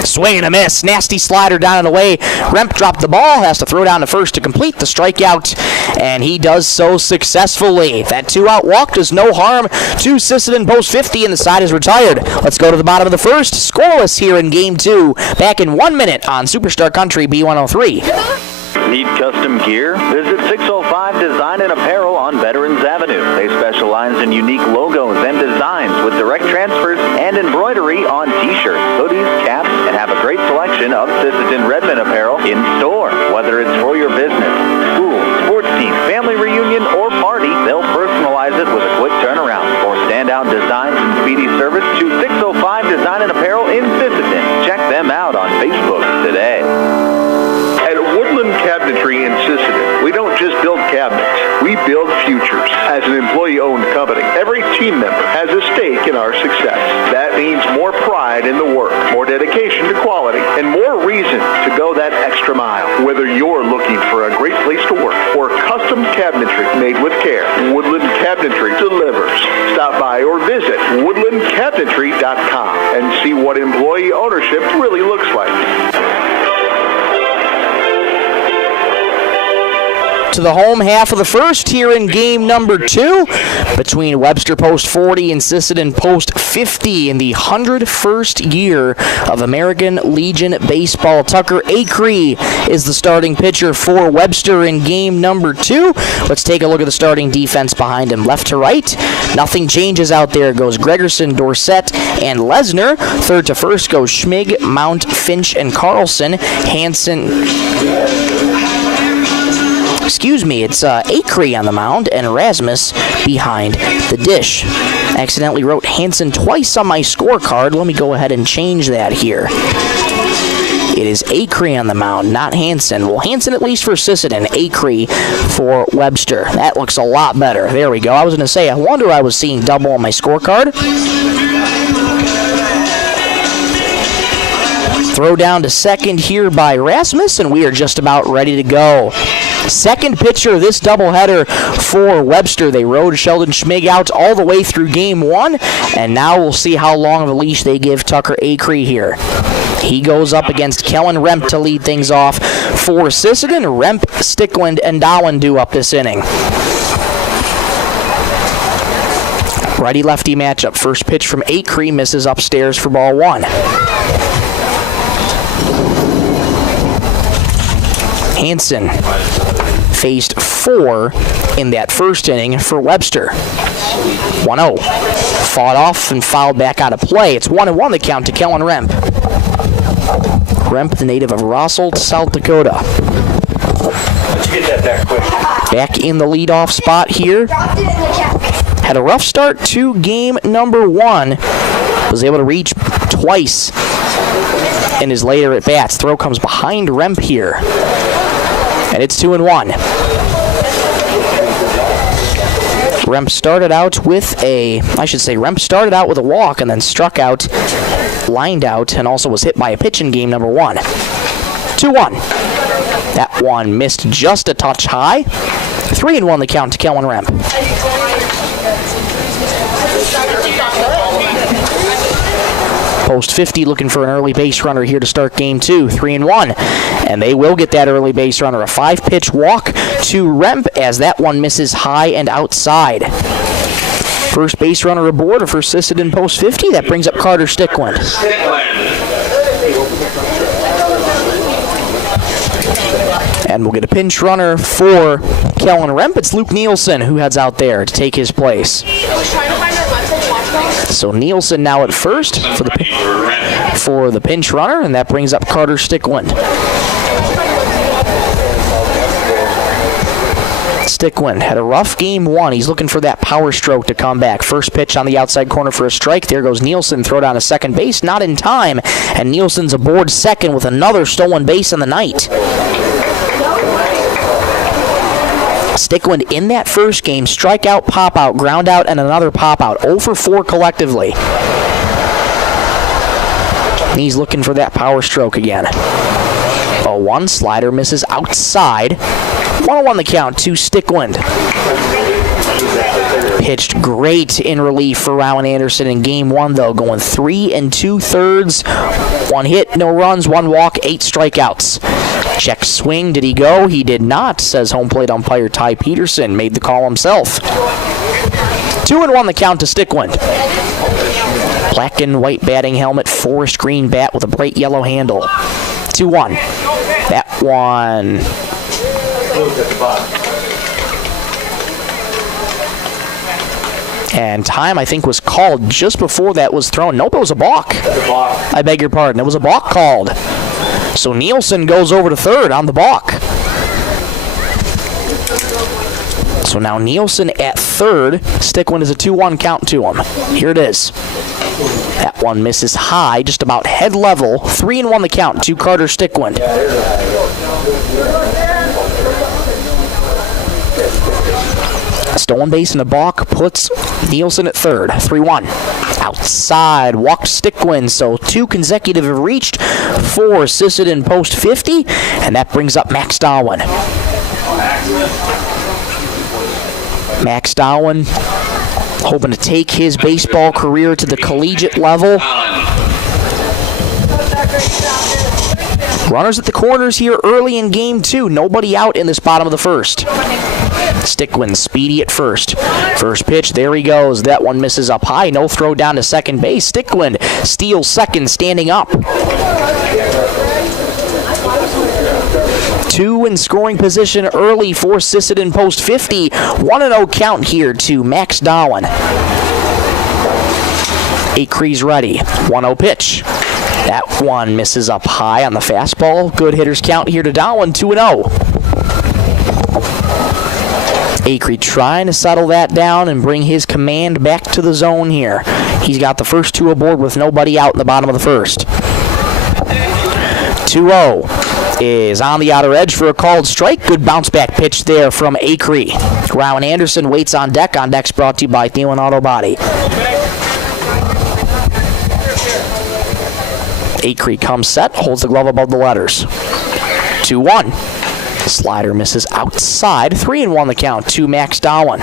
Swing and a miss. Nasty slider down and away. Remp dropped the ball. Has to throw down to first to complete the strikeout. And he does so successfully. That 2-out walk does no harm to Sisseton post 50, and the side is retired. Let's go to the bottom of the first. Scoreless here in game 2. Back in 1 minute on Superstar Country B103. Need custom gear? Visit 605 Design and Apparel on Veterans Avenue. They specialize in unique logos and designs with direct transfers and embroidery on t-shirts, hoodies, caps, and have a great selection of Sisseton Redmond apparel in store. Whether it's for your business, school, sports team, family reunion, or party, they'll personalize it with a quick turnaround. For standout designs and speedy service, choose 605 Design and Apparel in Sisseton. Check them out on Facebook today. At Woodland Cabinetry in Sisseton. We don't just build cabinets, we build futures. As an employee-owned company, every team member has a stake in our success. That means more pride in the work, more dedication to quality, and more reason to go that extra mile. Whether you're looking for a great place to work or custom cabinetry made with care, Woodland Cabinetry delivers. Stop by or visit woodlandcabinetry.com and see what employee ownership really looks like. To the home half of the first here in game number 2 between Webster Post 40 and Sisseton Post 50 in the 101st year of American Legion Baseball. Tucker Acree is the starting pitcher for Webster in game number 2. Let's take a look at the starting defense behind him. Left to right, nothing changes out there. Goes Gregerson, Dorsett, and Lesnar. Third to first goes Schmig, Mount, Finch, and Carlson. It's Acree on the mound and Rasmus behind the dish. Accidentally wrote Hansen twice on my scorecard. Let me go ahead and change that here. It is Acree on the mound, not Hansen. Well, Hansen at least for Sisseton, Acree for Webster. That looks a lot better. There we go. I was going to say, I wonder I was seeing double on my scorecard. Throw down to second here by Rasmus, and we are just about ready to go. Second pitcher of this doubleheader for Webster. They rode Sheldon Schmig out all the way through game 1, and now we'll see how long of a leash they give Tucker Acree here. He goes up against Kellen Remp to lead things off for Sisseton. Remp, Stickland, and Dowen do up this inning. Righty-lefty matchup. First pitch from Acree misses upstairs for ball 1. Hansen faced 4 in that first inning for Webster. 1-0. Fought off and fouled back out of play. It's 1-1 the count to Kellen Remp. Remp, the native of Rosselt, South Dakota. Let's get that back quick. Back in the leadoff spot here. Had a rough start to game number 1. Was able to reach twice in his later at-bats. Throw comes behind Remp here. And it's 2-1. Remp started out with a walk and then struck out, lined out, and also was hit by a pitch in game number 1. 2-1. That one missed just a touch high. 3-1 the count to Kellen Remp. Post 50 looking for an early base runner here to start game 2. 3-1. And they will get that early base runner. A 5-pitch walk to Remp as that one misses high and outside. First base runner aboard for Sisseton Post 50. That brings up Carter Stickland. And we'll get a pinch runner for Kellen Remp. It's Luke Nielsen who heads out there to take his place. So Nielsen now at first for the pinch runner, and that brings up Carter Stickland. Stickland had a rough game 1. He's looking for that power stroke to come back. First pitch on the outside corner for a strike. There goes Nielsen. Throw down to second base. Not in time. And Nielsen's aboard second with another stolen base in the night. Stickland in that first game, strikeout, pop-out, ground-out, and another pop-out. 0 for 4 collectively. He's looking for that power stroke again. 0-1, slider misses outside. 1-1 the count to Stickland. Pitched great in relief for Rowan Anderson in game 1, though, going 3 2/3. 1 hit, no runs, 1 walk, 8 strikeouts. Check swing, did he go? He did not, says home plate umpire Ty Peterson. Made the call himself. 2-1 the count to Stickland. Black and white batting helmet, forest green bat with a bright yellow handle. 2-1. That one. And time, I think, was called just before that was thrown. Nope, it was a balk. I beg your pardon. It was a balk called. So Nielsen goes over to third on the balk. So now Nielsen at third. Stickland is a 2-1 count to him. Here it is. That one misses high, just about head level. 3-1 the count to Carter Stickland. Stolen base in the balk puts Nielsen at third. 3-1. Outside, walked Stickwin, so 2 consecutive have reached for Sisseton post 50, and that brings up Max Darwin. Max Darwin hoping to take his baseball career to the collegiate level. Runners at the corners here early in game 2. Nobody out in this bottom of the first. Stickwin speedy at first. First pitch, there he goes. That one misses up high. No throw down to second base. Stickwin steals second, standing up. 2 in scoring position early for Sisseton post 50. 1-0 count here to Max Darwin. Acree's ready. 1-0 pitch. That one misses up high on the fastball. Good hitters count here to Darwin. 2-0. Acree trying to settle that down and bring his command back to the zone here. He's got the first 2 aboard with nobody out in the bottom of the first. 2-0 is on the outer edge for a called strike. Good bounce back pitch there from Acree. Rowan Anderson waits on deck. On deck's brought to you by Thielen Auto Body. Acree comes set, holds the glove above the letters. 2-1. Slider misses outside. 3-1 the count to Max Darwin.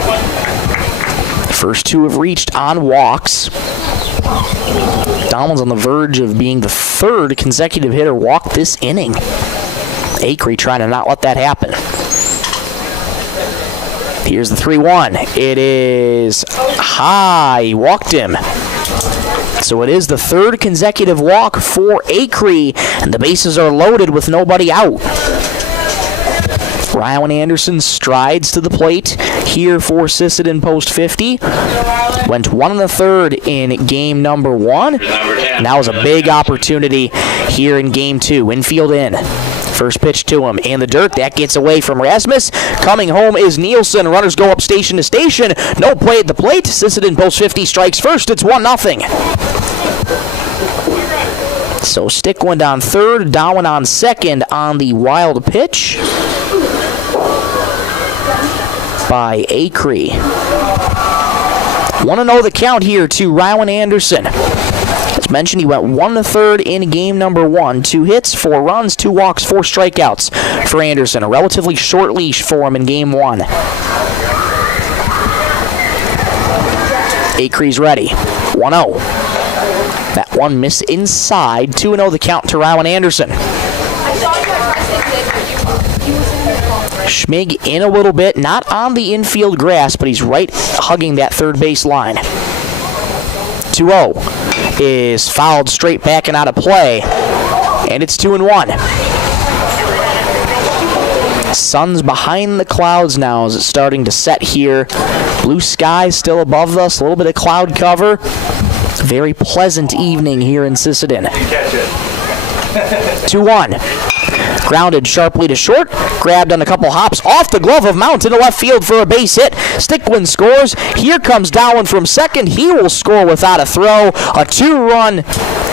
First 2 have reached on walks. Darwin's on the verge of being the 3rd consecutive hitter walked this inning. Acree trying to not let that happen. Here's the 3-1. It is high. He walked him. So it is the 3rd consecutive walk for Acree, and the bases are loaded with nobody out. Rowan Anderson strides to the plate here for Sisseton post 50. Went 1 1/3 in game number 1. And that was a big opportunity here in game 2. Infield in. First pitch to him in the dirt. That gets away from Rasmus. Coming home is Nielsen. Runners go up station to station. No play at the plate. Sisseton post 50 strikes first. It's 1-0. So Stickwin on third, Darwin on second on the wild pitch by Acree. 1-0 the count here to Rowan Anderson. As mentioned, he went 1 1/3 in game number 1. 2 hits, 4 runs, 2 walks, 4 strikeouts for Anderson. A relatively short leash for him in game 1. Acree's ready. 1-0. That one missed inside. 2-0 the count to Rowan Anderson. Schmig in a little bit, not on the infield grass, but he's right hugging that third base line. 2-0 is fouled straight back and out of play, and it's 2-1. Sun's behind the clouds now as it's starting to set here. Blue skies still above us, a little bit of cloud cover. Very pleasant evening here in Sisseton. 2-1. Grounded sharply to short, grabbed on a couple hops off the glove of Mount into left field for a base hit. Stickwin scores. Here comes Darwin from second. He will score without a throw. A 2-run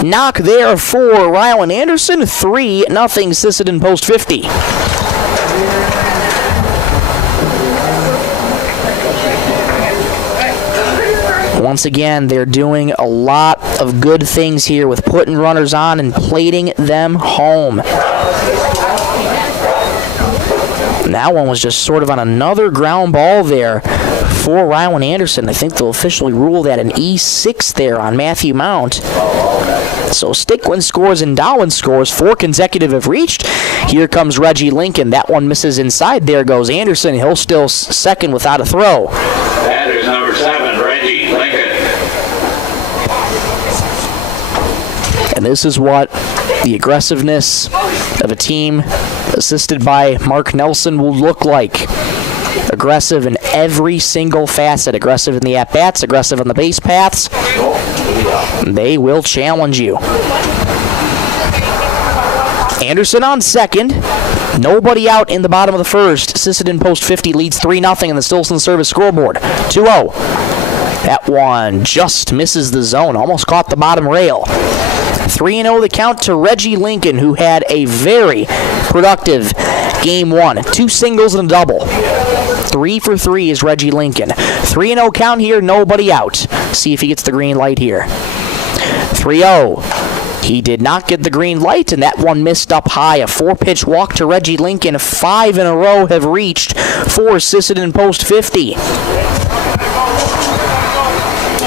knock there for Rowan Anderson. 3-0 Sisseton post 50. Once again, they're doing a lot of good things here with putting runners on and plating them home. And that one was just sort of on another ground ball there for Rowan Anderson. I think they'll officially rule that an E6 there on Matthew Mount. So Stickwin scores and Darwin scores. 4 consecutive have reached. Here comes Reggie Lincoln. That one misses inside. There goes Anderson. He'll still second without a throw. Batters number 7, Reggie Lincoln. And this is what the aggressiveness of a team assisted by Mark Nelson will look like. Aggressive in every single facet. Aggressive in the at-bats, aggressive on the base paths. They will challenge you. Anderson on second. Nobody out in the bottom of the first. Sisseton post 50 leads 3-0 in the Stilson Service scoreboard. 2-0. That one just misses the zone. Almost caught the bottom rail. 3-0 the count to Reggie Lincoln, who had a very productive game 1. 2 singles and a double. 3 for 3 is Reggie Lincoln. 3-0 count here, nobody out. See if he gets the green light here. 3-0. He did not get the green light, and that one missed up high. A 4-pitch walk to Reggie Lincoln. 5 in a row have reached for Sisseton Post 50.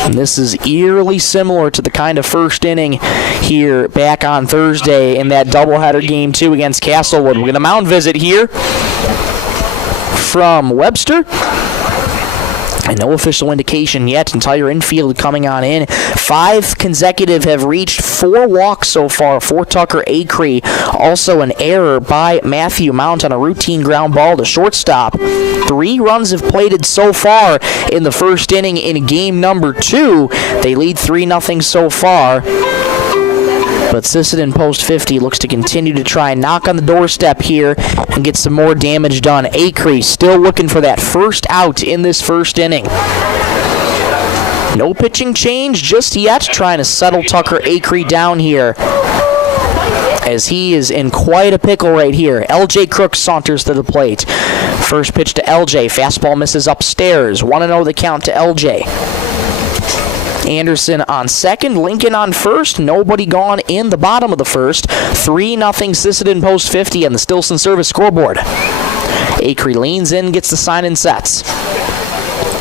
And this is eerily similar to the kind of first inning here back on Thursday in that doubleheader game 2 against Castlewood. We're going to mound visit here from Webster. And no official indication yet. Entire infield coming on in. 5 consecutive have reached. 4 walks so far for Tucker Acree. Also an error by Matthew Mount on a routine ground ball to shortstop. 3 runs have plated so far in the first inning in game number 2. They lead 3-0 so far. But Sisseton Post 50 looks to continue to try and knock on the doorstep here and get some more damage done. Acree still looking for that first out in this first inning. No pitching change just yet, trying to settle Tucker Acree down here, as he is in quite a pickle right here. LJ Crooks saunters to the plate. First pitch to LJ. Fastball misses upstairs. 1-0 the count to LJ. Anderson on second, Lincoln on first. Nobody gone in the bottom of the first. 3-0 Sisseton Post 50 on the Stilson Service scoreboard. Acree leans in, gets the sign and sets.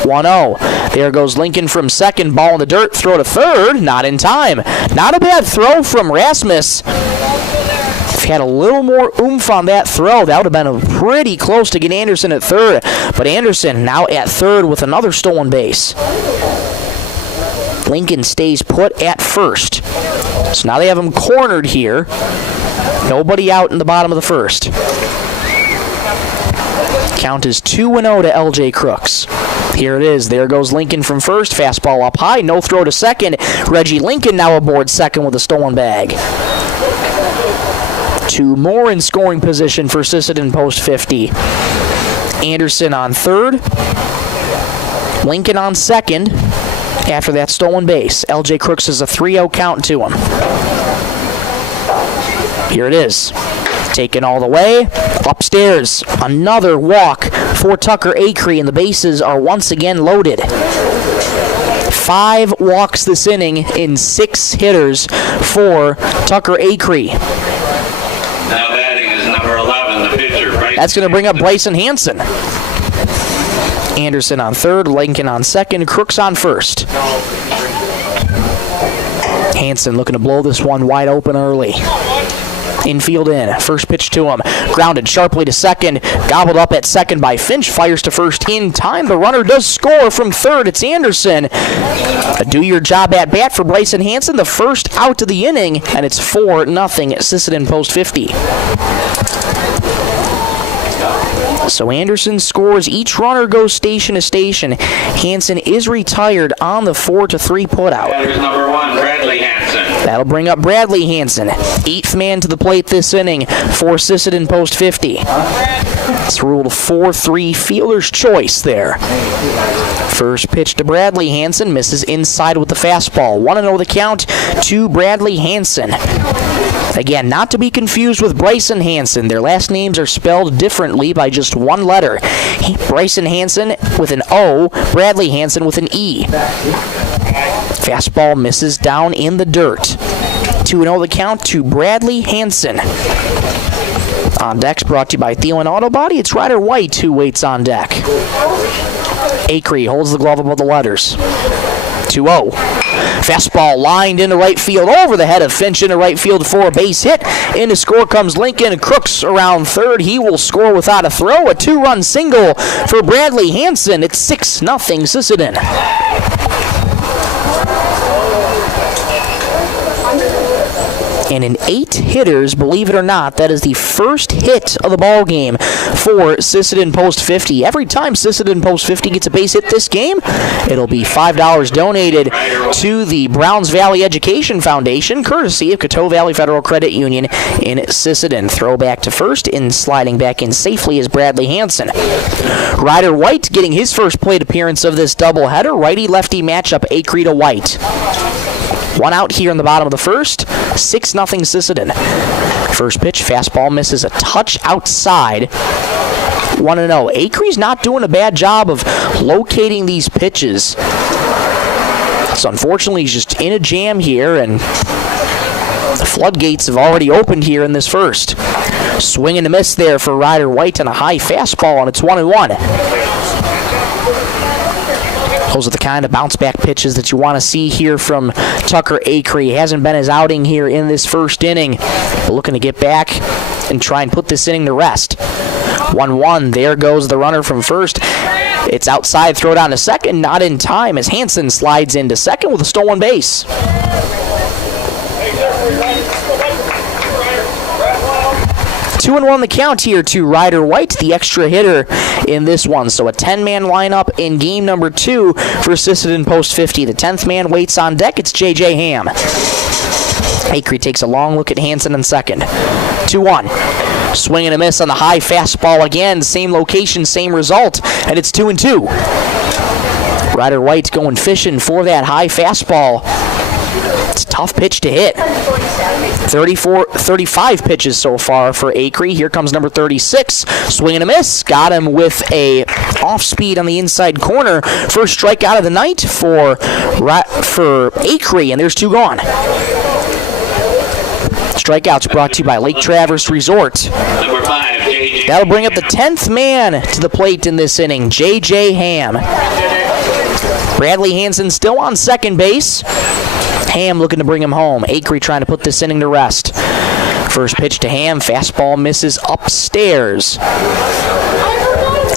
1-0. There goes Lincoln from second. Ball in the dirt. Throw to third. Not in time. Not a bad throw from Rasmus. If he had a little more oomph on that throw, that would have been pretty close to get Anderson at third. But Anderson now at third with another stolen base. Lincoln stays put at first. So now they have him cornered here. Nobody out in the bottom of the first. Count is 2-0 to LJ Crooks. Here it is. There goes Lincoln from first. Fastball up high. No throw to second. Reggie Lincoln now aboard second with a stolen bag. 2 more in scoring position for Sisseton Post 50. Anderson on third. Lincoln on second. After that stolen base, LJ Crooks is a 3-0 count to him. Here it is. Taken all the way. Upstairs. Another walk for Tucker Acree, and the bases are once again loaded. 5 walks this inning in 6 hitters for Tucker Acree. Now batting is number 11, the pitcher. That's going to bring up Bryson Hansen. Anderson on third, Lincoln on second, Crooks on first. Hansen looking to blow this one wide open early. Infield in, first pitch to him. Grounded sharply to second, gobbled up at second by Finch, fires to first in time. The runner does score from third. It's Anderson. A do-your-job at bat for Bryson Hansen, the first out of the inning, and it's 4-0 Sisseton Post 50. So Anderson scores. Each runner goes station to station. Hansen is retired on the 4-3 putout. Batter's number 1, Bradley Hansen. That'll bring up Bradley Hansen. 8th man to the plate this inning for Sisseton Post 50. It's ruled a 4-3 fielder's choice there. First pitch to Bradley Hansen. Misses inside with the fastball. 1-0 the count to Bradley Hansen. Again, not to be confused with Bryson Hansen. Their last names are spelled differently by just one letter. Bryson Hansen with an O, Bradley Hansen with an E. Fastball misses down in the dirt. 2-0 the count to Bradley Hansen. On deck's brought to you by Thielen Auto Body. It's Ryder White who waits on deck. Acree holds the glove above the letters. 2-0. Fastball lined into right field over the head of Finch into right field for a base hit. In to score comes Lincoln. Crooks around third. He will score without a throw. A 2-run single for Bradley Hansen. It's 6-0 Sisseton. And in 8 hitters, believe it or not, that is the first hit of the ball game for Sisseton Post 50. Every time Sisseton Post 50 gets a base hit this game, it'll be $5 donated to the Browns Valley Education Foundation, courtesy of Coteau Valley Federal Credit Union in Sisseton. Throw back to first, and sliding back in safely is Bradley Hansen. Ryder White getting his first plate appearance of this doubleheader. Righty-lefty matchup, Acree to White. One out here in the bottom of the first. 6-0 Sisseton. First pitch, fastball misses a touch outside. 1-0. Acree's not doing a bad job of locating these pitches. So unfortunately, he's just in a jam here, and the floodgates have already opened here in this first. Swing and a miss there for Ryder White on a high fastball, and it's 1-1. Those are the kind of bounce-back pitches that you want to see here from Tucker Acree. Hasn't been his outing here in this first inning, but looking to get back and try and put this inning to rest. 1-1. There goes the runner from first. It's outside, throw down to second, not in time as Hansen slides into second with a stolen base. 2-1 the count here to Ryder White, the extra hitter in this one. So a 10-man lineup in game number 2 for Sisseton Post 50. The 10th man waits on deck. It's J.J. Ham. Acree takes a long look at Hansen in second. 2-1. Swing and a miss on the high fastball again. Same location, same result, and it's 2-2. Ryder White going fishing for that high fastball. It's a tough pitch to hit. 35 pitches so far for Acree. Here comes number 36. Swing and a miss. Got him with a off-speed on the inside corner. First strikeout of the night for Acree, and there's 2 gone. Strikeouts brought to you by Lake Traverse Resort. Number 5, J.J. That'll bring up the 10th man to the plate in this inning, J.J. Ham. Bradley Hansen still on second base. Ham looking to bring him home. Acree trying to put this inning to rest. First pitch to Ham. Fastball misses upstairs.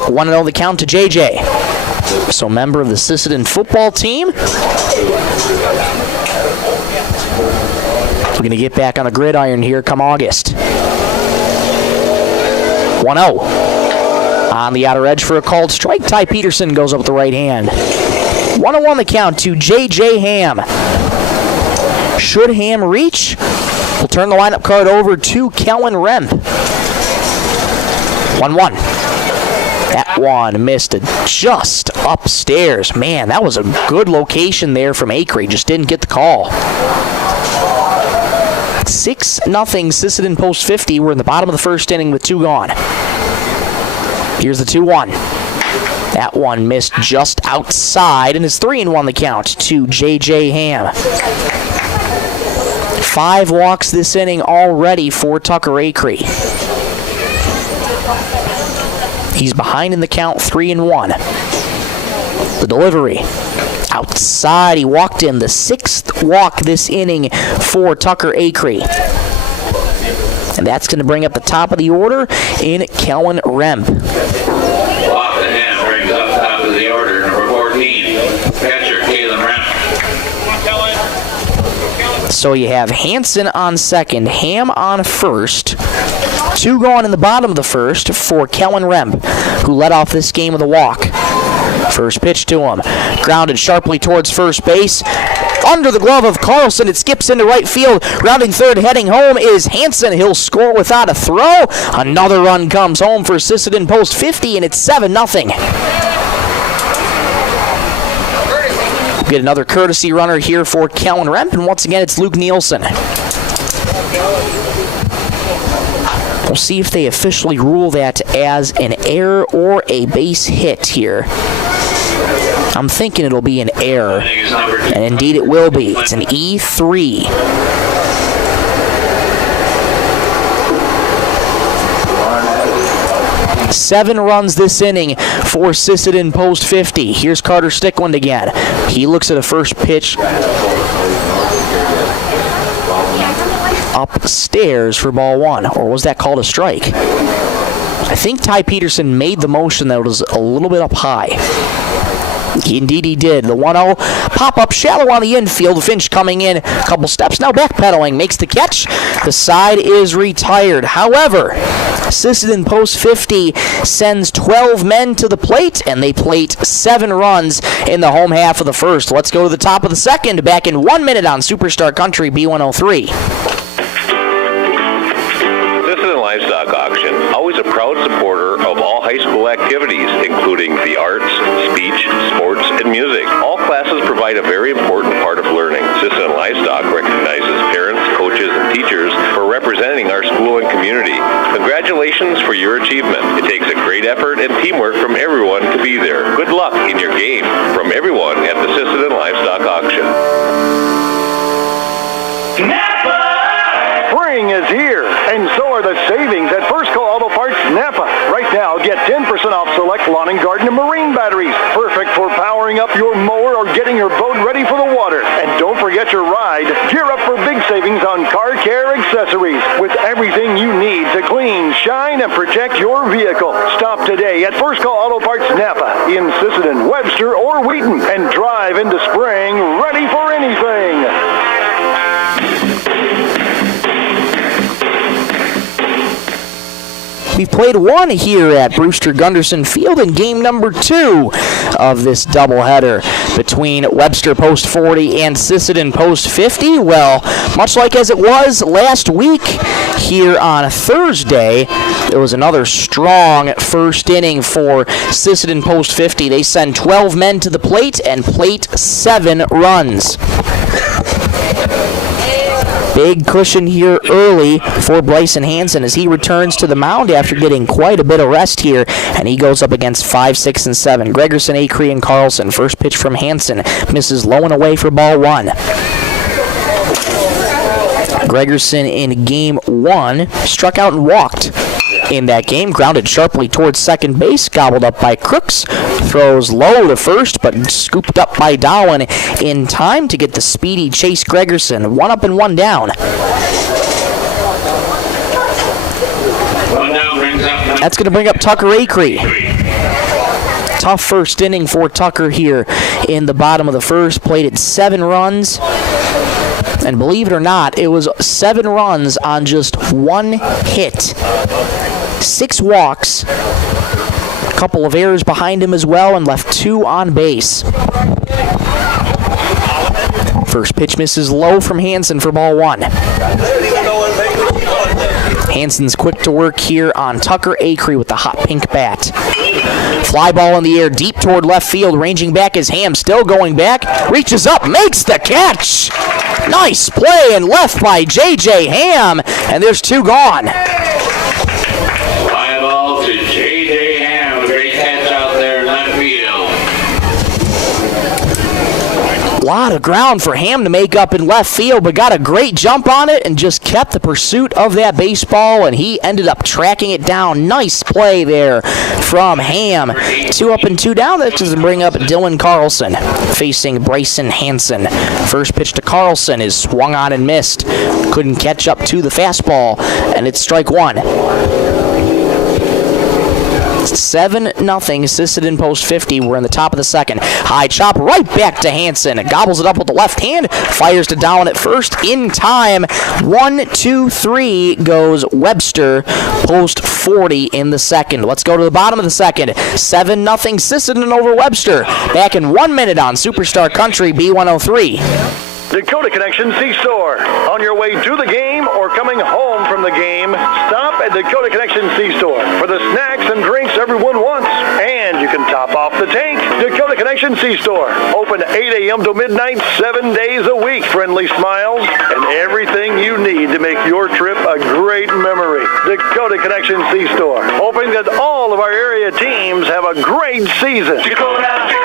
1-0 the count to J.J. So member of the Sisseton football team. We're going to get back on the gridiron here come August. 1-0. On the outer edge for a called strike. Ty Peterson goes up with the right hand. 1-1 the count to J.J. Ham. Should Ham reach, we'll turn the lineup card over to Kellen Remp. 1-1. That one missed it just upstairs. Man, that was a good location there from Acree. Just didn't get the call. 6-0 Sisseton Post 50. We're in the bottom of the first inning with 2 gone. Here's the 2-1. That one missed just outside, and it's 3-1 the count to J.J. Ham. 5 walks this inning already for Tucker Acree. He's behind in the count, 3-1. The delivery. Outside, he walked in the 6th walk this inning for Tucker Acree. And that's going to bring up the top of the order in Kellen Remp. Walk the hand brings up top of the order, number 14, catcher Kalen Remp. So you have Hansen on second, Ham on first. 2 gone in the bottom of the first for Kellen Remp, who led off this game with a walk. First pitch to him. Grounded sharply towards first base. Under the glove of Carlson, it skips into right field. Rounding third, heading home is Hansen. He'll score without a throw. Another run comes home for Sisseton Post 50, and it's 7-0. Get another courtesy runner here for Kellen Remp, and once again, it's Luke Nielsen. We'll see if they officially rule that as an error or a base hit here. I'm thinking it'll be an error, and indeed it will be. It's an E3. Seven runs this inning for Sisseton Post 50. Here's Carter Stickland again. He looks at a first pitch upstairs for ball 1, or was that called a strike? I think Ty Peterson made the motion that was a little bit up high. Indeed he did. The 1-0 pop-up shallow on the infield. Finch coming in a couple steps, now backpedaling, makes the catch. The side is retired. However, Sisseton Post 50 sends 12 men to the plate, and they plate 7 runs in the home half of the first. Let's go to the top of the second, back in 1 minute on Superstar Country B103. Sisseton Livestock Auction, always a proud supporter of all high school activities, including the arts, speech, sports, and music. All classes provide a very important part of learning. Sisseton Livestock recognizes parents, coaches, and teachers for representing our school and community. Congratulations for your achievement. It takes a great effort and teamwork from everyone to be there. Good luck in your game from everyone at the Sisseton Livestock Auction. Spring is here, and so are the savings at First Call Auto Parts Napa. Right now, get 10% off select lawn and garden and marine batteries. Perfect for powering up your mower or getting your boat ready for the water. And don't forget your ride. Gear up for big savings on car care accessories with everything you need to clean, shine, and protect your vehicle. Stop today at First Call Auto Parts Napa in Sisseton, Webster, or Wheaton, and drive into spring ready for anything. We've played one here at Brewster Gunderson Field in game number 2 of this doubleheader between Webster Post 40 and Sisseton Post 50. Well, much like as it was last week here on Thursday, there was another strong first inning for Sisseton Post 50. They send 12 men to the plate and plate 7 runs. Big cushion here early for Bryson Hansen as he returns to the mound after getting quite a bit of rest here, and he goes up against 5, 6, and 7. Gregerson, Acree, and Carlson. First pitch from Hansen misses low and away for ball 1. Gregerson in game 1 struck out and walked in that game, grounded sharply towards second base, gobbled up by Crooks, throws low to first, but scooped up by Dowan in time to get the speedy Chase Gregerson. 1 up and 1 down. That's going to bring up Tucker Acree. Tough first inning for Tucker here in the bottom of the first. Plated 7 runs. And believe it or not, it was 7 runs on just 1 hit. 6 walks, a couple of errors behind him as well, and left 2 on base. First pitch misses low from Hansen for ball 1. Hansen's quick to work here on Tucker Acree with the hot pink bat. Fly ball in the air deep toward left field, ranging back is Ham, still going back, reaches up, makes the catch. Nice play and left by J.J. Ham, and there's 2 gone. Fly ball to J.J. Ham, great catch out there in left field. A lot of ground for Ham to make up in left field, but got a great jump on it and just kept the pursuit of that baseball, and he ended up tracking it down. Nice play there from Ham. 2 up and 2 down. That doesn't bring up Dylan Carlson facing Bryson Hansen. First pitch to Carlson is swung on and missed. Couldn't catch up to the fastball, and it's strike 1. 7-0, Sisseton Post 50. We're in the top of the second. High chop right back to Hansen. Gobbles it up with the left hand. Fires to Dowan at first in time. 1, 2, 3 goes Webster. Post 40 in the second. Let's go to the bottom of the second. 7-0 Sisseton over Webster. Back in 1 minute on Superstar Country B103. Dakota Connection C-Store. On your way to the game or coming home from the game, stop at Dakota Connection C-Store for the snacks and drinks everyone wants. And you can top off the tank. Dakota Connection C-Store. Open 8 a.m. to midnight, 7 days a week. Friendly smiles and everything you need to make your trip a great memory. Dakota Connection C-Store. Hoping that all of our area teams have a great season. Dakota Connection.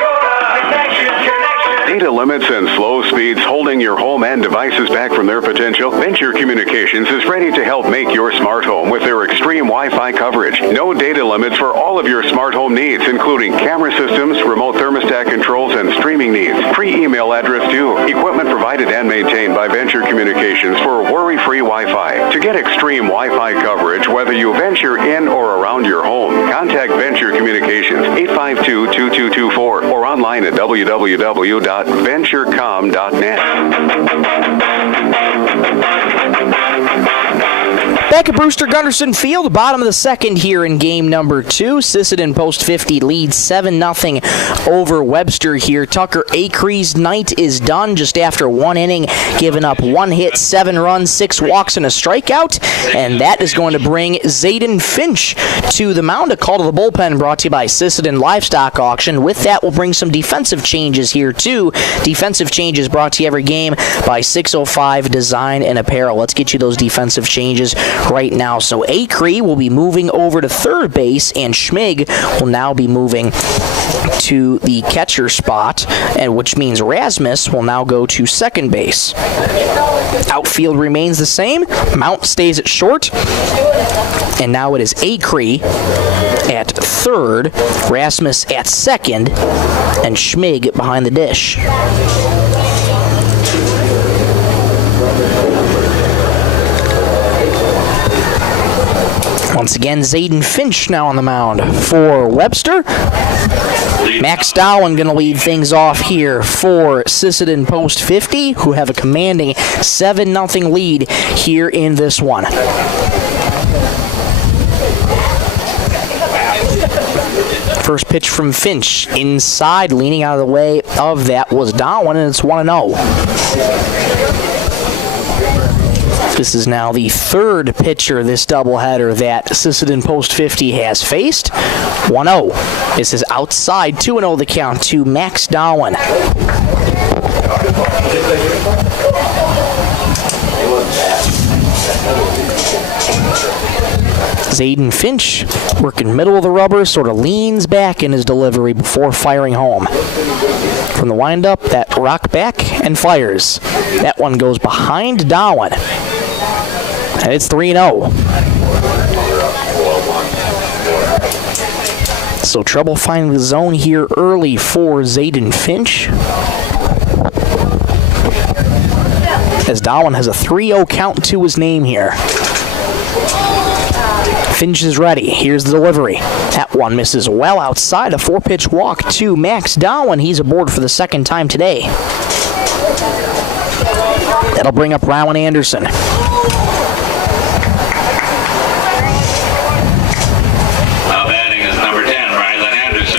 Data limits and slow speeds holding your home and devices back from their potential? Venture Communications is ready to help make your smart home with their extreme Wi-Fi coverage. No data limits for all of your smart home needs, including camera systems, remote thermostat controls, and streaming needs. Free email address too. Equipment provided and maintained by Venture Communications for worry-free Wi-Fi. To get extreme Wi-Fi coverage, whether you venture in or around your home, contact Venture Communications 852-2224 or online at www.venturecom.net. Back at Brewster Gunderson Field, bottom of the second here in game number 2. Sisseton Post 50 leads 7-0 over Webster here. Tucker Acree's night is done just after 1 inning, giving up 1 hit, 7 runs, 6 walks, and a strikeout. And that is going to bring Zayden Finch to the mound. A call to the bullpen brought to you by Sisseton Livestock Auction. With that, we'll bring some defensive changes here, too. Defensive changes brought to you every game by 605 Design and Apparel. Let's get you those defensive changes right now. So Acree will be moving over to third base, and Schmig will now be moving to the catcher spot, and which means Rasmus will now go to second base. Outfield remains the same. Mount stays at short, and now it is Acree at third, Rasmus at second, and Schmig behind the dish. Once again, Zayden Finch now on the mound for Webster. Max Dowen going to lead things off here for Sisseton Post 50, who have a commanding 7-0 lead here in this one. First pitch from Finch, inside, leaning out of the way of that was Dowen, and it's 1-0. This is now the third pitcher this doubleheader that Sisseton Post 50 has faced. 1-0. This is outside. 2-0 the count to Max Dowen. Zayden Finch working middle of the rubber, sort of leans back in his delivery before firing home. From the windup, that rock back and fires. That one goes behind Dowen. And it's 3-0. So trouble finding the zone here early for Zayden Finch, as Dowen has a 3-0 count to his name here. Finch is ready. Here's the delivery. That one misses well outside. A 4-pitch walk to Max Dowen. He's aboard for the second time today. That'll bring up Rowan Anderson.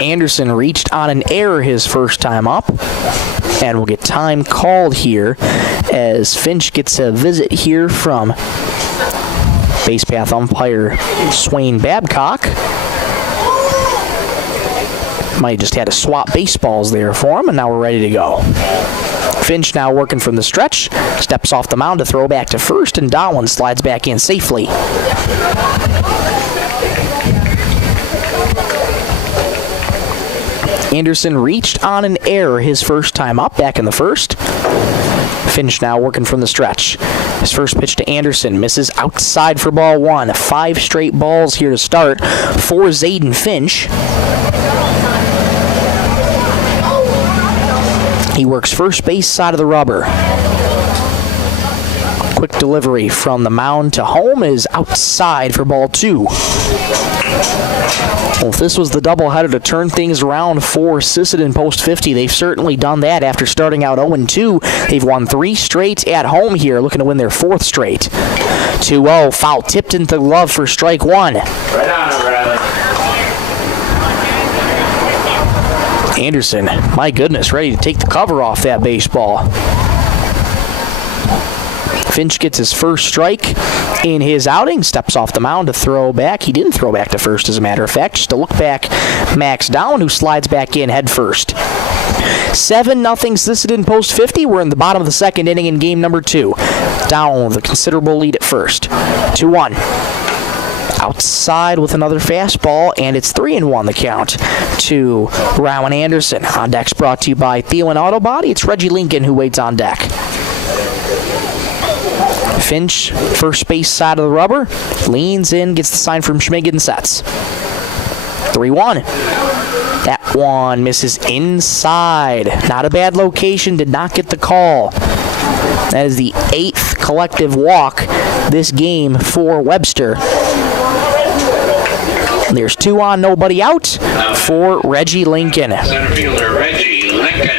Anderson reached on an error his first time up, and we'll get time called here as Finch gets a visit here from base path umpire Swain Babcock. Might have just had to swap baseballs there for him, and now we're ready to go. Finch now working from the stretch, steps off the mound to throw back to first, and Dowen slides back in safely. Anderson reached on an error his first time up back in the first. Finch now working from the stretch. His first pitch to Anderson misses outside for ball 1. 5 straight balls here to start for Zayden Finch. He works first base side of the rubber. Quick delivery from the mound to home is outside for ball 2. Well, if this was the doubleheader to turn things around for Sisseton Post 50, they've certainly done that after starting out 0-2. They've won 3 straight at home here, looking to win their 4th straight. 2-0, foul tipped into the glove for strike 1. Right on, O'Reilly. Anderson, my goodness, ready to take the cover off that baseball. Finch gets his first strike in his outing, steps off the mound to throw back. He didn't throw back to first, as a matter of fact. Just a look back, Max Dowen, who slides back in head first. 7-0 Sisseton Post 50. We're in the bottom of the second inning in game number 2. Dowen with a considerable lead at first. 2-1. Outside with another fastball, and it's 3-1 the count to Rowan Anderson. On deck's brought to you by Thielen Auto Body. It's Reggie Lincoln who waits on deck. Finch, first base side of the rubber, leans in, gets the sign from Schmig and sets. 3-1. That one misses inside. Not a bad location, did not get the call. That is the 8th collective walk this game for Webster. There's 2 on, nobody out for Reggie Lincoln. Center fielder Reggie Lincoln.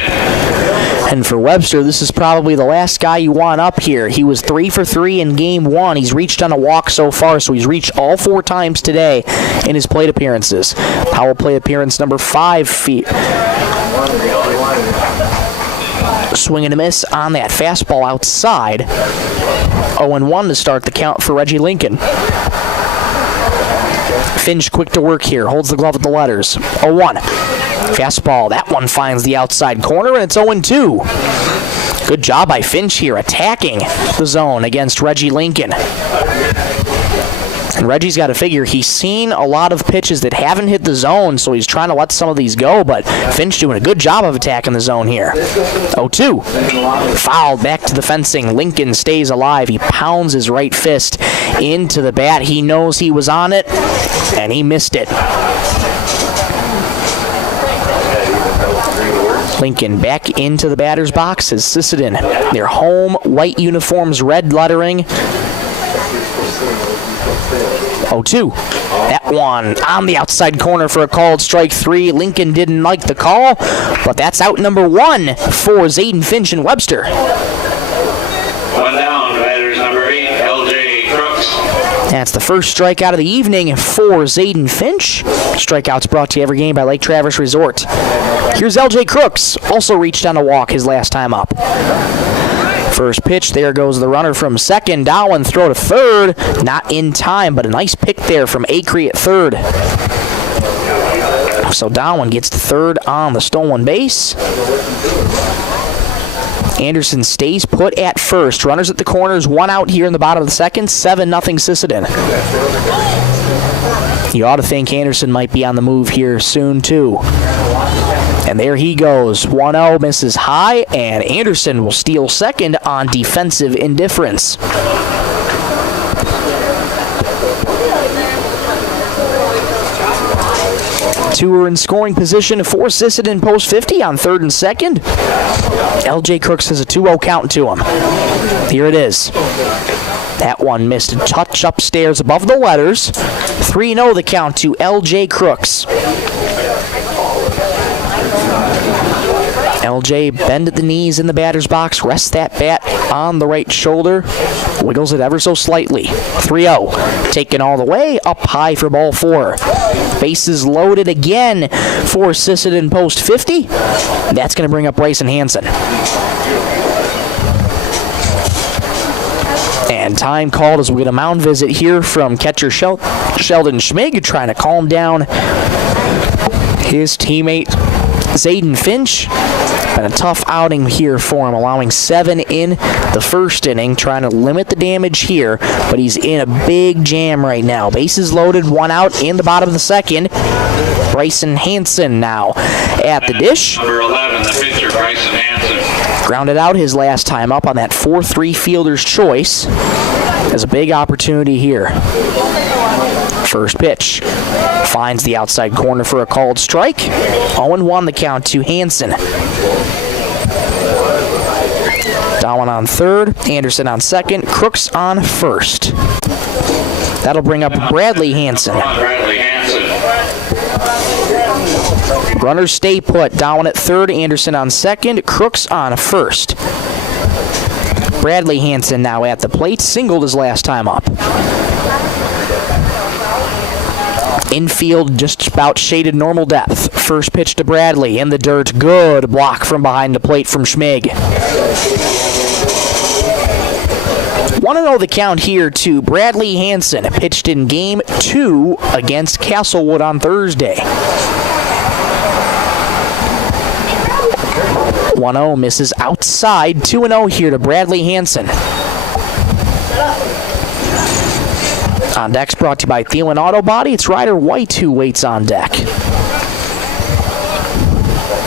And for Webster, this is probably the last guy you want up here. He was 3 for 3 in game 1. He's reached on a walk so far, so he's reached all 4 times today in his plate appearances. Power play appearance number 5 feet. Swing and a miss on that fastball outside. 0-1 to start the count for Reggie Lincoln. Finch quick to work here. Holds the glove at the letters. 0-1. Fastball. That one finds the outside corner, and it's 0-2. Good job by Finch here attacking the zone against Reggie Lincoln. And Reggie's got to figure he's seen a lot of pitches that haven't hit the zone, so he's trying to let some of these go, but Finch doing a good job of attacking the zone here. 0-2. Fouled back to the fencing. Lincoln stays alive. He pounds his right fist into the bat. He knows he was on it, and he missed it. Lincoln back into the batter's box as Sisseton. Their home white uniforms, red lettering. 0-2. That one on the outside corner for a called strike 3. Lincoln didn't like the call, but that's out number 1 for Zayden Finch and Webster. 1 down, batters number 8, L.J. Crooks. That's the first strikeout of the evening for Zayden Finch. Strikeouts brought to you every game by Lake Traverse Resort. Here's L.J. Crooks, also reached on a walk his last time up. First pitch, there goes the runner from second. Dowan throw to third. Not in time, but a nice pick there from Acree at third. So Dowan gets the third on the stolen base. Anderson stays put at first. Runners at the corners, 1 out here in the bottom of the second. 7-0 Sisseton. You ought to think Anderson might be on the move here soon, too. And there he goes. 1-0 misses high, and Anderson will steal second on defensive indifference. Two are in scoring position for Sisseton post 50 on third and second. L.J. Crooks has a 2-0 count to him. Here it is. That one missed a touch upstairs above the letters. 3-0 the count to L.J. Crooks. LJ bend at the knees in the batter's box, rests that bat on the right shoulder, wiggles it ever so slightly. 3-0, taken all the way, up high for ball 4. Bases loaded again for Sisseton post 50. That's going to bring up Bryson Hansen. And time called as we get a mound visit here from catcher Sheldon Schmig, trying to calm down his teammate Zayden Finch. Been a tough outing here for him, allowing 7 in the first inning, trying to limit the damage here, but he's in a big jam right now. Bases loaded, 1 out in the bottom of the second. Bryson Hansen now at the dish. Number 11, the pitcher, Bryson Hansen. Grounded out his last time up on that 4-3 fielder's choice. Has a big opportunity here. First pitch. Finds the outside corner for a called strike. 0-1 the count to Hansen. Dowan on third. Anderson on second. Crooks on first. That'll bring up Bradley Hansen. Runners stay put. Dowan at third. Anderson on second. Crooks on first. Bradley Hansen now at the plate. Singled his last time up. Infield just about shaded normal depth. First pitch to Bradley in the dirt. Good block from behind the plate from Schmig. 1-0 the count here to Bradley Hansen. Pitched in Game 2 against Castlewood on Thursday. 1-0 misses outside. 2-0 here to Bradley Hansen. On deck's brought to you by Thielen Auto Body. It's Ryder White who waits on deck.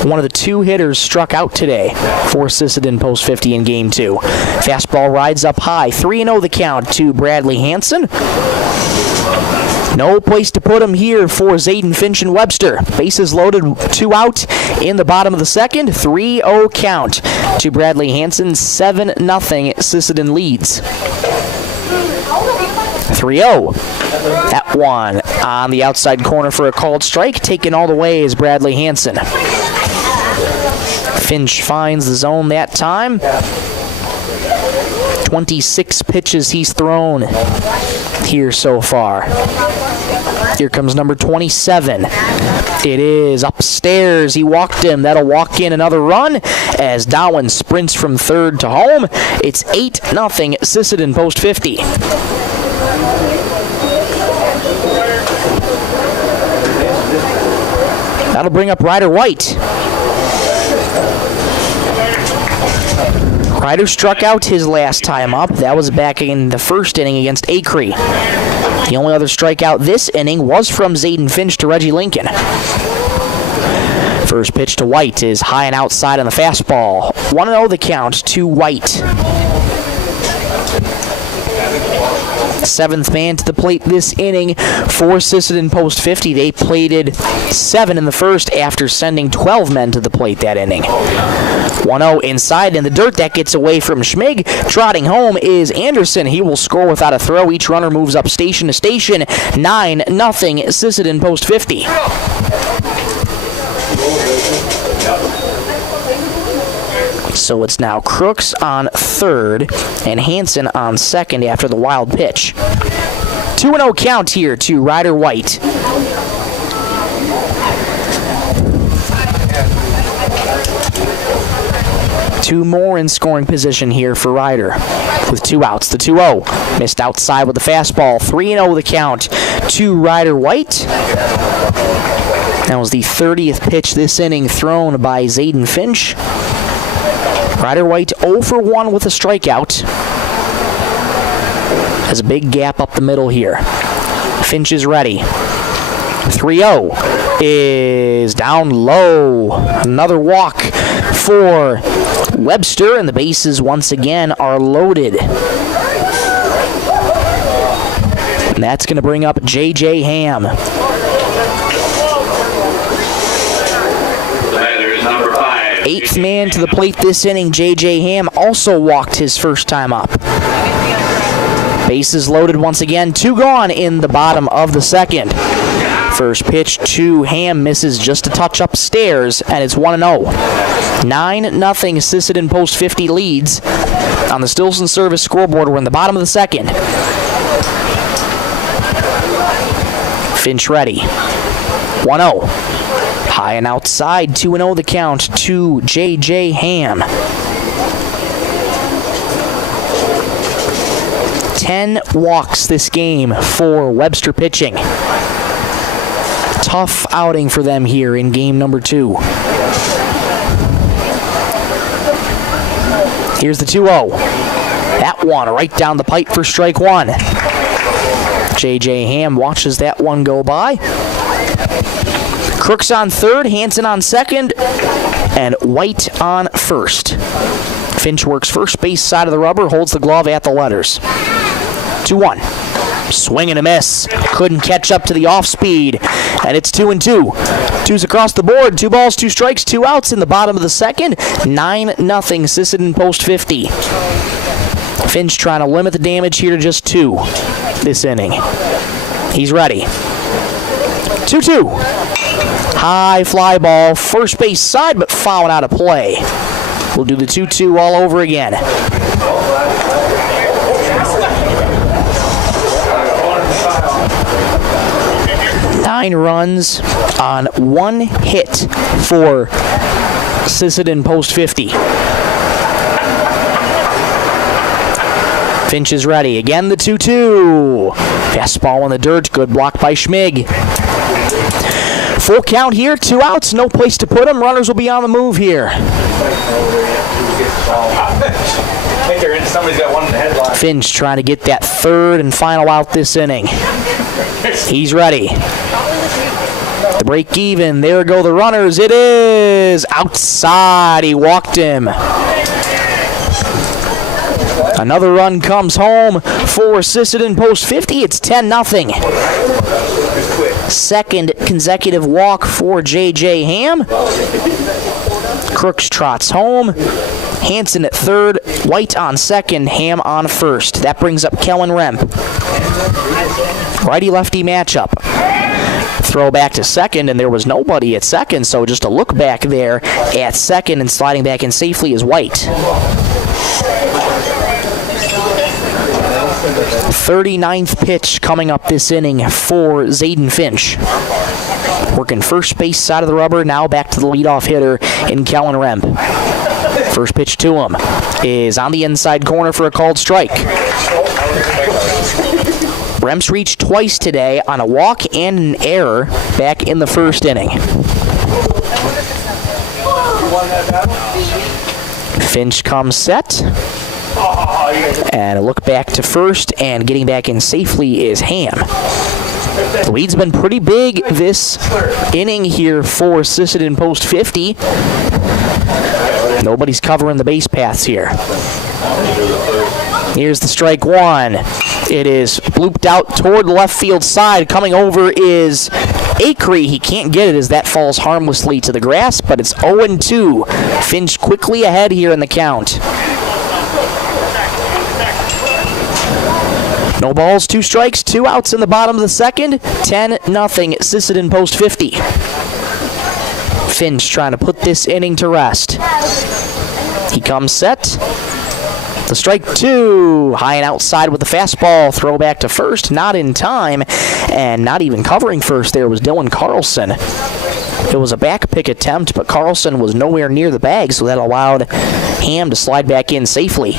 One of the 2 hitters struck out today for Sisseton post 50 in Game 2. Fastball rides up high. 3-0 the count to Bradley Hansen. No place to put him here for Zayden Finch and Webster. Bases loaded, 2 out in the bottom of the second. 3-0 count to Bradley Hansen. 7-0 Sisseton leads. 3-0. That one on the outside corner for a called strike. Taken all the way is Bradley Hansen. Finch finds the zone that time. 26 pitches he's thrown here so far. Here comes number 27. It is upstairs. He walked him. That'll walk in another run as Dowen sprints from third to home. It's 8-0 Sisseton post 50. That'll bring up Ryder White. Ryder struck out his last time up. That was back in the first inning against Acree. The only other strikeout this inning was from Zayden Finch to Reggie Lincoln. First pitch to White is high and outside on the fastball. 1-0 the count to White. Seventh man to the plate this inning for Sisseton post 50. They plated 7 in the first after sending 12 men to the plate that inning. 1-0 inside in the dirt. That gets away from Schmig. Trotting home is Anderson. He will score without a throw. Each runner moves up station to station. 9-0 Sisseton post 50. So it's now Crooks on third and Hansen on second after the wild pitch. 2-0 count here to Ryder White. Two more in scoring position here for Ryder with 2 outs. The 2-0 missed outside with the fastball. 3-0 the count to Ryder White. That was the 30th pitch this inning thrown by Zayden Finch. Ryder White 0 for 1 with a strikeout. Has a big gap up the middle here. Finch is ready. 3-0 is down low. Another walk for Webster, and the bases once again are loaded. And that's going to bring up J.J. Ham. Eighth man to the plate this inning, J.J. Ham also walked his first time up. Bases loaded once again. 2 gone in the bottom of the second. First pitch to Ham misses just a touch upstairs, and it's 1-0. 9-0 Sisseton post 50 leads on the Stilson Service scoreboard. We're in the bottom of the second. Finch ready. 1-0. High and outside, 2-0 the count to J.J. Ham. 10 walks this game for Webster pitching. Tough outing for them here in game number 2. Here's the 2-0. That one right down the pipe for strike 1. J.J. Ham watches that one go by. Crooks on third, Hansen on second, and White on first. Finch works first base side of the rubber, holds the glove at the letters. 2-1. Swing and a miss. Couldn't catch up to the off speed, and it's 2-2. 2's across the board. 2 balls, 2 strikes, 2 outs in the bottom of the second. 9-0 Sisseton post 50. Finch trying to limit the damage here to just 2 this inning. He's ready. 2-2. High fly ball, first base side, but fouled out of play. We'll do the 2-2 all over again. 9 runs on 1 hit for Sisseton post 50. Finch is ready. Again, the 2-2. Fastball in the dirt. Good block by Schmig. Full count here. 2 outs. No place to put them. Runners will be on the move here. Somebody's got one in the headlock. Finch trying to get that 3rd and final out this inning. He's ready. The break even. There go the runners. It is outside. He walked him. Another run comes home for Sisseton post 50. It's 10-0. Second consecutive walk for J.J. Ham. Crooks trots home. Hansen at third. White on second. Ham on first. That brings up Kellen Remp. Righty-lefty matchup. throw back to second, and there was nobody at second, so just a look back there at second, and sliding back in safely is White. 39th pitch coming up this inning for Zayden Finch. Working first base side of the rubber, now back to the leadoff hitter in Kellen Remp. First pitch to him is on the inside corner for a called strike. Remp's reached twice today on a walk and an error back in the first inning. Finch comes set. And a look back to first, and getting back in safely is Ham. The lead's been pretty big this inning here for Sisseton post 50. Nobody's covering the base paths here. Here's the strike one. It is blooped out toward the left field side. Coming over is Acree. He can't get it as that falls harmlessly to the grass, but it's 0-2. Finch quickly ahead here in the count. No balls, 2 strikes, 2 outs in the bottom of the second. 10-0 Sisseton post 50. Finch trying to put this inning to rest. He comes set. The strike 2. High and outside with the fastball. Throw back to first. Not in time. And not even covering first there was Dylan Carlson. It was a back pick attempt, but Carlson was nowhere near the bag, so that allowed Ham to slide back in safely.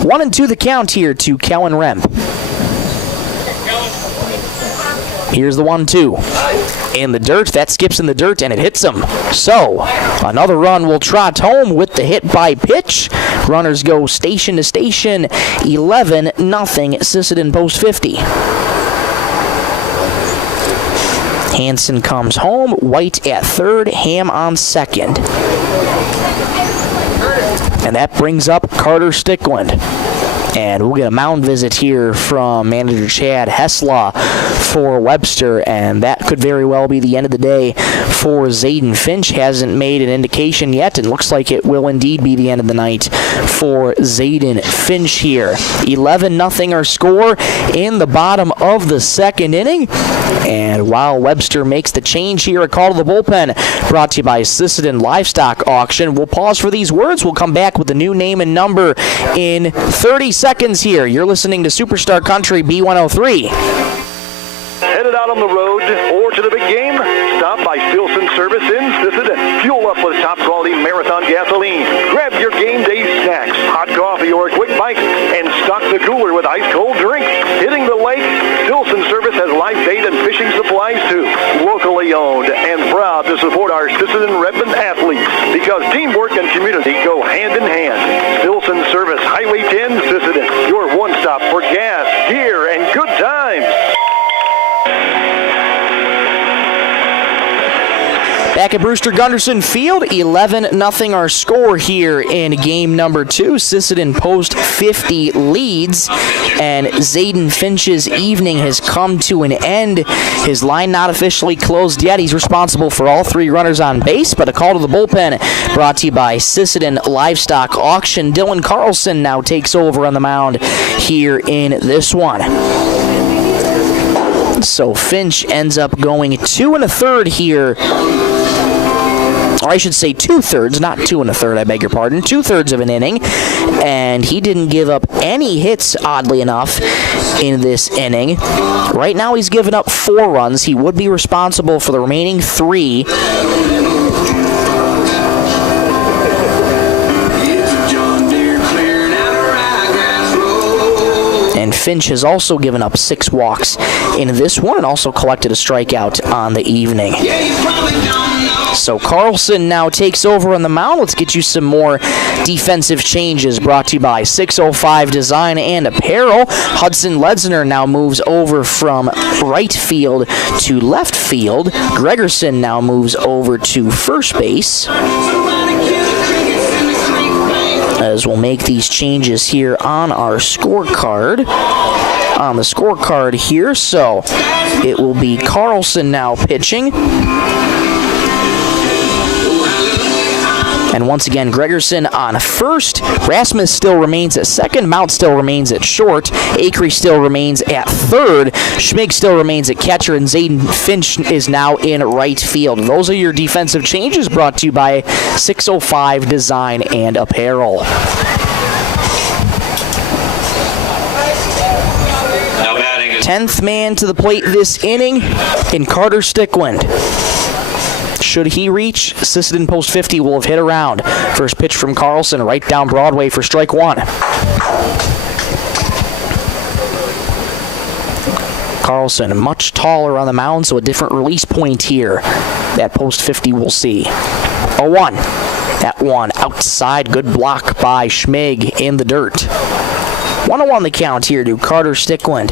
1-2 the count here to Kellen Remp. Here's the 1-2. In the dirt, that skips in the dirt, and it hits him. So, another run will trot home with the hit by pitch. Runners go station to station. 11-0 Sisseton post 50. Hansen comes home. White at third. Ham on second. And that brings up Carter Stickland. And we'll get a mound visit here from manager Chad Hesla for Webster, and that could very well be the end of the day for Zayden Finch. Hasn't made an indication yet, and looks like it will indeed be the end of the night for Zayden Finch here. 11-0 our score in the bottom of the second inning. And while Webster makes the change here, a call to the bullpen brought to you by Sisseton Livestock Auction. We'll pause for these words. We'll come back with the new name and number in 30 seconds here. You're listening to Superstar Country B103. Headed out on the road or to the big game? Stop by Stilson Service in Sisseton. Fuel up with top quality Marathon gasoline. Grab your game day snacks, hot coffee or a quick bite, and stock the cooler with ice cold drinks. Hitting the lake? Stilson Service has live bait and fishing supplies too. Locally owned and proud to support our Sisseton Redmond athletes because teamwork and community go hand in hand. Stilson Service, Highway 10, Sisseton. Your one stop for gas, gear, and good times. Back at Brewster Gunderson Field, 11-0 our score here in game number 2. Sisseton post 50 leads, and Zayden Finch's evening has come to an end. His line not officially closed yet. He's responsible for all 3 runners on base, but a call to the bullpen brought to you by Sisseton Livestock Auction. Dylan Carlson now takes over on the mound here in this one. So Finch ends up going 2 1/3 here. Or I should say 2/3, not 2 1/3, I beg your pardon. 2/3 of an inning. And he didn't give up any hits, oddly enough, in this inning. Right now he's given up 4 runs. He would be responsible for the remaining 3. And Finch has also given up 6 walks in this one and also collected a strikeout on the evening. So Carlson now takes over on the mound. Let's get you some more defensive changes brought to you by 605 Design and Apparel. Hudson Ledsener now moves over from right field to left field. Gregerson now moves over to first base. As we'll make these changes here on our scorecard. On the scorecard here, so it will be Carlson now pitching. And once again, Gregerson on first. Rasmus still remains at second. Mount still remains at short. Acree still remains at third. Schmig still remains at catcher. And Zayden Finch is now in right field. Those are your defensive changes brought to you by 605 Design and Apparel. Now batting is 10th man to the plate this inning in Carter Stickwind. Should he reach, Sisseton post 50 will have hit around. First pitch from Carlson, right down Broadway for strike one. Carlson, much taller on the mound, so a different release point here. That post 50 we'll see. 0-1. That one outside, good block by Schmig in the dirt. 1-1 the count here to Carter Stickwind.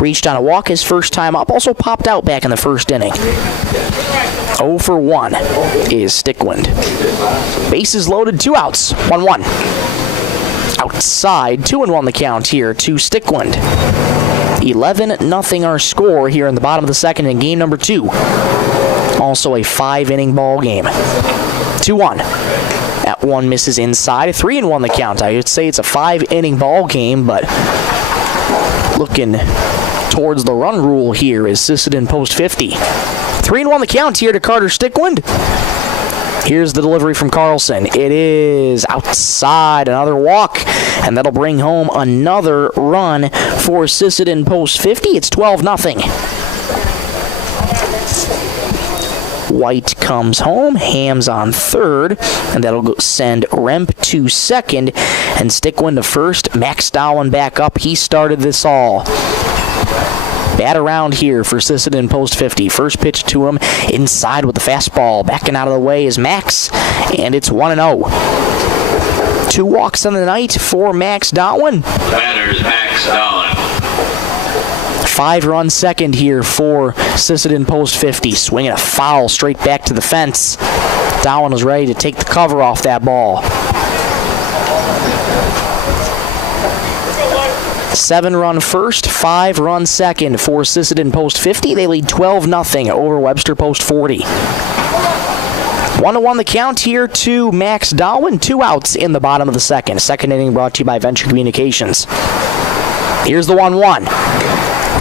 Reached on a walk his first time up, also popped out back in the first inning. 0 for 1 is Stickwind. Bases loaded, 2 outs, 1-1. Outside, 2-1 the count here to Stickwind. 11-0 our score here in the bottom of the second in game number 2. Also a 5-inning ball game. 2-1. That one misses inside. 3-1 the count. I would say it's a 5-inning ball game, but looking towards the run rule here is Sisseton post 50. 3-1 the count here to Carter Stickwind. Here's the delivery from Carlson. It is outside, another walk, and that'll bring home another run for Sisseton post 50. It's 12-0. White comes home, Hams on third, and that'll send Remp to second, and Stickwind to first. Max Dowling back up. He started this all. Bat around here for Sisseton post 50. First pitch to him, inside with the fastball. Backing out of the way is Max, and it's 1-0. 2 walks on the night for Max Dowling. batters Max Dowling. 5-run second here for Sisseton post 50. Swinging a foul straight back to the fence. Dowling was ready to take the cover off that ball. 7-run first, 5-run second for Sisseton post 50. They lead 12-0 over Webster post 40. 1-1 the count here to Max Dowling. 2 outs in the bottom of the second. Second inning brought to you by Venture Communications. Here's the 1-1.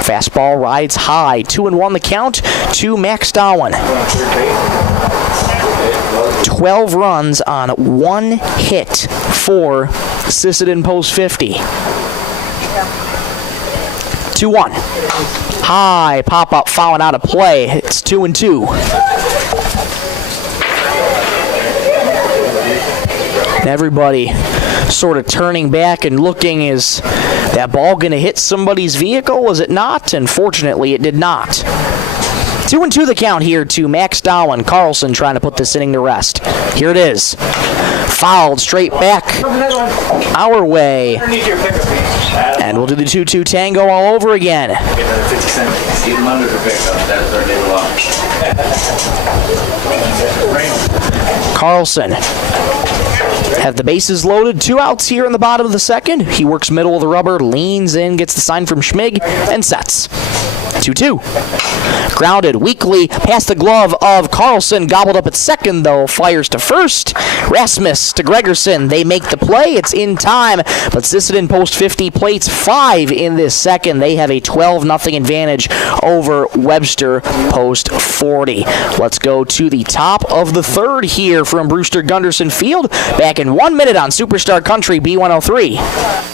Fastball rides high. 2-1 the count to Max Dowling. 12 runs on 1 hit for Sisseton post 50. 2-1. High pop-up foul out of play. It's 2-2. And everybody sort of turning back and looking, is that ball going to hit somebody's vehicle? Was it not? Unfortunately, it did not. 2-2 the count here to Max Dowling. Carlson trying to put this inning to rest. Here it is. Fouled straight back our way. And we'll do the 2-2 tango all over again. Carlson have the bases loaded. 2 outs here in the bottom of the second. He works middle of the rubber, leans in, gets the sign from Schmig, and sets. 2-2. Grounded weakly past the glove of Carlson. Gobbled up at second, though. Fires to first. Rasmus to Gregerson. They make the play. It's in time. But Sisseton post 50 plates 5 in this second. They have a 12-0 advantage over Webster post 40. Let's go to the top of the third here from Brewster Gunderson Field. Back in 1 minute on Superstar Country B103.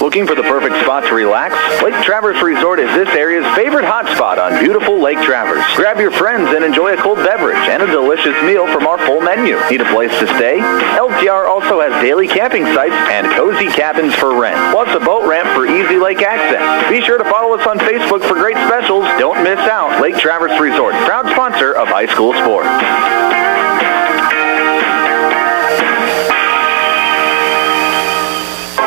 Looking for the perfect spot to relax? Lake Traverse Resort is this area's favorite hotspot on beautiful Lake Traverse. Grab your friends and enjoy a cold beverage and a delicious meal from our full menu. Need a place to stay? LTR also has daily camping sites and cozy cabins for rent, plus a boat ramp for easy lake access. Be sure to follow us on Facebook for great specials. Don't miss out. Lake Traverse Resort, proud sponsor of high school sports.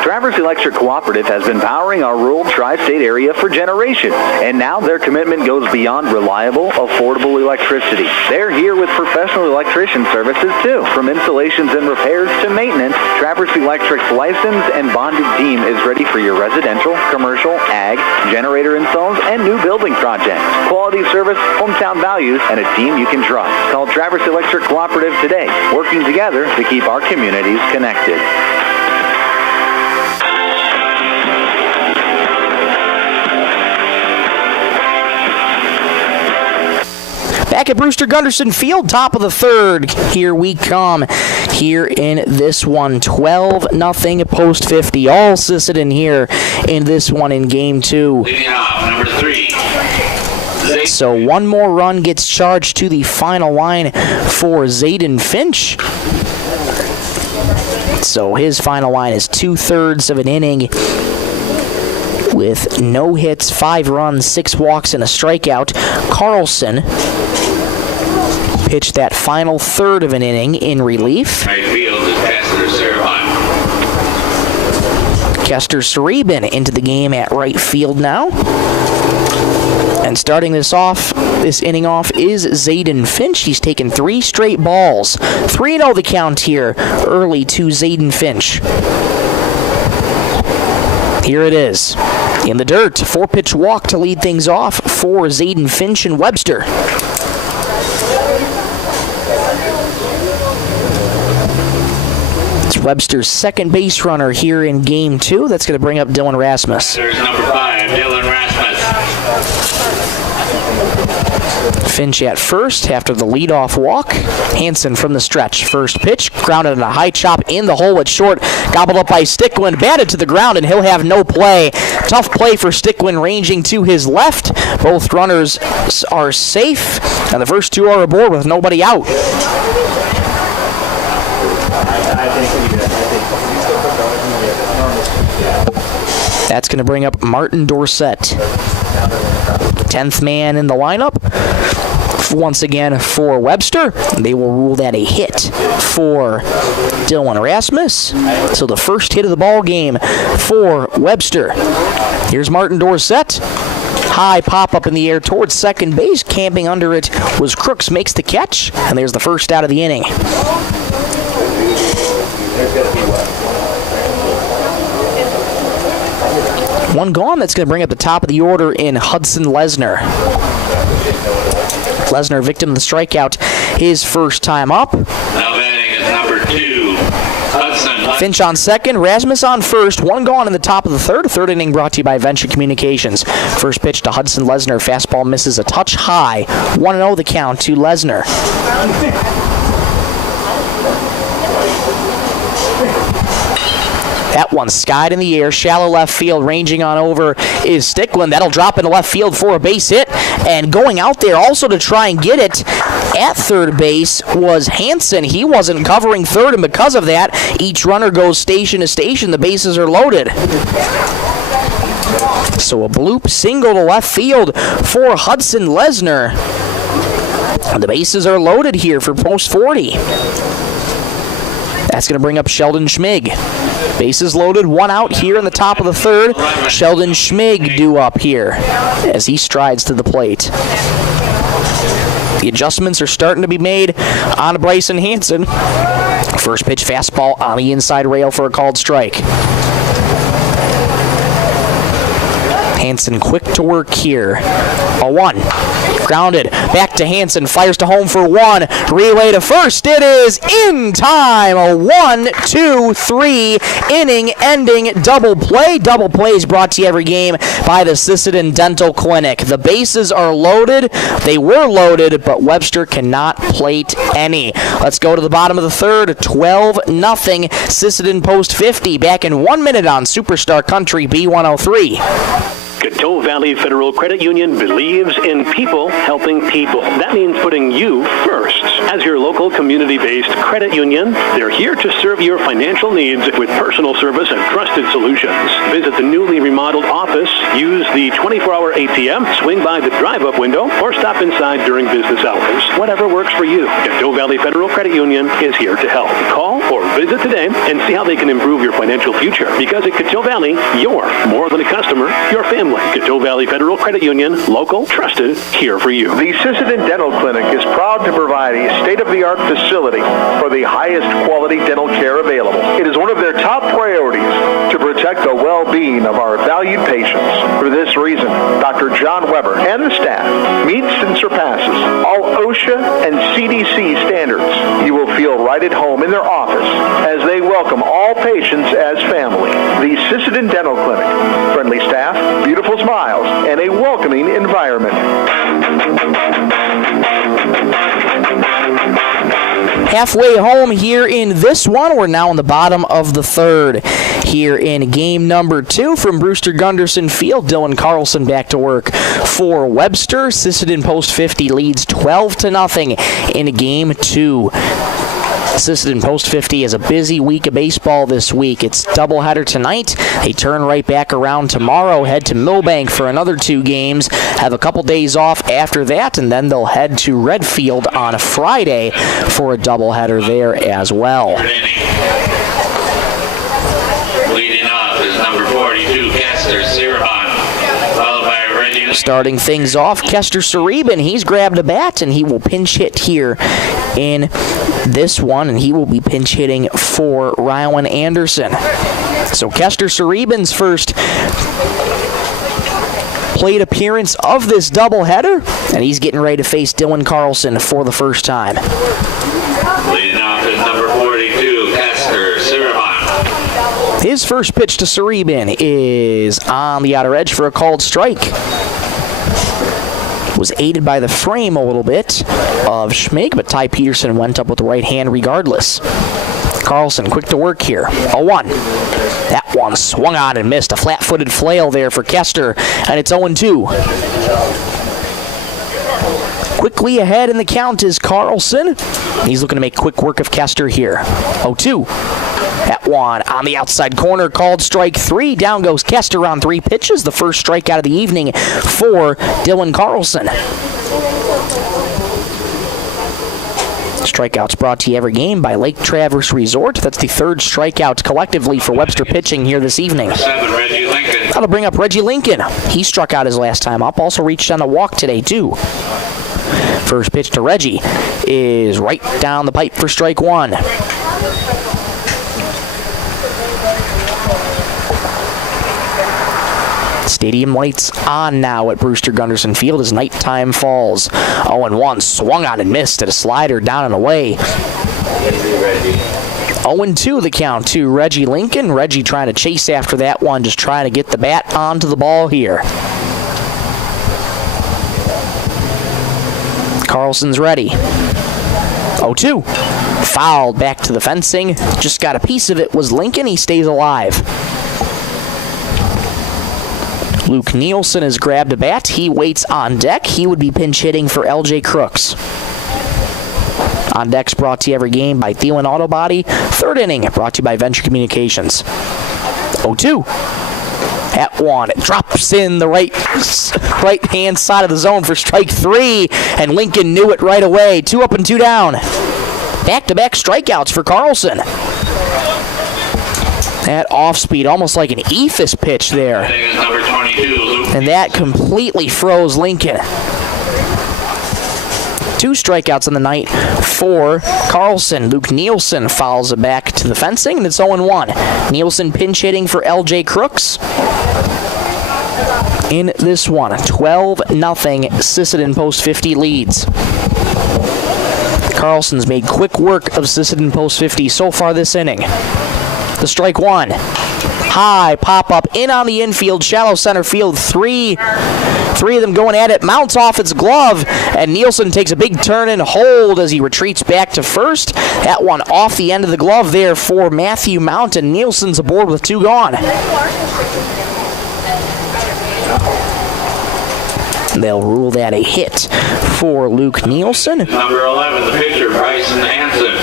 Traverse Traverse Electric Cooperative has been powering our rural tri-state area for generations, and now their commitment goes beyond reliable, affordable electricity. They're here with professional electrician services too. From installations and repairs to maintenance, Traverse Electric's licensed and bonded team is ready for your residential, commercial, ag, generator installs, and new building projects. Quality service, hometown values, and a team you can trust. Call Traverse Electric Cooperative today, working together to keep our communities connected. Back at Brewster Gunderson Field, top of the third. Here we come. Here in this one, 12-0 post 50. All Sisseton here in this one in game 2. Leading off, number 3. So one more run gets charged to the final line for Zayden Finch. So his final line is 2/3 of an inning with no hits, 5 runs, 6 walks, and a strikeout. Carlson pitched that final third of an inning in relief. Right field is Kester Serban. Kester Serban into the game at right field now. And starting this inning off is Zayden Finch. He's taken 3 straight balls. 3-0 the count here early to Zayden Finch. Here it is. In the dirt, 4-pitch walk to lead things off for Zayden Finch and Webster. It's Webster's second base runner here in game 2. That's going to bring up Dylan Rasmus. There's number 5, Dylan Rasmus. Finch at first after the leadoff walk. Hansen from the stretch. First pitch, grounded in a high chop in the hole at short. Gobbled up by Sticklin, batted to the ground, and he'll have no play. Tough play for Sticklin ranging to his left. Both runners are safe, and the first 2 are aboard with nobody out. That's going to bring up Martin Dorsett. 10th man in the lineup. Once again for Webster. They will rule that a hit for Dylan Rasmus. So the first hit of the ball game for Webster. Here's Martin Dorsett. High pop up in the air towards second base. Camping under it was Crooks, makes the catch. And there's the first out of the inning. One gone. That's going to bring up the top of the order in Hudson Lesnar. Lesnar, victim of the strikeout, his first time up. Now batting is number 2, Hudson. Finch on second, Rasmus on first. One gone in the top of the third. Third inning brought to you by Venture Communications. First pitch to Hudson Lesnar. Fastball misses a touch high. 1-0 the count to Lesnar. That one skied in the air, shallow left field, ranging on over is Sticklin. That'll drop into left field for a base hit. And going out there also to try and get it at third base was Hansen. He wasn't covering third, and because of that, each runner goes station to station. The bases are loaded. So a bloop single to left field for Hudson Lesnar. The bases are loaded here for post 40. That's going to bring up Sheldon Schmig. Bases loaded, 1 out here in the top of the third. Sheldon Schmig due up here as he strides to the plate. The adjustments are starting to be made on Bryson Hansen. First pitch fastball on the inside rail for a called strike. Hansen quick to work here. A 1. Grounded. Back to Hansen. Fires to home for 1. Relay to first. It is in time. A 1-2-3 inning-ending double play. Double plays brought to you every game by the Sisseton Dental Clinic. The bases are loaded. They were loaded, but Webster cannot plate any. Let's go to the bottom of the third. 12-0. Sisseton post 50. Back in 1 minute on Superstar Country B103. Coteau Valley Federal Credit Union believes in people helping people. That means putting you first. As your local community-based credit union, they're here to serve your financial needs with personal service and trusted solutions. Visit the newly remodeled office, use the 24-hour ATM, swing by the drive-up window, or stop inside during business hours. Whatever works for you, Coteau Valley Federal Credit Union is here to help. Call or visit today and see how they can improve your financial future. Because at Coteau Valley, you're more than a customer, your family. Coteau Valley Federal Credit Union, local, trusted, here for you. The Sisseton Dental Clinic is proud to provide a state-of-the-art facility for the highest quality dental care available. It is one of their top priorities to protect the well-being of our valued patients. For this reason, Dr. John Weber and the staff meets and surpasses all OSHA and CDC standards. You will feel right at home in their office as they welcome all patients as family. The Sisseton Dental Clinic. Friendly staff, beautiful smiles, and a welcoming environment. Halfway home here in this one. We're now in the bottom of the third. Here in game number 2 from Brewster Gunderson Field, Dylan Carlson back to work for Webster. Sisseton Post 50 leads 12-0 in game 2. Sisseton Post 50 has a busy week of baseball this week. It's doubleheader tonight. They turn right back around tomorrow, head to Millbank for another 2 games, have a couple days off after that, and then they'll head to Redfield on a Friday for a doubleheader there as well. Leading off is number 42, Kester Sirhan, followed by Reggie. Starting things off, Kester Sareben. He's grabbed a bat, and he will pinch hit here in this one, and he will be pinch hitting for Ryan Anderson. So Kester Sareben's first plate appearance of this doubleheader, and he's getting ready to face Dylan Carlson for the first time. Leading off is number 42, Kester Sirhan. His first pitch to Sareben is on the outer edge for a called strike. Was aided by the frame a little bit of Schmig, but Ty Peterson went up with the right hand regardless. Carlson quick to work here. 0-1. That one swung on and missed. A flat-footed flail there for Kester, and it's 0-2. Quickly ahead in the count is Carlson. He's looking to make quick work of Kester here. 0-2. That one on the outside corner, called strike 3. Down goes Kester on 3 pitches. The first strikeout of the evening for Dylan Carlson. Strikeouts brought to you every game by Lake Traverse Resort. That's the 3rd strikeout collectively for Webster pitching here this evening. 7, Reggie Lincoln. That'll bring up Reggie Lincoln. He struck out his last time up. Also reached on a walk today, too. First pitch to Reggie is right down the pipe for strike 1. Stadium lights on now at Brewster Gunderson Field as nighttime falls. 0-1, swung on and missed at a slider down and away. 0-2 the count to Reggie Lincoln. Reggie trying to chase after that one, just trying to get the bat onto the ball here. Carlson's ready. 0-2. Fouled back to the fencing. Just got a piece of it was Lincoln. He stays alive. Luke Nielsen has grabbed a bat. He waits on deck. He would be pinch hitting for LJ Crooks. On Deck's brought to you every game by Thielen Auto Body. 3rd inning brought to you by Venture Communications. 0-2. That one drops in the right-hand side of the zone for strike 3, and Lincoln knew it right away. 2 up and 2 down. Back-to-back strikeouts for Carlson. That off-speed, almost like an ephus pitch there. And that completely froze Lincoln. 2 strikeouts on the night for Carlson. Luke Nielsen fouls it back to the fencing, and it's 0-1. Nielsen pinch hitting for LJ Crooks. In this one, 12-0, Sisseton Post 50 leads. Carlson's made quick work of Sisseton Post 50 so far this inning. The strike 1. High pop-up in on the infield, shallow center field. Three of them going at it. Mounts off its glove, and Nielsen takes a big turn and hold as he retreats back to first. That one off the end of the glove there for Matthew Mount, and Nielsen's aboard with 2 gone. They'll rule that a hit for Luke Nielsen. Number 11, the pitcher, Bryson Hansen.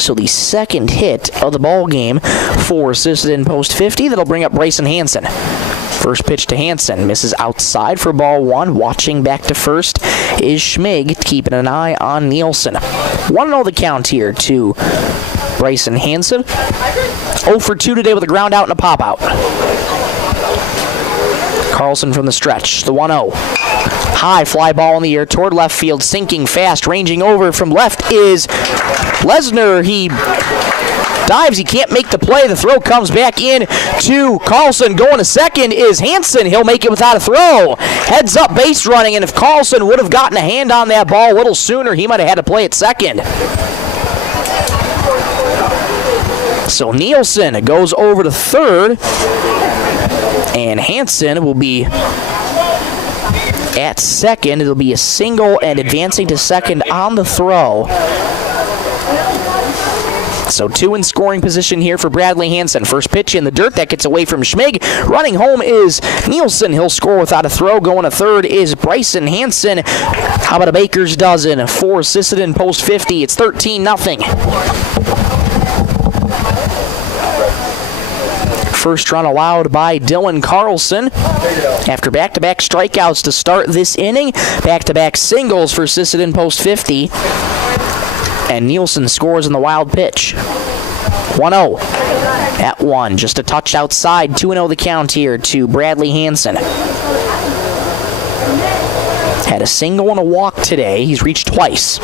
So the second hit of the ball game for Sisseton post 50. That'll bring up Bryson Hansen. First pitch to Hansen. Misses outside for ball one. Watching back to first is Schmig, keeping an eye on Nielsen. 1-0 the count here to Bryson Hansen. 0 for 2 today with a ground out and a pop out. Carlson from the stretch. The 1-0. High fly ball in the air toward left field. Sinking fast. Ranging over from left is Lesnar. He dives. He can't make the play. The throw comes back in to Carlson. Going to second is Hansen. He'll make it without a throw. Heads up base running, and if Carlson would have gotten a hand on that ball a little sooner, he might have had to play at second. So Nielsen goes over to third, and Hansen will be at second. It'll be a single and advancing to second on the throw. So 2 in scoring position here for Bradley Hansen. First pitch in the dirt. That gets away from Schmig. Running home is Nielsen. He'll score without a throw. Going to third is Bryson Hansen. How about a baker's dozen for Sisseton post 50? It's 13-0. First run allowed by Dylan Carlson. After back-to-back strikeouts to start this inning, back-to-back singles for Sisseton post 50. And Nielsen scores on the wild pitch. 1-0 at 1. Just a touch outside. 2-0 the count here to Bradley Hansen. Had a single and a walk today. He's reached twice.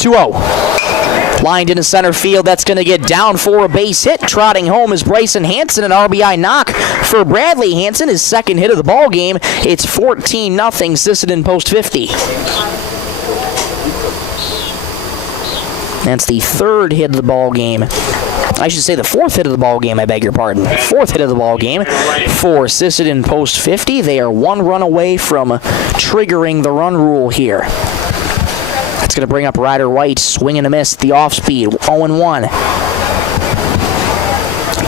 2-0. Lined into center field. That's going to get down for a base hit. Trotting home is Bryson Hansen. An RBI knock for Bradley Hansen. His second hit of the ball game. It's 14-0 Sisseton post 50. That's the third hit of the ball game. I should say the fourth hit of the ball game, I beg your pardon. Fourth hit of the ball game for Sisseton post 50. They are 1 run away from triggering the run rule here. That's going to bring up Ryder White. Swing and a miss. The off speed. 0-1.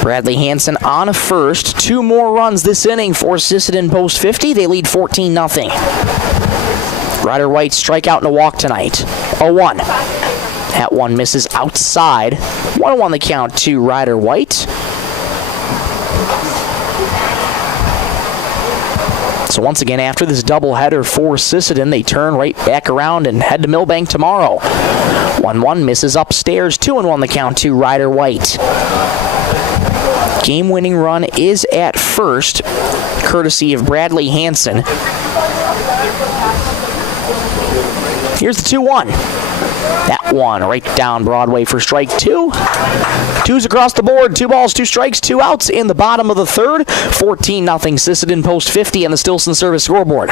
Bradley Hansen on first. 2 more runs this inning for Sisseton post 50. They lead 14-0. Ryder White strikeout and a walk tonight. 0-1. At 1 misses outside. 1-1 the count to Ryder White. So once again, after this doubleheader for Sisseton, they turn right back around and head to Millbank tomorrow. 1-1 misses upstairs. 2-1 the count to Ryder White. Game-winning run is at first, courtesy of Bradley Hansen. Here's the 2-1. That one right down Broadway for strike 2. 2s across the board. 2 balls, 2 strikes, 2 outs in the bottom of the third. 14-0 Sisseton post 50 on the Stilson Service scoreboard.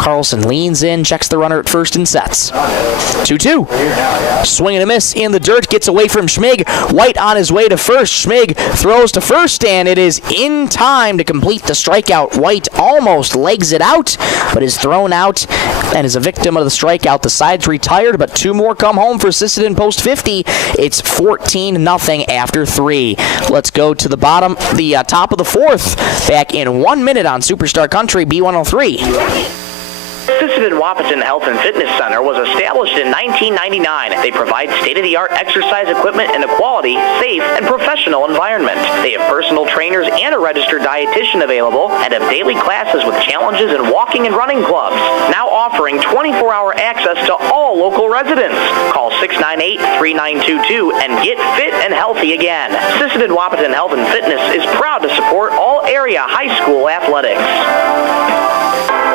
Carlson leans in, checks the runner at first and sets. 2-2. Swing and a miss in the dirt. Gets away from Schmig. White on his way to first. Schmig throws to first, and it is in time to complete the strikeout. White almost legs it out, but is thrown out and is a victim of the strikeout. The side's retired, but 2 more come home for Sisseton post 50. It's 14-0 after 3. Let's go to the top of the 4th. Back in 1 minute on Superstar Country B103. Sisseton Wahpeton Health and Fitness Center was established in 1999. They provide state-of-the-art exercise equipment in a quality, safe, and professional environment. They have personal trainers and a registered dietitian available and have daily classes with challenges in walking and running clubs. Now offering 24-hour access to all local residents. Call 698-3922 and get fit and healthy again. Sisseton Wahpeton Health and Fitness is proud to support all area high school athletics.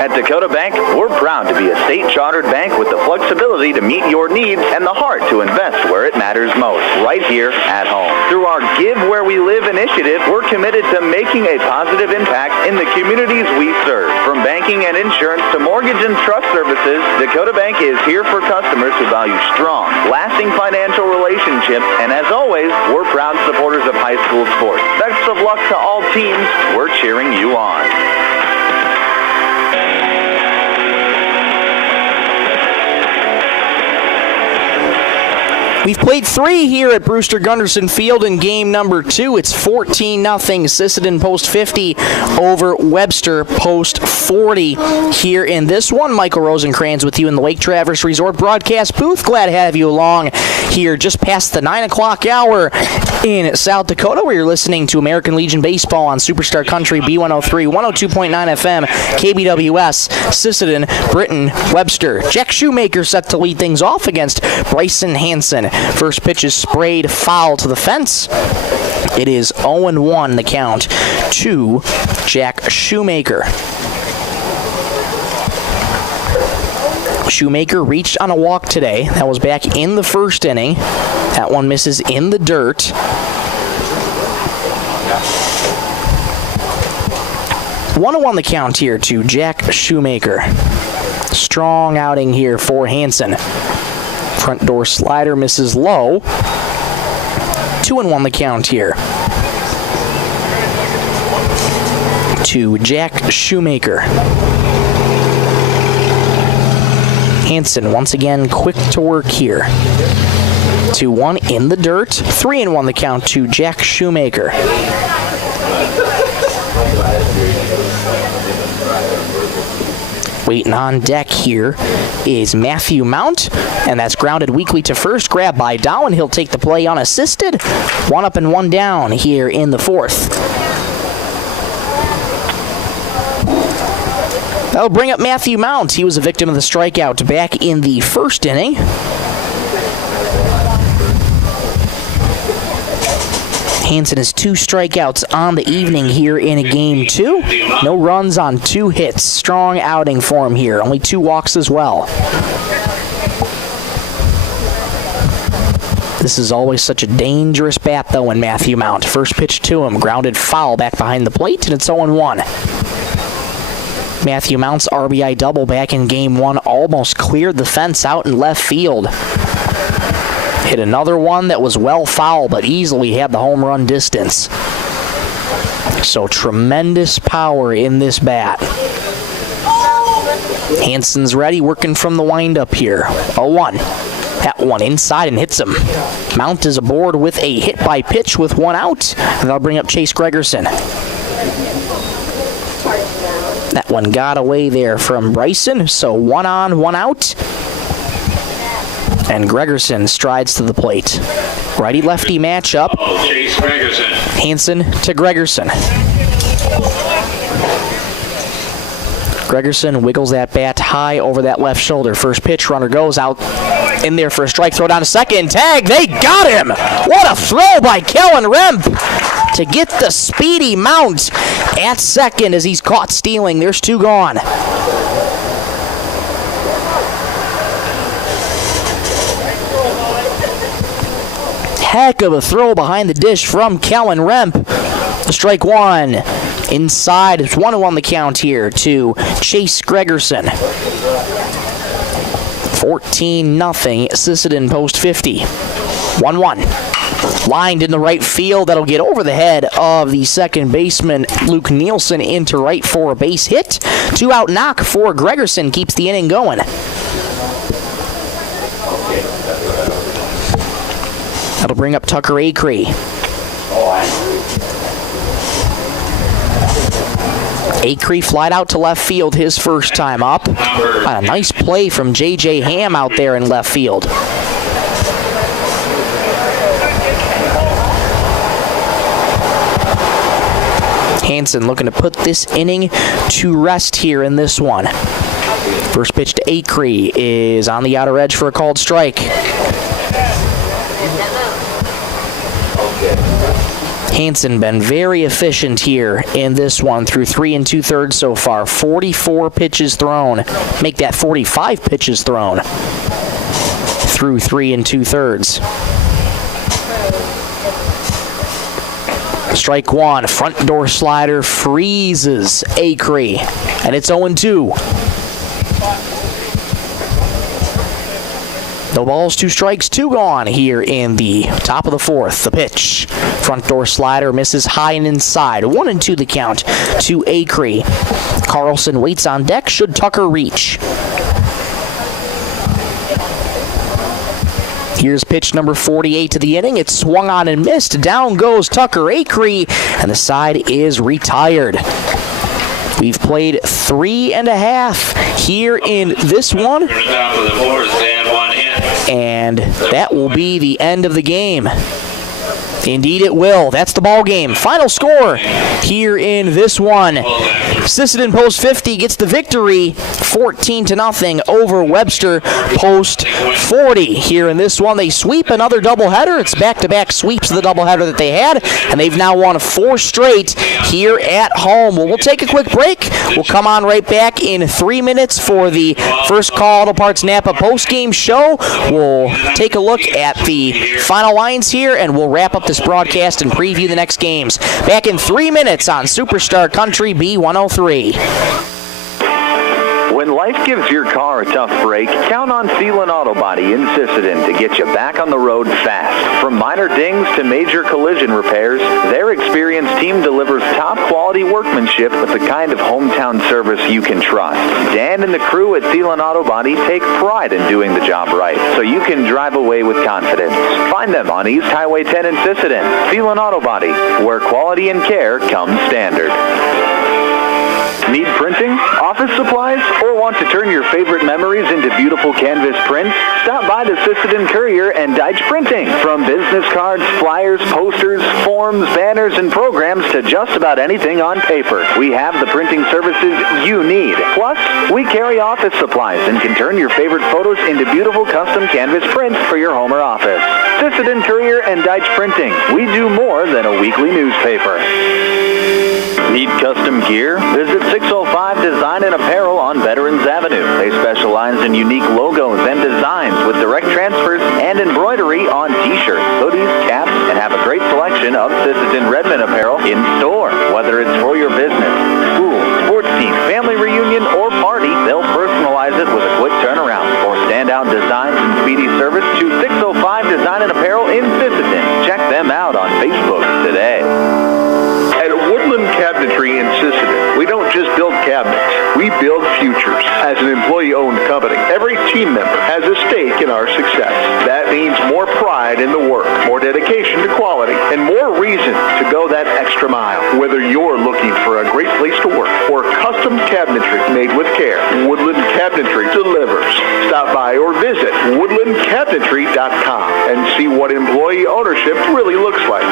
At Dakota Bank, we're proud to be a state-chartered bank with the flexibility to meet your needs and the heart to invest where it matters most, right here at home. Through our Give Where We Live initiative, we're committed to making a positive impact in the communities we serve. From banking and insurance to mortgage and trust services, Dakota Bank is here for customers who value strong, lasting financial relationships, and as always, we're proud supporters of high school sports. Best of luck to all teams. We're cheering you on. We've played 3 here at Brewster Gunderson Field in game number 2. It's 14-0. Sisseton post 50 over Webster post 40 here in this one. Michael Rosencrans with you in the Lake Traverse Resort broadcast booth. Glad to have you along here just past the 9 o'clock hour in South Dakota, where you're listening to American Legion Baseball on Superstar Country B103, 102.9 FM, KBWS, Sisseton, Britton, Webster. Jack Shoemaker set to lead things off against Bryson Hansen. First pitch is sprayed foul to the fence. It is 0-1 the count to Jack Shoemaker. Shoemaker reached on a walk today. That was back in the first inning. That one misses in the dirt. One the count here to Jack Shoemaker. Strong outing here for Hansen. Front door slider misses low. 2-1 the count here to Jack Shoemaker. Hansen once again quick to work here. 2-1 in the dirt. 3-1 the count to Jack Shoemaker. Waiting on deck here is Matthew Mount, and that's grounded weakly to first. Grab by Dow, and he'll take the play unassisted. 1 up and 1 down here in the 4th. That'll bring up Matthew Mount. He was a victim of the strikeout back in the first inning. Hansen has 2 strikeouts on the evening here in game 2. No runs on 2 hits. Strong outing for him here. Only 2 walks as well. This is always such a dangerous bat, though, in Matthew Mount. First pitch to him, grounded foul back behind the plate, and it's 0-1. Matthew Mount's RBI double back in game 1 almost cleared the fence out in left field. Hit another one that was well foul, but easily had the home run distance. So tremendous power in this bat. Hansen's ready, working from the windup here. 0-1. That one inside and hits him. Mount is aboard with a hit by pitch with 1 out, and that'll bring up Chase Gregerson. That one got away there from Bryson, so 1 on, 1 out. And Gregerson strides to the plate. Righty-lefty matchup. Chase Gregerson. Hansen to Gregerson. Gregerson wiggles that bat high over that left shoulder. First pitch, runner goes out in there for a strike. Throw down to second. Tag, they got him! What a throw by Kellen Remp to get the speedy Mount at second as he's caught stealing. There's 2 gone. Heck of a throw behind the dish from Kellen Remp. Strike 1. Inside, it's 1-1 the count here to Chase Gregerson. 14-0, Sisseton post 50. 1-1. Lined in the right field. That'll get over the head of the second baseman, Luke Nielsen, into right for a base hit. 2 out knock for Gregerson keeps the inning going. That'll bring up Tucker Acree. Acree flied out to left field his first time up. A nice play from J.J. Ham out there in left field. Hansen looking to put this inning to rest here in this one. First pitch to Acree is on the outer edge for a called strike. Hansen been very efficient here in this one through 3 2/3 so far. 44 pitches thrown. Make that 45 pitches thrown through 3 2/3. Strike 1. Front door slider freezes Acree. And it's 0-2. No balls, 2 strikes, 2 gone here in the top of the 4th. The pitch. Front door slider misses high and inside. 1-2 the count to Acree. Carlson waits on deck. Should Tucker reach? Here's pitch number 48 to the inning. It's swung on and missed. Down goes Tucker Acree, and the side is retired. We've played 3.5 here in this one. And that will be the end of the game. Indeed it will. That's the ball game. Final score here in this one. Sisseton Post 50 gets the victory 14-0 over Webster Post 40. Here in this one, they sweep another doubleheader. It's back-to-back sweeps of the doubleheader that they had, and they've now won 4 straight here at home. Well, we'll take a quick break. We'll come on right back in 3 minutes for the First Call Auto Parts Napa post-game show. We'll take a look at the final lines here, and we'll wrap up this broadcast and preview the next games. Back in 3 minutes on Superstar Country B103. When life gives your car a tough break, count on Sealant Auto Body in Sisseton to get you back on the road fast. From minor dings to major collision repairs, their experienced team delivers top-quality workmanship with the kind of hometown service you can trust. Dan and the crew at Sealant Auto Body take pride in doing the job right, so you can drive away with confidence. Find them on East Highway 10 in Sisseton. Sealant Auto Body, where quality and care come standard. Need printing, office supplies, or want to turn your favorite memories into beautiful canvas prints? Stop by the Sisseton Courier and Deitch Printing. From business cards, flyers, posters, forms, banners, and programs to just about anything on paper, we have the printing services you need. Plus, we carry office supplies and can turn your favorite photos into beautiful custom canvas prints for your home or office. Sisseton Courier and Deitch Printing. We do more than a weekly newspaper. Need custom gear? Visit 605 Design and Apparel on Veterans Avenue. They specialize in unique logos and designs with direct transfers and embroidery on t-shirts, hoodies, caps, and have a great selection of Sisseton Redmond apparel in store. Whether it's for your business, school, sports team, family reunion, or party, they'll personalize it with a quick turnaround. For standout designs and speedy service, choose 605 Design and Apparel in Sisseton. Check them out on Facebook today. Cabinetry in Sisseton. We don't just build cabinets, we build futures. As an employee-owned company, every team member has a stake in our success. That means more pride in the work, more dedication to quality, and more reason to go that extra mile. Whether you're looking for a great place to work or custom cabinetry made with care, Woodland Cabinetry delivers. Stop by or visit woodlandcabinetry.com and see what employee ownership really looks like.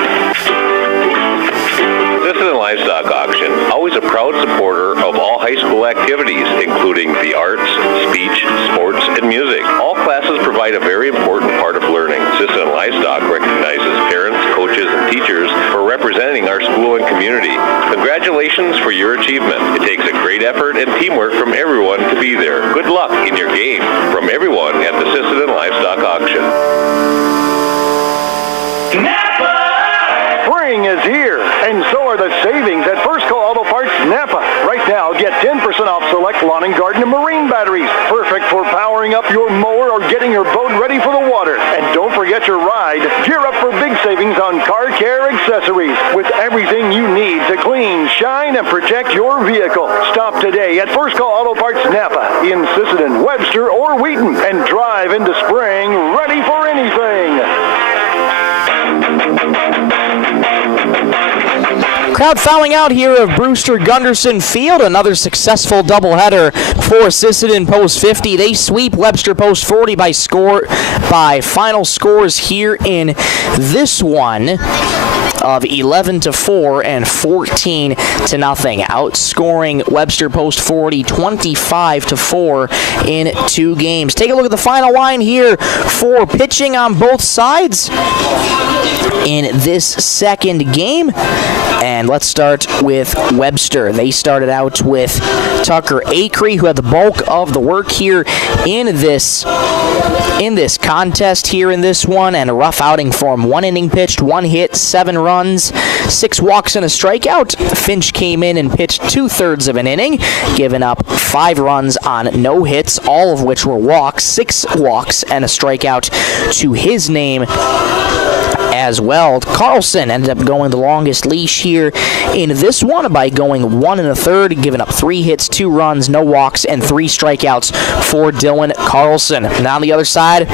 Sisseton Livestock Auction, always a proud supporter of all high school activities, including the arts, speech, sports, and music. All classes provide a very important part of learning. Sisseton Livestock recognizes parents, coaches, and teachers for representing our school and community. Congratulations for your achievement. It takes a great effort and teamwork from everyone to be there. Good luck in your game from everyone at the Sisseton Livestock Auction. Spring is here, and so are the savings at First Call Auto Parts Napa. Right now, get 10% off select lawn and garden and marine batteries. Perfect for powering up your mower or getting your boat ready for the water. And don't forget your ride. Gear up for big savings on car care accessories with everything you need to clean, shine, and protect your vehicle. Stop today at First Call Auto Parts Napa in Sisseton, Webster, or Wheaton, and drive into spring ready for anything. Crowd fouling out here of Brewster Gunderson Field. Another successful doubleheader for Sisseton Post 50. They sweep Webster Post 40 by final scores here in this one of 11-4 and 14-0, outscoring Webster Post 40 25-4 in 2 games. Take a look at the final line here for pitching on both sides in this second game. And let's start with Webster. They started out with Tucker Acree, who had the bulk of the work here in this contest here in this one, and a rough outing for him. 1 inning pitched, 1 hit, 7 runs, 6 walks and a strikeout. Finch came in and pitched 2/3 of an inning, giving up 5 runs on no hits, all of which were walks, 6 walks and a strikeout to his name as well. Carlson ended up going the longest leash here in this one by going 1 1/3, giving up 3 hits, 2 runs, no walks, and 3 strikeouts for Dylan Carlson. And on the other side,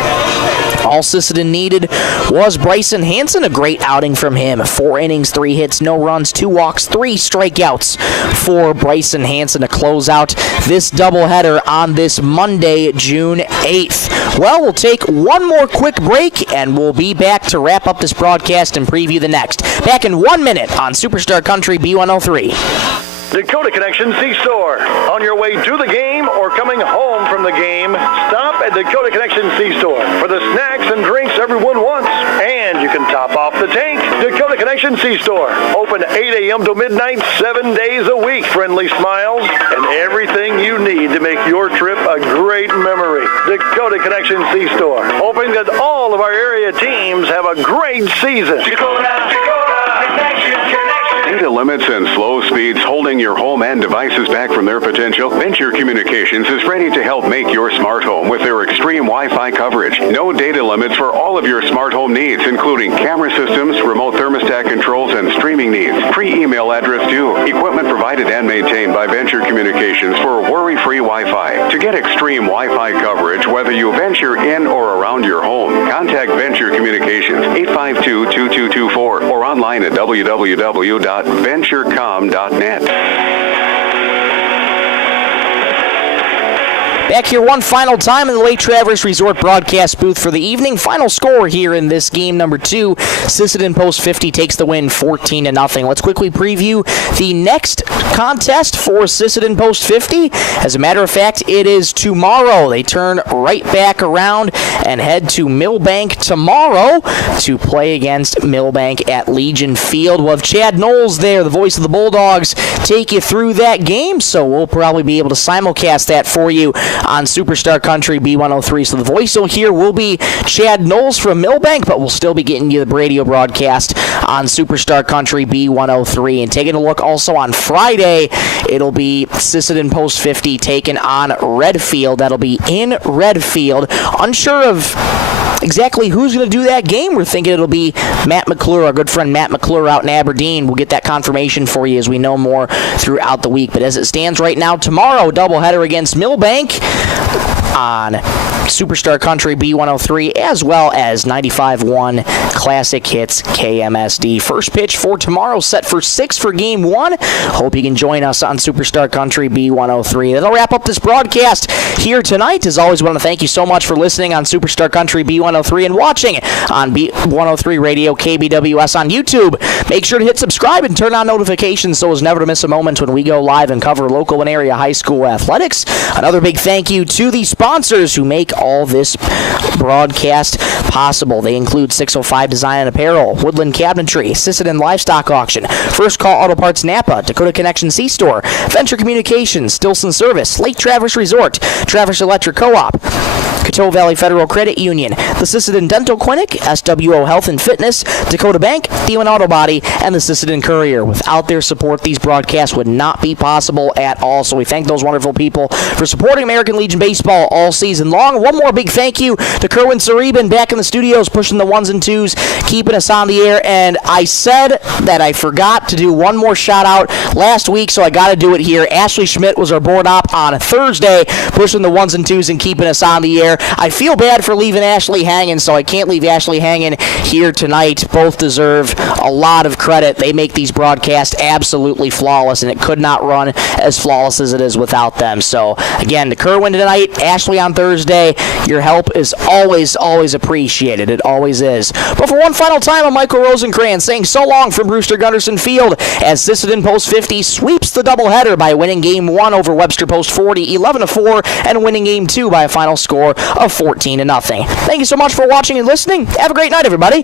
All Sisseton needed was Bryson Hansen, a great outing from him. 4 innings, 3 hits, no runs, 2 walks, 3 strikeouts for Bryson Hansen to close out this doubleheader on this Monday, June 8th. Well, we'll take one more quick break, and we'll be back to wrap up this broadcast and preview the next. Back in 1 minute on Superstar Country B103. Dakota Connection C-Store. On your way to the game or coming home from the game, stop at Dakota Connection C-Store for the snacks and drinks everyone wants. And you can top off the tank. Dakota Connection C-Store. Open 8 a.m. to midnight, 7 days a week. Friendly smiles and everything you need to make your trip a great memory. Dakota Connection C-Store. Hoping that all of our area teams have a great season. Dakota Connection. Data limits and slow speeds holding your home and devices back from their potential? Venture Communications is ready to help make your smart home with their extreme Wi-Fi coverage. No data limits for all of your smart home needs, including camera systems, remote thermostat controls, and streaming needs. Free email address too. Equipment provided and maintained by Venture Communications for worry-free Wi-Fi. To get extreme Wi-Fi coverage, whether you venture in or around your home, contact Venture Communications 852-2224 or online at www.venturecom.net. Back here one final time in the Lake Traverse Resort broadcast booth for the evening. Final score here in this game number 2. Sisseton Post 50 takes the win 14-0. Let's quickly preview the next contest for Sisseton Post 50. As a matter of fact, it is tomorrow. They turn right back around and head to Millbank tomorrow to play against Millbank at Legion Field. We'll have Chad Knowles there, the voice of the Bulldogs, take you through that game, so we'll probably be able to simulcast that for you on Superstar Country B103. So the voice you'll hear will be Chad Knowles from Millbank, but we'll still be getting you the radio broadcast on Superstar Country B103. And taking a look also on Friday, it'll be Sisseton Post 50 taking on Redfield. That'll be in Redfield. Unsure of exactly who's going to do that game. We're thinking it'll be Matt McClure, our good friend Matt McClure out in Aberdeen. We'll get that confirmation for you as we know more throughout the week. But as it stands right now, tomorrow, doubleheader against Millbank on Superstar Country B103, as well as 95.1 Classic Hits KMSD. First pitch for tomorrow set for 6 for Game 1. Hope you can join us on Superstar Country B103. That'll wrap up this broadcast here tonight. As always, I want to thank you so much for listening on Superstar Country B103 and watching on B103 Radio KBWS on YouTube. Make sure to hit subscribe and turn on notifications so as never to miss a moment when we go live and cover local and area high school athletics. Another big thank you to the sponsors who make all this broadcast possible. They include 605 Design and Apparel, Woodland Cabinetry, Sisseton Livestock Auction, First Call Auto Parts Napa, Dakota Connection C-Store, Venture Communications, Stilson Service, Lake Traverse Resort, Traverse Electric Co-op, Coteau Valley Federal Credit Union, the Sisseton Dental Clinic, SWO Health and Fitness, Dakota Bank, Thielen Auto Body, and the Sisseton Courier. Without their support, these broadcasts would not be possible at all. So we thank those wonderful people for supporting American Legion Baseball all season long. One more big thank you to Kerwin Sareben back in the studios, pushing the 1s and 2s, keeping us on the air. And I said that I forgot to do one more shout out last week, so I got to do it here. Ashley Schmidt was our board op on Thursday, pushing the 1s and 2s and keeping us on the air. I feel bad for leaving Ashley hanging, so I can't leave Ashley hanging here tonight. Both deserve a lot of credit. They make these broadcasts absolutely flawless, and it could not run as flawless as it is without them. So, again, to Kerwin tonight, Ashley on Thursday, your help is always, always appreciated. It always is. But for one final time, I'm Michael Rosencrantz saying so long from Brewster Gunderson Field as Sisseton Post 50 sweeps the doubleheader by winning Game 1 over Webster Post 40, 11-4, and winning Game 2 by a final score of 14-0. Thank you so much for watching and listening. Have a great night, everybody.